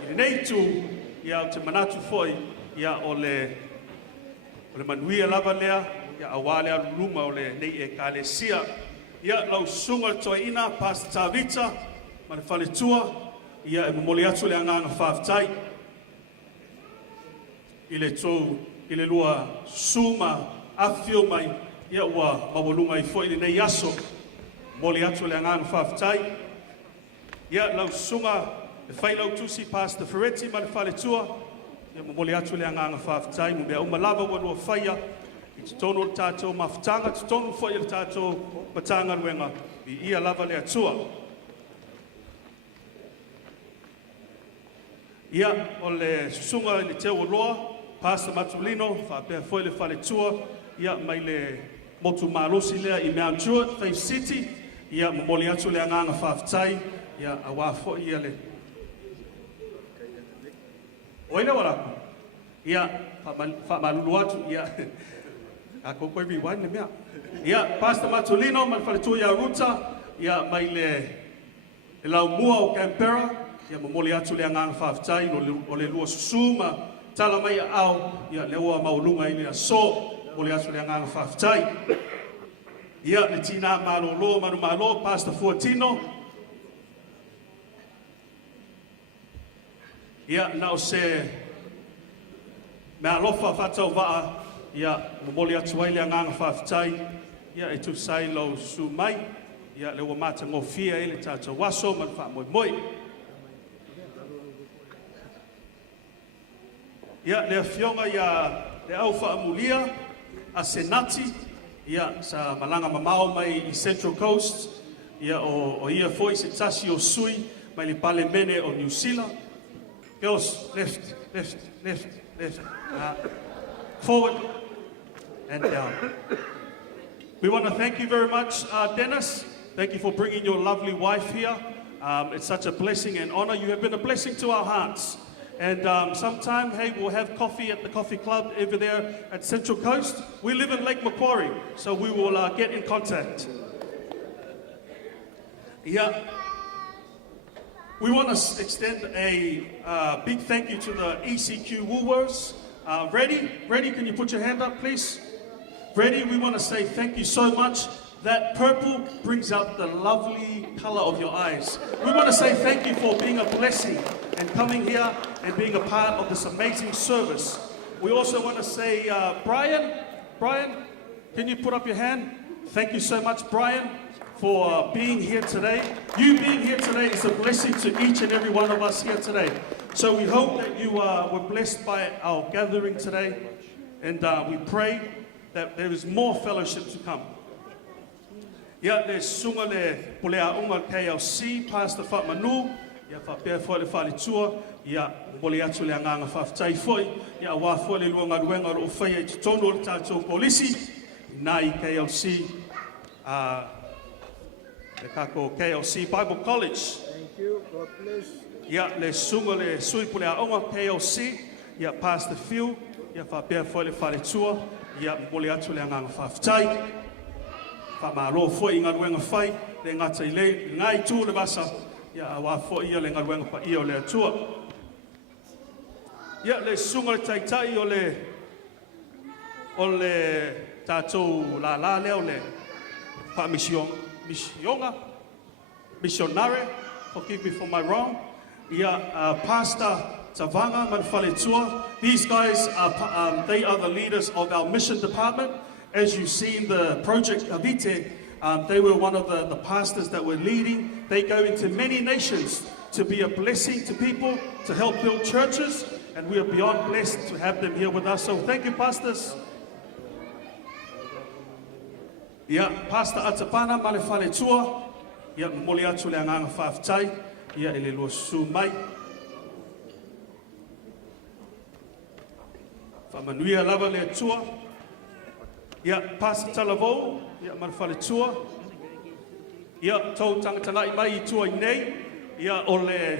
i lenei tu ia o te manatu foʻi ia o le manuia lava lea ia auā le aluluma o le nei ekalesia ia lau suga le toeina Pastor Tavita ma le faletua ia e momoli atu le agaga faafetai i le tou i le lua suma afio mai ia ua maualuga i foʻi lenei aso moli atu le agaga faafetai ia lau suga le fai lau tusi Pastor Ferretti ma le faletua ia momoli atu le agaga faafetai mo mea uma lava ua lua faia i totonu o le tatou mafutaga totonu foʻi o le tatou matagaluega i ia lava le atua ia o le susuga i le teu oloa Pastor Matulino faapea foʻi le faletua ia mai le motu malosi lea i Mount Druitt Faith City ia momoli atu le agaga faafetai ia auā foʻi ia le oina walaku ia faamalulu atu ia ako koe vi wine le mea ia Pastor Matulino ma le faletua ia Ruta ia mai le laumua o Canberra ia momoli atu le agaga faafetai o le lua susu ma tala mai au ia le ua mauluga i le aso moli atu le agaga faafetai ia le tinā malōlō manumālō Pastor Fuatino Ia, na o se me alofa whatau waa, ia, momoli atu ai lea nganga whawhitai, ia, e tu sai lau su mai, ia, le wa mata ngō fia e le tātou waso, man wha Moimoi. Ia, le fionga ia, le au wha amulia, a senati, ia, sa malanga mamao mai I Central Coast, ia, o ia foi se tasi o sui, mai le pale mene o New Zealand. Girls, left, left, left, left. Forward and down. We want to thank you very much, Dennis. Thank you for bringing your lovely wife here. It's such a blessing and honor. You have been a blessing to our hearts. And sometime, hey, we'll have coffee at the coffee club over there at Central Coast. We live in Lake Macquarie, so we will get in contact. Yeah. We want to extend a big thank you to the ECQ Woolworths. Ready? Ready? Can you put your hand up, please? Ready? We want to say thank you so much. That purple brings out the lovely color of your eyes. We want to say thank you for being a blessing and coming here and being a part of this amazing service. We also want to say, Brian, can you put up your hand? Thank you so much, Brian, for being here today. You being here today is a blessing to each and every one of us here today. So we hope that you were blessed by our gathering today, and we pray that there is more fellowship to come. Ia le sunga le polea unga KLC, Pastor Fatmanu, ia whapea fo le whalitua, ia mole atu le anganga whaftai foi, ia wā fo le luanga ruenga o whai e tonu o le tātou polisi, nai KLC, le kako KLC Bible College. Thank you, God bless. Ia le sunga le sui polea unga KLC, ia Pastor Phil, ia whapea fo le whalitua, ia mole atu le anganga whaftai, Whamaro foi inga ruenga whai, le ngata I le ngai tū le basa, ia awa foi ia le ngaruenga pa ia o le atua. Ia le sunga le taitai o le tātou la leo le pa missionary, forgive me for my wrong. Ia Pastor Tavanga Manfaletua. These guys they are the leaders of our mission department. As you see in the project Avite, they were one of the pastors that were leading. They go into many nations to be a blessing to people, to help build churches, and we are beyond blessed to have them here with us. So thank you, pastors. Yeah, Pastor Atapana Malefaletua, yeah, Moliatu Leanganga Faftai, yeah, Elelo Sumai. Famanuia Lava Letua. Yeah, Pastor Talavo, yeah, Marfaletua. Yeah, Tau Tangatangai Mai Tua Nei. Yeah, Ole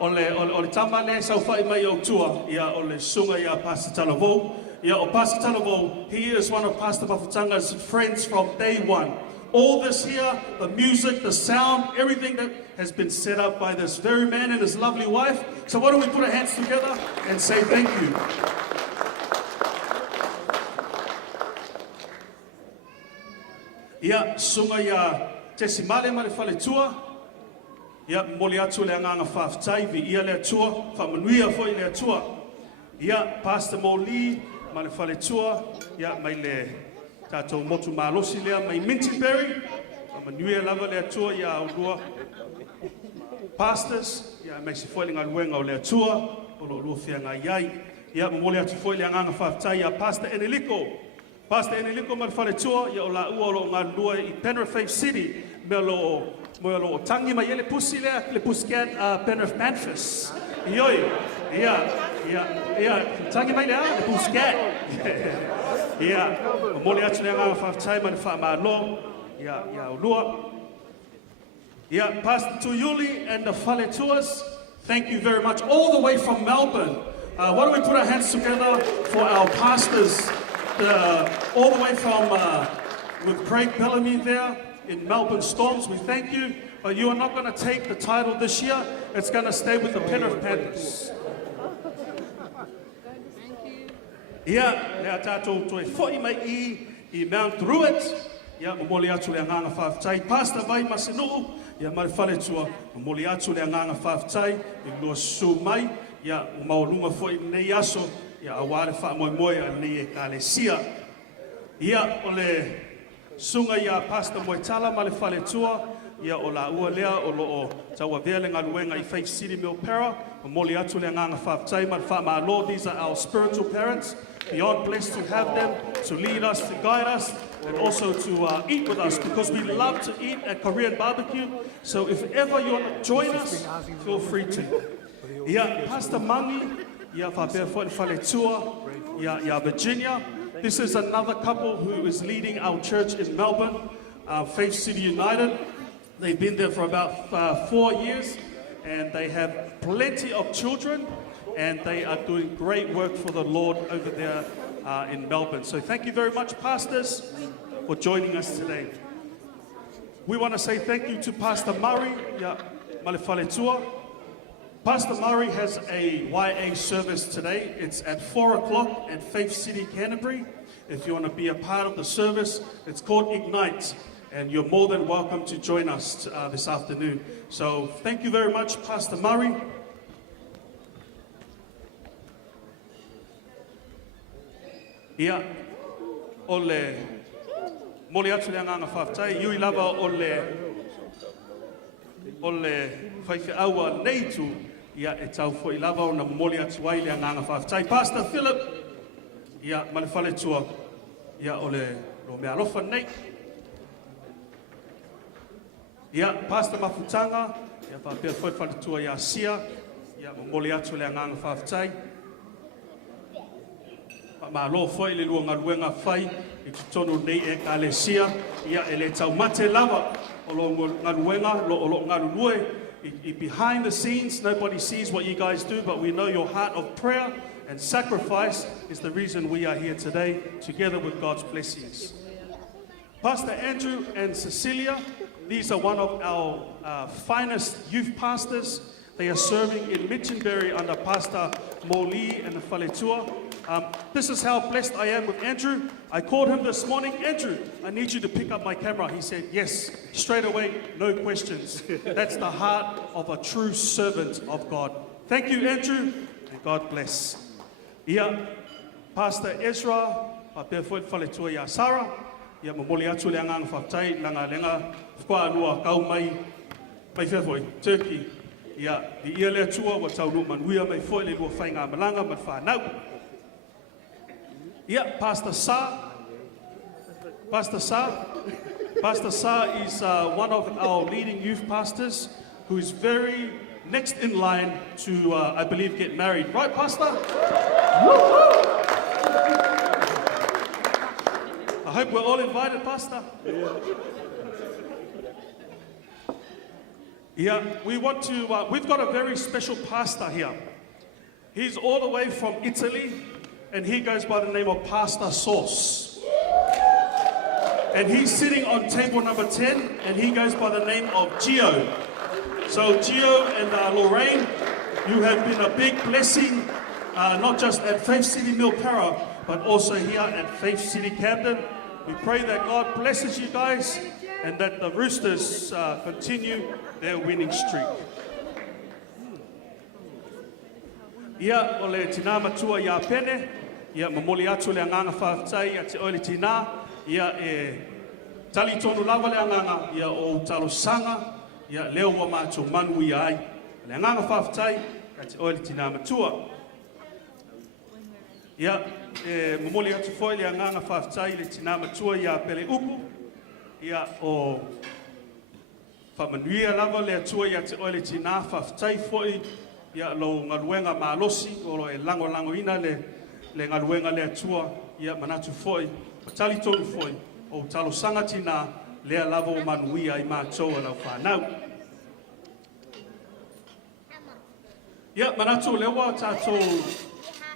Tamane Saufa Mai Tua. Yeah, Ole Sunga, yeah, Pastor Talavo. Yeah, Pastor Talavo, he is one of Pastor Bafutanga's friends from day one. All this here, the music, the sound, everything that has been set up by this very man and his lovely wife. So why don't we put our hands together and say thank you. Ia sunga ia tesimale male fale tua. Ia moli atu le anganga whaftai vi ia le tua, whamanuia foi le tua. Ia Pastor Moli male fale tua, ia mai le tātou motu malosi lea mai Mintyberry, whamanuia lava le tua ia aurua. Pastors, ia mai si foi le ngaruenga o le tua, o lo luafia ngai iai. Ia moli atu foi le anganga whaftai ia Pastor Eneliko. Pastor Eneliko Marfaletua, ia o la ua lo ngā lua I Penrith City, me lo tangi mai ele pusi lea, le pusket Penrith Panthers. Ioi, ia, tangi mai lea, le pusket. Ia, mole atu lea ngā whaftai mani whamalo, ia o lua. Ia, Pastor Tuyuli and the Faletuas, thank you very much, all the way from Melbourne. Why don't we put our hands together for our pastors, all the way from, with Craig Bellamy there in Melbourne Storms, we thank you, but you are not going to take the title this year. It's going to stay with the Penrith Panthers. Ia, lea tātou toi foi mai I Mount Druitt. Ia, mamoli atu lea nganga whaftai. Pastor Vai Masenuu, ia marifaletua, mamoli atu lea nganga whaftai, I lua su mai. ia maolunga foi nei aso ia awale fa Moimoi nei ekalesia ia ole sunga ia Pastor Moitala ma le faletua ia o la ua lea o loo taua vea le ngaluenga I Faith City Milpera moli atu le nganga whaftai ma wha Lord, these are our spiritual parents. Beyond blessed to have them to lead us, to guide us, and also to eat with us because we love to eat at Korean barbecue. So if ever you want to join us, feel free to. Yeah, Pastor Mangi, yeah, Virginia. This is another couple who is leading our church in Melbourne, Faith City United. They've been there for about 4 years, and they have plenty of children. And they are doing great work for the Lord over there in Melbourne. So thank you very much, pastors, for joining us today. We want to say thank you to Pastor Murray. Pastor Murray has a YA service today. It's at 4 o'clock at Faith City, Canterbury. If you want to be a part of the service, it's called Ignite. And you're more than welcome to join us this afternoon. So thank you very much, Pastor Murray. Ia, ole moli atu le nganga whaftai, iui lava ole whaiwhi aua neitu, ia e tau fo I lava o na moli atu ai le nganga whaftai. Pastor Phillip, ia male whale tua, ia ole lo mea lofa nei. Ia, Pastor Mafutanga, ia whapea whale tua ia sia, ia moli atu le nganga whaftai. Ma lo foi le luanga luenga fai I tonu nei e kalesia ia ele tau mate lava o lo ngaluenga lo ngalulue behind the scenes. Nobody sees what you guys do, but we know your heart of prayer and sacrifice is the reason we are here today together with God's blessings. Pastor Andrew and Cecilia, these are one of our finest youth pastors. They are serving in Missionary under Pastor Moli and the Faletua. This is how blessed I am with Andrew. I called him this morning, Andrew, I need you to pick up my camera. He said, yes, straight away, no questions. That's the heart of a true servant of God. Thank you, Andrew, and God bless. Ia, Pastor Ezra, Papefoit Faletua ya Sarah, ia mamoli atu le angang whaktai, langa lenga, whkoa anua kau mai whewhoi, Turkey. Ia, di ia lea tua, wa tau nu manuia mai foi le lua whainga malanga, man whanau. Yeah, Pastor Sa. Pastor Sa is one of our leading youth pastors who is very next in line to, I believe, get married. Right, Pastor? I hope we're all invited, Pastor. Yeah, we've got a very special pastor here. He's all the way from Italy. And he goes by the name of Pastor Sauce. And he's sitting on table number 10, and he goes by the name of Gio. So Gio and Lorraine, you have been a big blessing, not just at Faith City Milpera, but also here at Faith City Camden. We pray that God blesses you guys, and that the Roosters continue their winning streak. Ia ole tina matua ia pene, ia mamoli atu le anganga whaftai a te oile tina, ia e tali tonu lava le anganga, ia o talo sanga, ia leo wa mātou manu ia ai. Le anganga whaftai a te oile tina matua. Ia e mamoli atu foi le anganga whaftai le tina matua ia pele upu, ia o whamanuia lava le atua ia te oile tina whaftai foi, ia lo ngaluenga malosi o lo e lango ina le ngaluenga le atua ia manatu foi tali tonu foi o talo sangatina le lava o manuia I mātou lau whanau. Ia manatu lewa tātou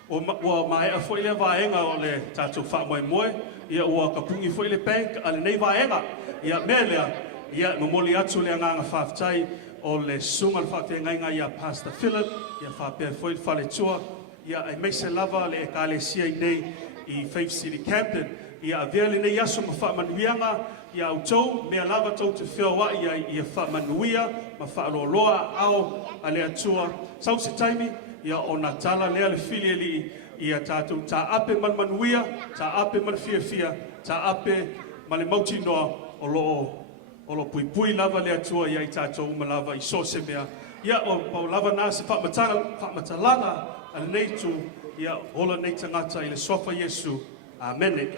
o maea foi le vaenga o le tātou whamoimoe ia ua kapungi foi le bank ale nei vaenga ia melea ia mamoli atu le anganga whaftai o le sunga le whatengainga ia Pastor Phillip, ia whapea foi le whaletua, ia ai meise lava le ekalesia I nei I Faith City Camden, ia avea le nei aso ma whamanuianga, ia autou, mea lava tau te whiawa ia whamanuia, ma whaaloloa ao a le atua. Sau se taimi, ia ona tala lea le fili li ia tātou tā ape manuia, tā ape fia, tā ape male mauti noa o lo pui lava lea tua ia i tātou malava i so se mea. Ia o lava nā se whamatalanga a nei tu ia ola nei tangata i le sofa Yesu. Amen.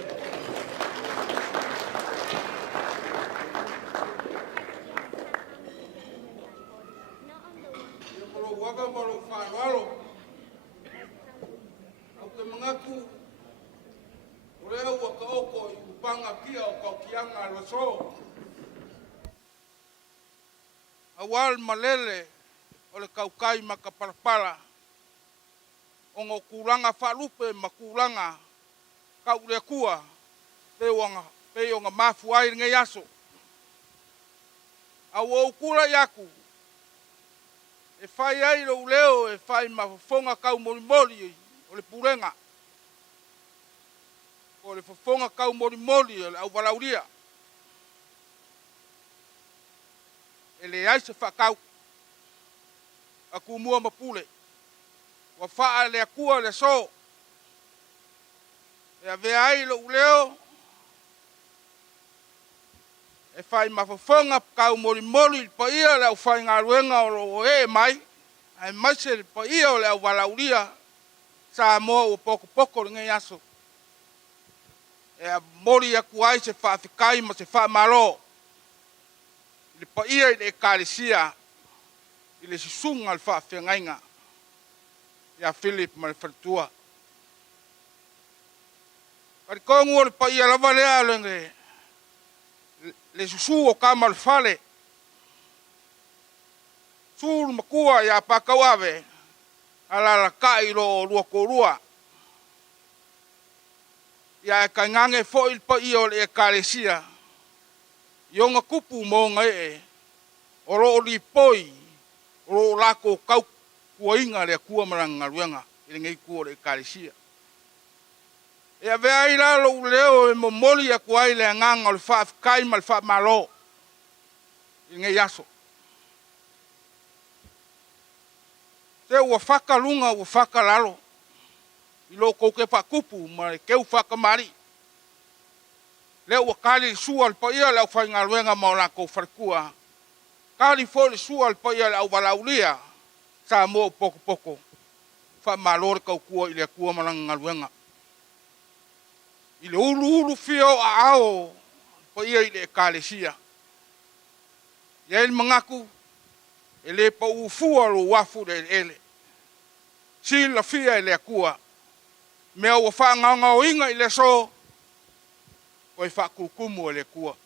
Mangaku, oreo wa kaoko i upanga kia o kaukianga loso. Awal malele o le kaukai makaparapara. Ongo kuranga falupe makuranga kaule kua pe onga mafu ai nge yaso. Awo ukura yaku. E fai ai lo leo e fai mafonga kau molimoli o le purenga. O le fofonga kau molimoli o le au walauria. E le aise whakau. Aku mua mapule. Wa faa le akua le so. E a vea ai lo uleo. E fai mafofonga kau molimoli pa ia le au fai ngā ruenga o e mai. Ai maise pa ia o le au walauria. Sa mo o poko ngai aso. E a mori aku ai se whaafikai ma se whaamaro. I le pa ia i le ekalisia. I le sisunga le whaafengainga. Ia Phillip ma le wharitua. Kari kongu o le pa ia lava lea lenge. Le susu o kama le whale. Suru makua ia pakawawe. Ala kai lo lua korua. Ia e kaingange fo il pa ia o le ekalesia. Ionga kupu mo ngai o ro li poi. O ro lako kau kuainga le kua maranga ruenga. Ile ngai kua le ekalesia. Ia vea ila lo leo e momoli ya kuai le nganga o le whaafikai ma le whaamalo. Ile ngai yaso. Te ua whakalunga ua whakalalo. I lo kouke whakupu ma le keu whakamari. Leo ua kari sua le paia le au whainga ruenga ma o lako wharikua. Kari fo le sua le paia le au walaulia. Sa mo poko. Whamalore kau kua i le kua malanga ruenga. I le ulu fio a ao paia i le ekalesia. Ia il mangaku. E le pa ufua lo wafu le ele. Si la fia e le akua. Mea ua whaanganga o inga i le so. Koi whakukumu e le kua.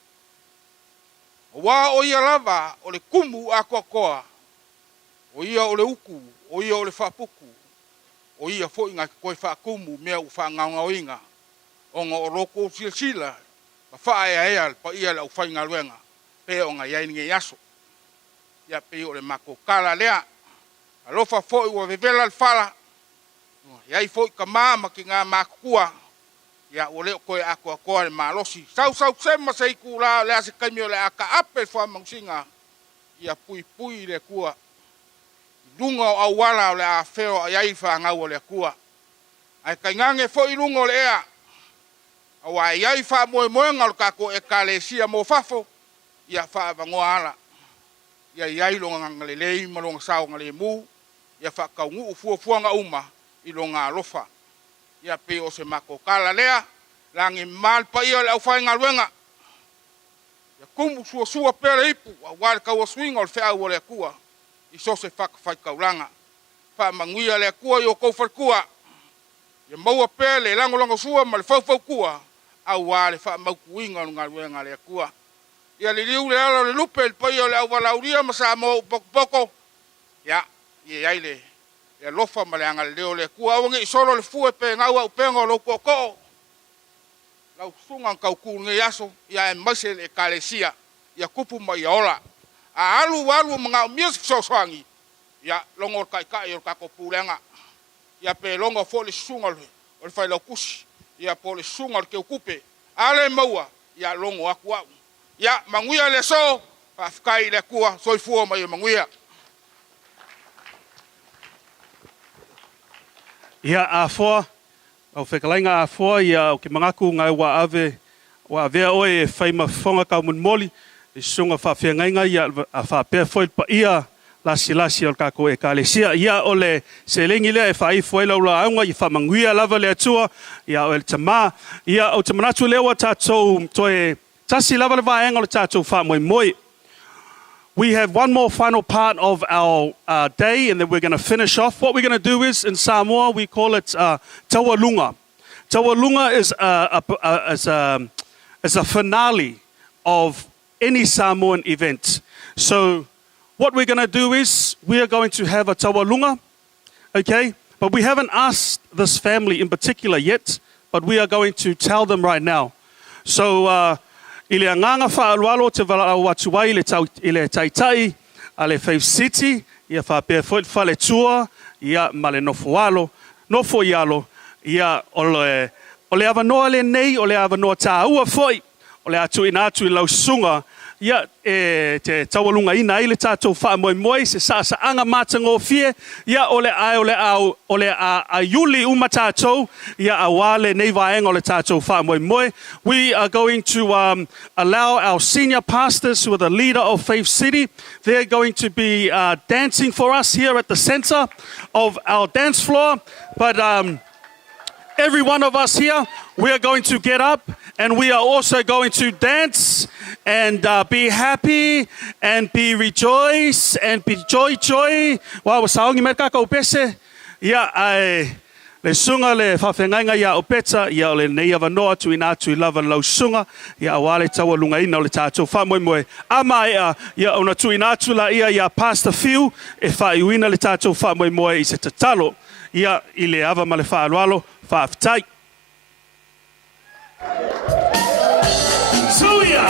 O wā o ia lava o le kumu a koa. O ia o le uku. O ia o le whapuku. O ia fo inga koi whakumu mea ua whaanganga o inga. O ngā o roko sila. Pa whae ea pa ia le au whainga luenga. Pe o ngā iaininge yaso. Ia pe o le mako kala lea. Alofa foi ua vevela le fala. Iai foi ka mama ki ngā makukua. Ia o leo koe ako le malosi. Sau sema se iku la lea se kaimio le aka ape wha mausinga. Ia pui le kua. Lunga o awala o le a feo a iai wha ngau o le kua. Ai kai ngange foi lunga o le ea. Awa iai wha moe ngalo kako e kalesia mo fafo. Ia wha avangoa ala. Ia iai longa ngale lei ma longa sao ngale mu. Ia whakaungu ufua nga uma i longa alofa. Ia pe o se mako kala lea. Langi malpa ia le au whainga luenga. Ia kumu sua pere ipu. A wale kaua swinga o le whea ua le kua. I so se whakawhai kaulanga. Wha manguia le kua i o koufar kua. Ia maua pere le lango sua ma le fau kua. Au wale wha maukuinga lunga luenga le kua. Ia li liu le ala le lupe le paia le au walauria ma sa mo poko. Ia iai le lofa ma le anga leo le kua awange i solo le fue pe ngau au penga o loko ko. Lau sunga kau nge yaso ia e maise le kalesia. Ia kupu ma ia ola. A alu mga music sosoangi. Ia longo kai o kako pulenga. Ia pe longo fo le sunga o le fai lau kusi. Ia po le sunga o ke ukupe. Ale maua ia longo aku au. Ia manguia le so. Pafikai le kua soifua mai manguia. Ia a foa, au whekalainga a foa, ia o ke mangaku ngai wa avea oe e whaima whonga kau munmoli, e sunga whawhiangainga ia a whapea foil pa ia lasi o kako e kalesia. Ia ole se lengi lea e whai foila ula aunga, i whamanguia lava lea tua, ia o el tama, ia o te manatu lewa tātou toe tasi lava le vaenga o le tātou wha Moimoi. We have one more final part of our day, and then we're going to finish off. What we're going to do is, in Samoa, we call it Taualunga. Taualunga is a finale of any Samoan event. So what we're going to do is, we are going to have a Taualunga, okay? But we haven't asked this family in particular yet, but we are going to tell them right now. So, I le anganga whaalualo te walau atu wai i le taitai a le Faith City, ia whapea whale tua, ia male nofo alo, nofo ialo, ia ole awanoa le nei, ole awanoa tā ua foi, ole atu ina atu I lausunga, ia te taualunga ina I le tātou wha Moimoi, se sa anga mātango fie, ia ole a yuli uma tātou, ia a wale nei vaenga ole tātou wha Moimoi. We are going to allow our senior pastors who are the leader of Faith City, they're going to be dancing for us here at the center of our dance floor. But every one of us here, we are going to get up and we are also going to dance and be happy and be rejoice and be joy. Wa saongi me ka ko pese. Ia ai le sunga le whawhengainga ia o peta, ia o le nei awanoa tu ina tu I lava lau sunga, ia awale taualunga ina o le tātou wha Moimoi. Ama ia ona tu ina tu la ia Pastor Phil, e whaiuina le tātou wha Moimoi I se tatalo. Ia I le awa ma le whaalualo, whaaftai. Suya!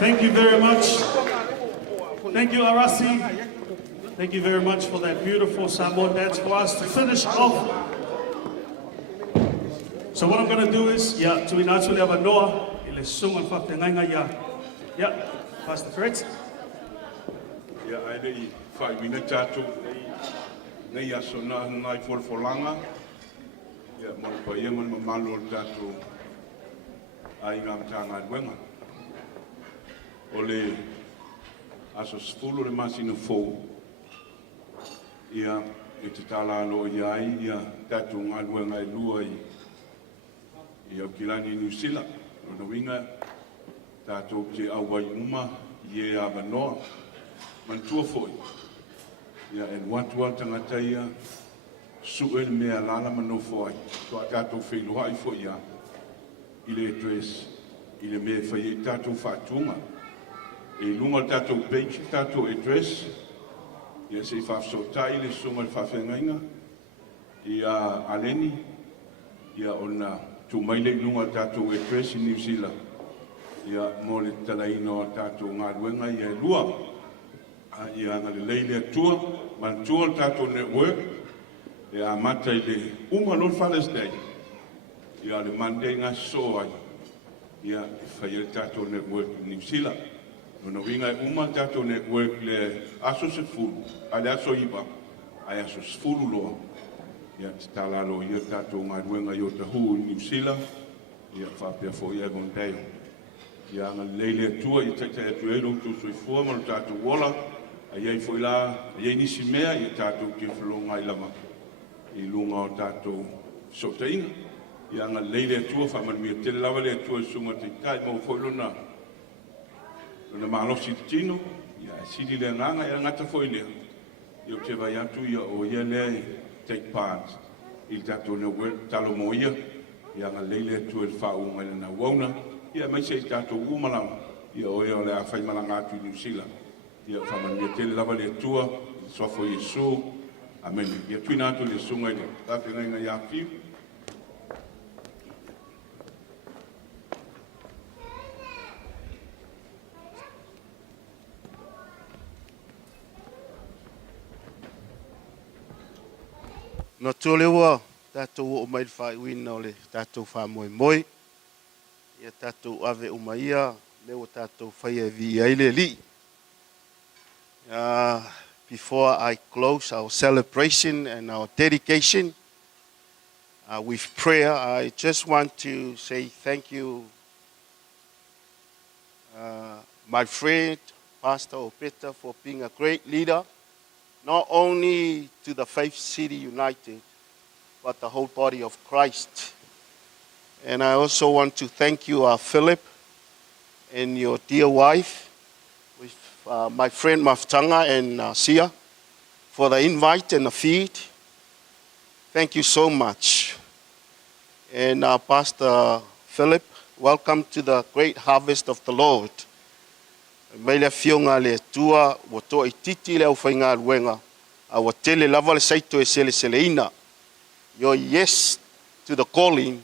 Thank you very much. Thank you, Arasi. Thank you very much for that beautiful Samoan dance for us to finish off. So what I'm going to do is, to inatu le avanoa, I le sunga whawhengainga Pastor Fritz. Ia aere I whaiwina tātou nei aso na ngai wholwholanga. Ia mona pa ia mona mamalo o tātou ai ngā mtanga ruenga. O le aso sfulu le masina fōu. Ia e te tala alo ia ai, ia tātou ngā ruenga e lua I au kilani New Zealand. Ona winga tātou te awai uma I e awanoa. Mantua foi. Ia e watua tangata ia su el mea lala mano foi. Toa tātou wheluhai foi ia. I le tres. I le mea whai tātou whātunga. E lunga tātou benchi tātou e tres. Ia se whafsotai le sunga le whawhengainga. Ia aleni. Ia ona tu mai le lunga tātou e tres I New Zealand. Ia mo le talaino tātou ngā ruenga ia lua. Ia ngā le leile atua, mantua tātou network. Ia mata I le Lord Father's Day. Ia le Monday ngā soa. Ia whai le tātou network New Zealand. Nona winga tātou network le aso se fulu. Ale aso iba. Ai aso se fulu loa. Ia te talalo ia tātou ngā ruenga I o tahu New Zealand. Ia whapea fo ia gondeo. Ia ngā leile atua I taitai atu e lau tūsoi fua maro tātou wola. Ai ai fo ila, ai ai nisi mea I tātou ke whalonga I lama. I lunga o tātou sotainga. Ia ngā leile atua whamanumia tele lawa le atua sunga te kai mo whailona. Nona mahalosi te tino. Ia siri le nganga ia ngata fo ilea. Ia te vai atu ia o ia lea take part I tātou na talo mo ia. Ia ngā leile atua I whaunga I na wauna. Ia mai se I tātou umalama. Ia o ia o le a whai malanga atu I New Zealand. Ia whamanumia tele lawa le atua. Sofo Yesu. Amen. Ia tuina atu le sunga I le. Tāpe ngai ngai afiu. No tōlewa, tātou o mai whai wina o le tātou wha Moimoi. Ia tātou ave o maia, leo tātou whai e vi aile li. Before I close our celebration and our dedication with prayer, I just want to say thank you, my friend, Pastor Opeta, for being a great leader. Not only to the Faith City United, but the whole body of Christ. And I also want to thank you, Phillip, and your dear wife, with my friend Maftanga and Sia, for the invite and the feed. Thank you so much. And Pastor Phillip, welcome to the great harvest of the Lord. Mai le fionga le tua wo to I titi le au whainga ruenga a wo tele lava le saito e sele seleina. Your yes to the calling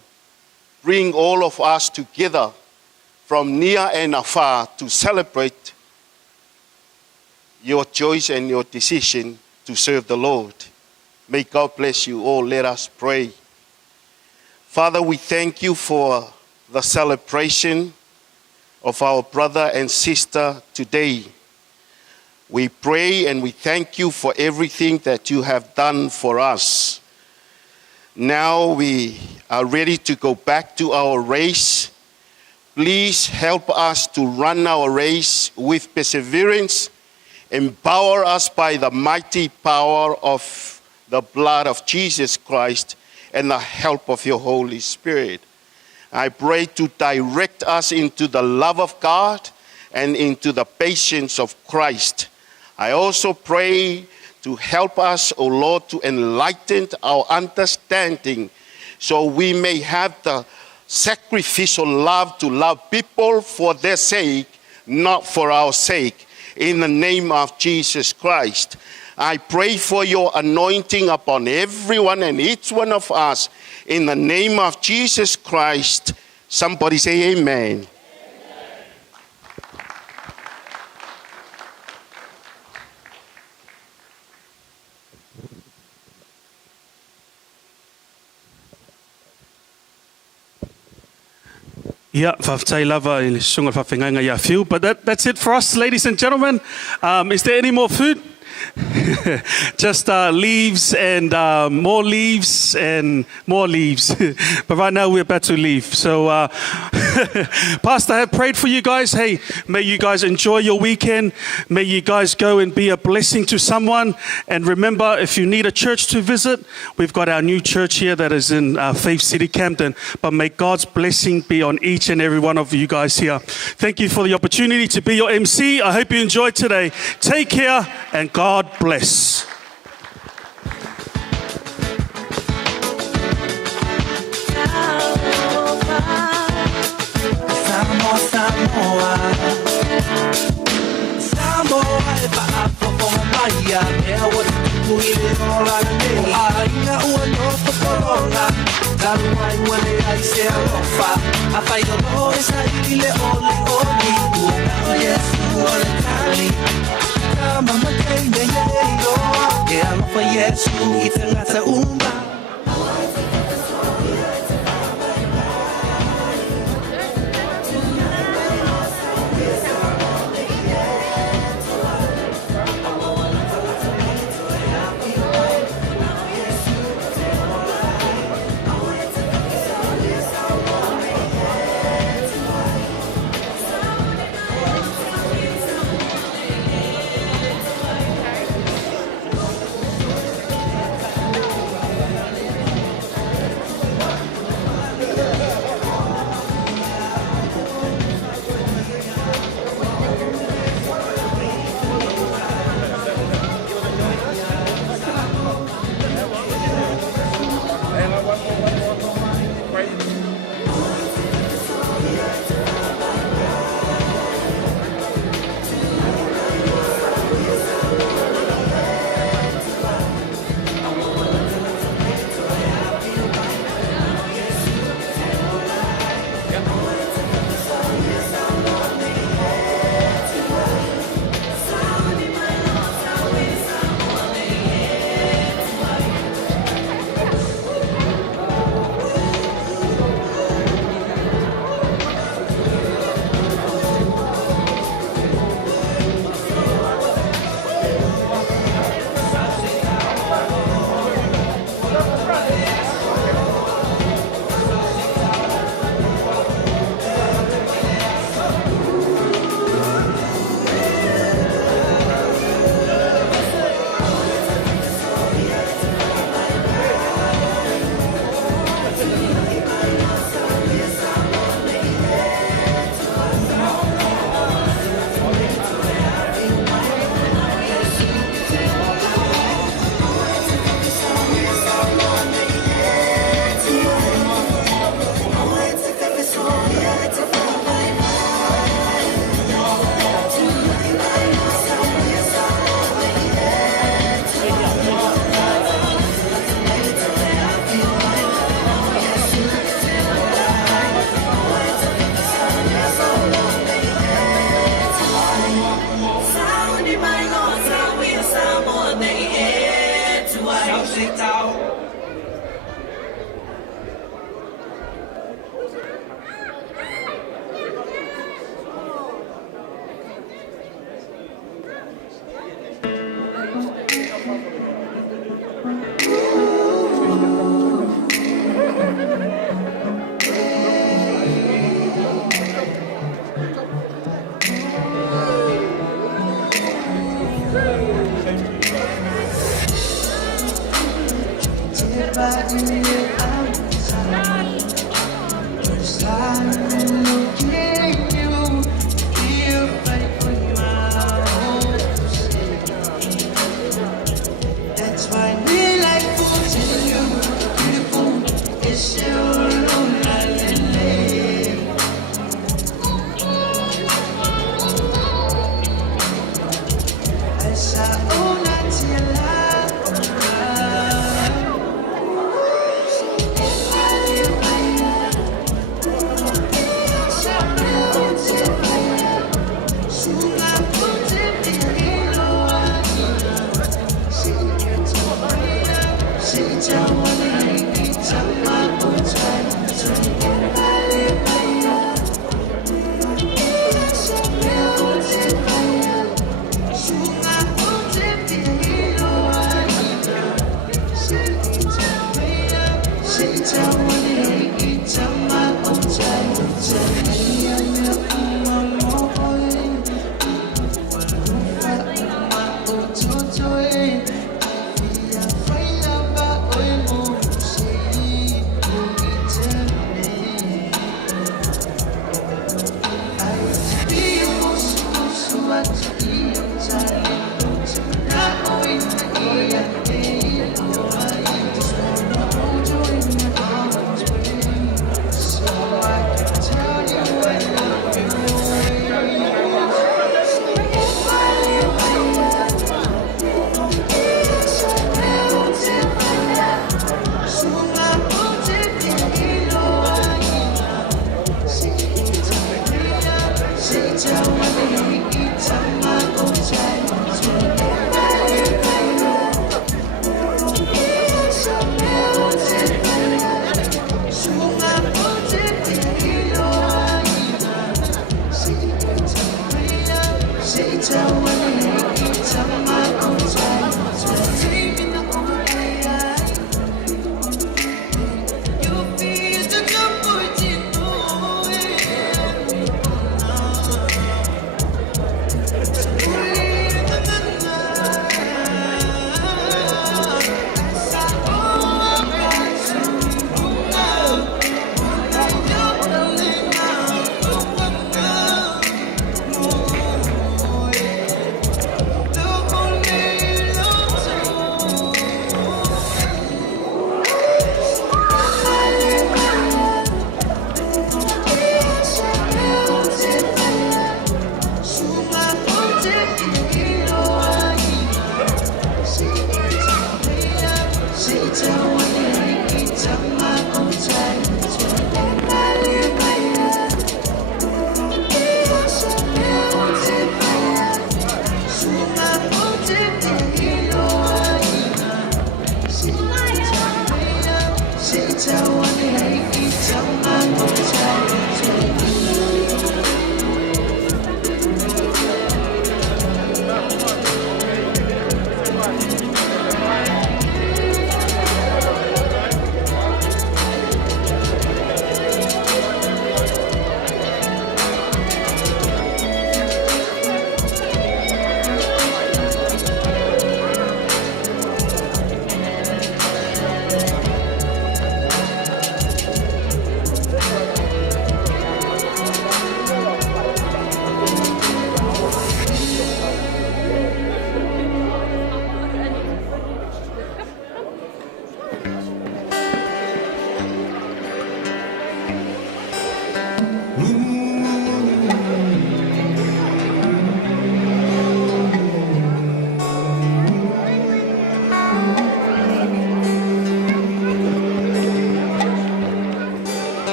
bring all of us together from near and afar to celebrate your choice and your decision to serve the Lord. May God bless you all. Let us pray. Father, we thank you for the celebration of our brother and sister today. We pray and we thank you for everything that you have done for us. Now we are ready to go back to our race. Please help us to run our race with perseverance. Empower us by the mighty power of the blood of Jesus Christ and the help of your Holy Spirit. I pray to direct us into the love of God and into the patience of Christ. I also pray to help us, O Lord, to enlighten our understanding so we may have the sacrificial love to love people for their sake, not for our sake. In the name of Jesus Christ, I pray for your anointing upon everyone and each one of us. In the name of Jesus Christ, somebody say amen. Yeah, whawhtai lava I sunga whawhengainga ia Phil. But that's it for us, ladies and gentlemen. Is there any more food? Just leaves and more leaves and more leaves. But right now we're about to leave. So Pastor, I have prayed for you guys. Hey, may you guys enjoy your weekend. May you guys go and be a blessing to someone. And remember, if you need a church to visit, we've got our new church here that is in Faith City, Camden. But may God's blessing be on each and every one of you guys here. Thank you for the opportunity to be your MC. I hope you enjoyed today. Take care and God bless. Mama kende yego, ya mafa Yesu itangata umba.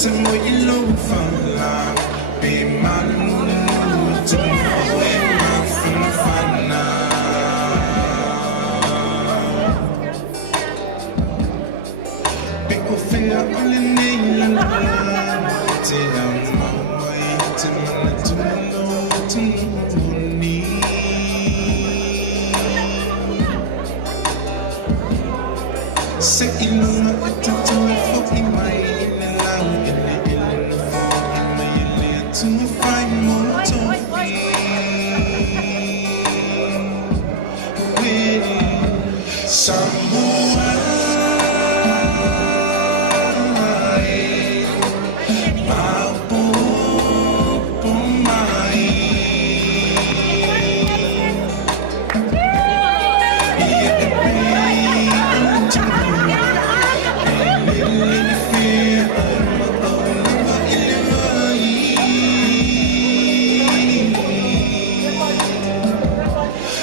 to mo ilo fala be manu to mo e ma fana be o fia ole ni la te am Moimoi te mana tu ni se ilunga itato fo i mai in la in fo i mai le to find more to someone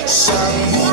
someone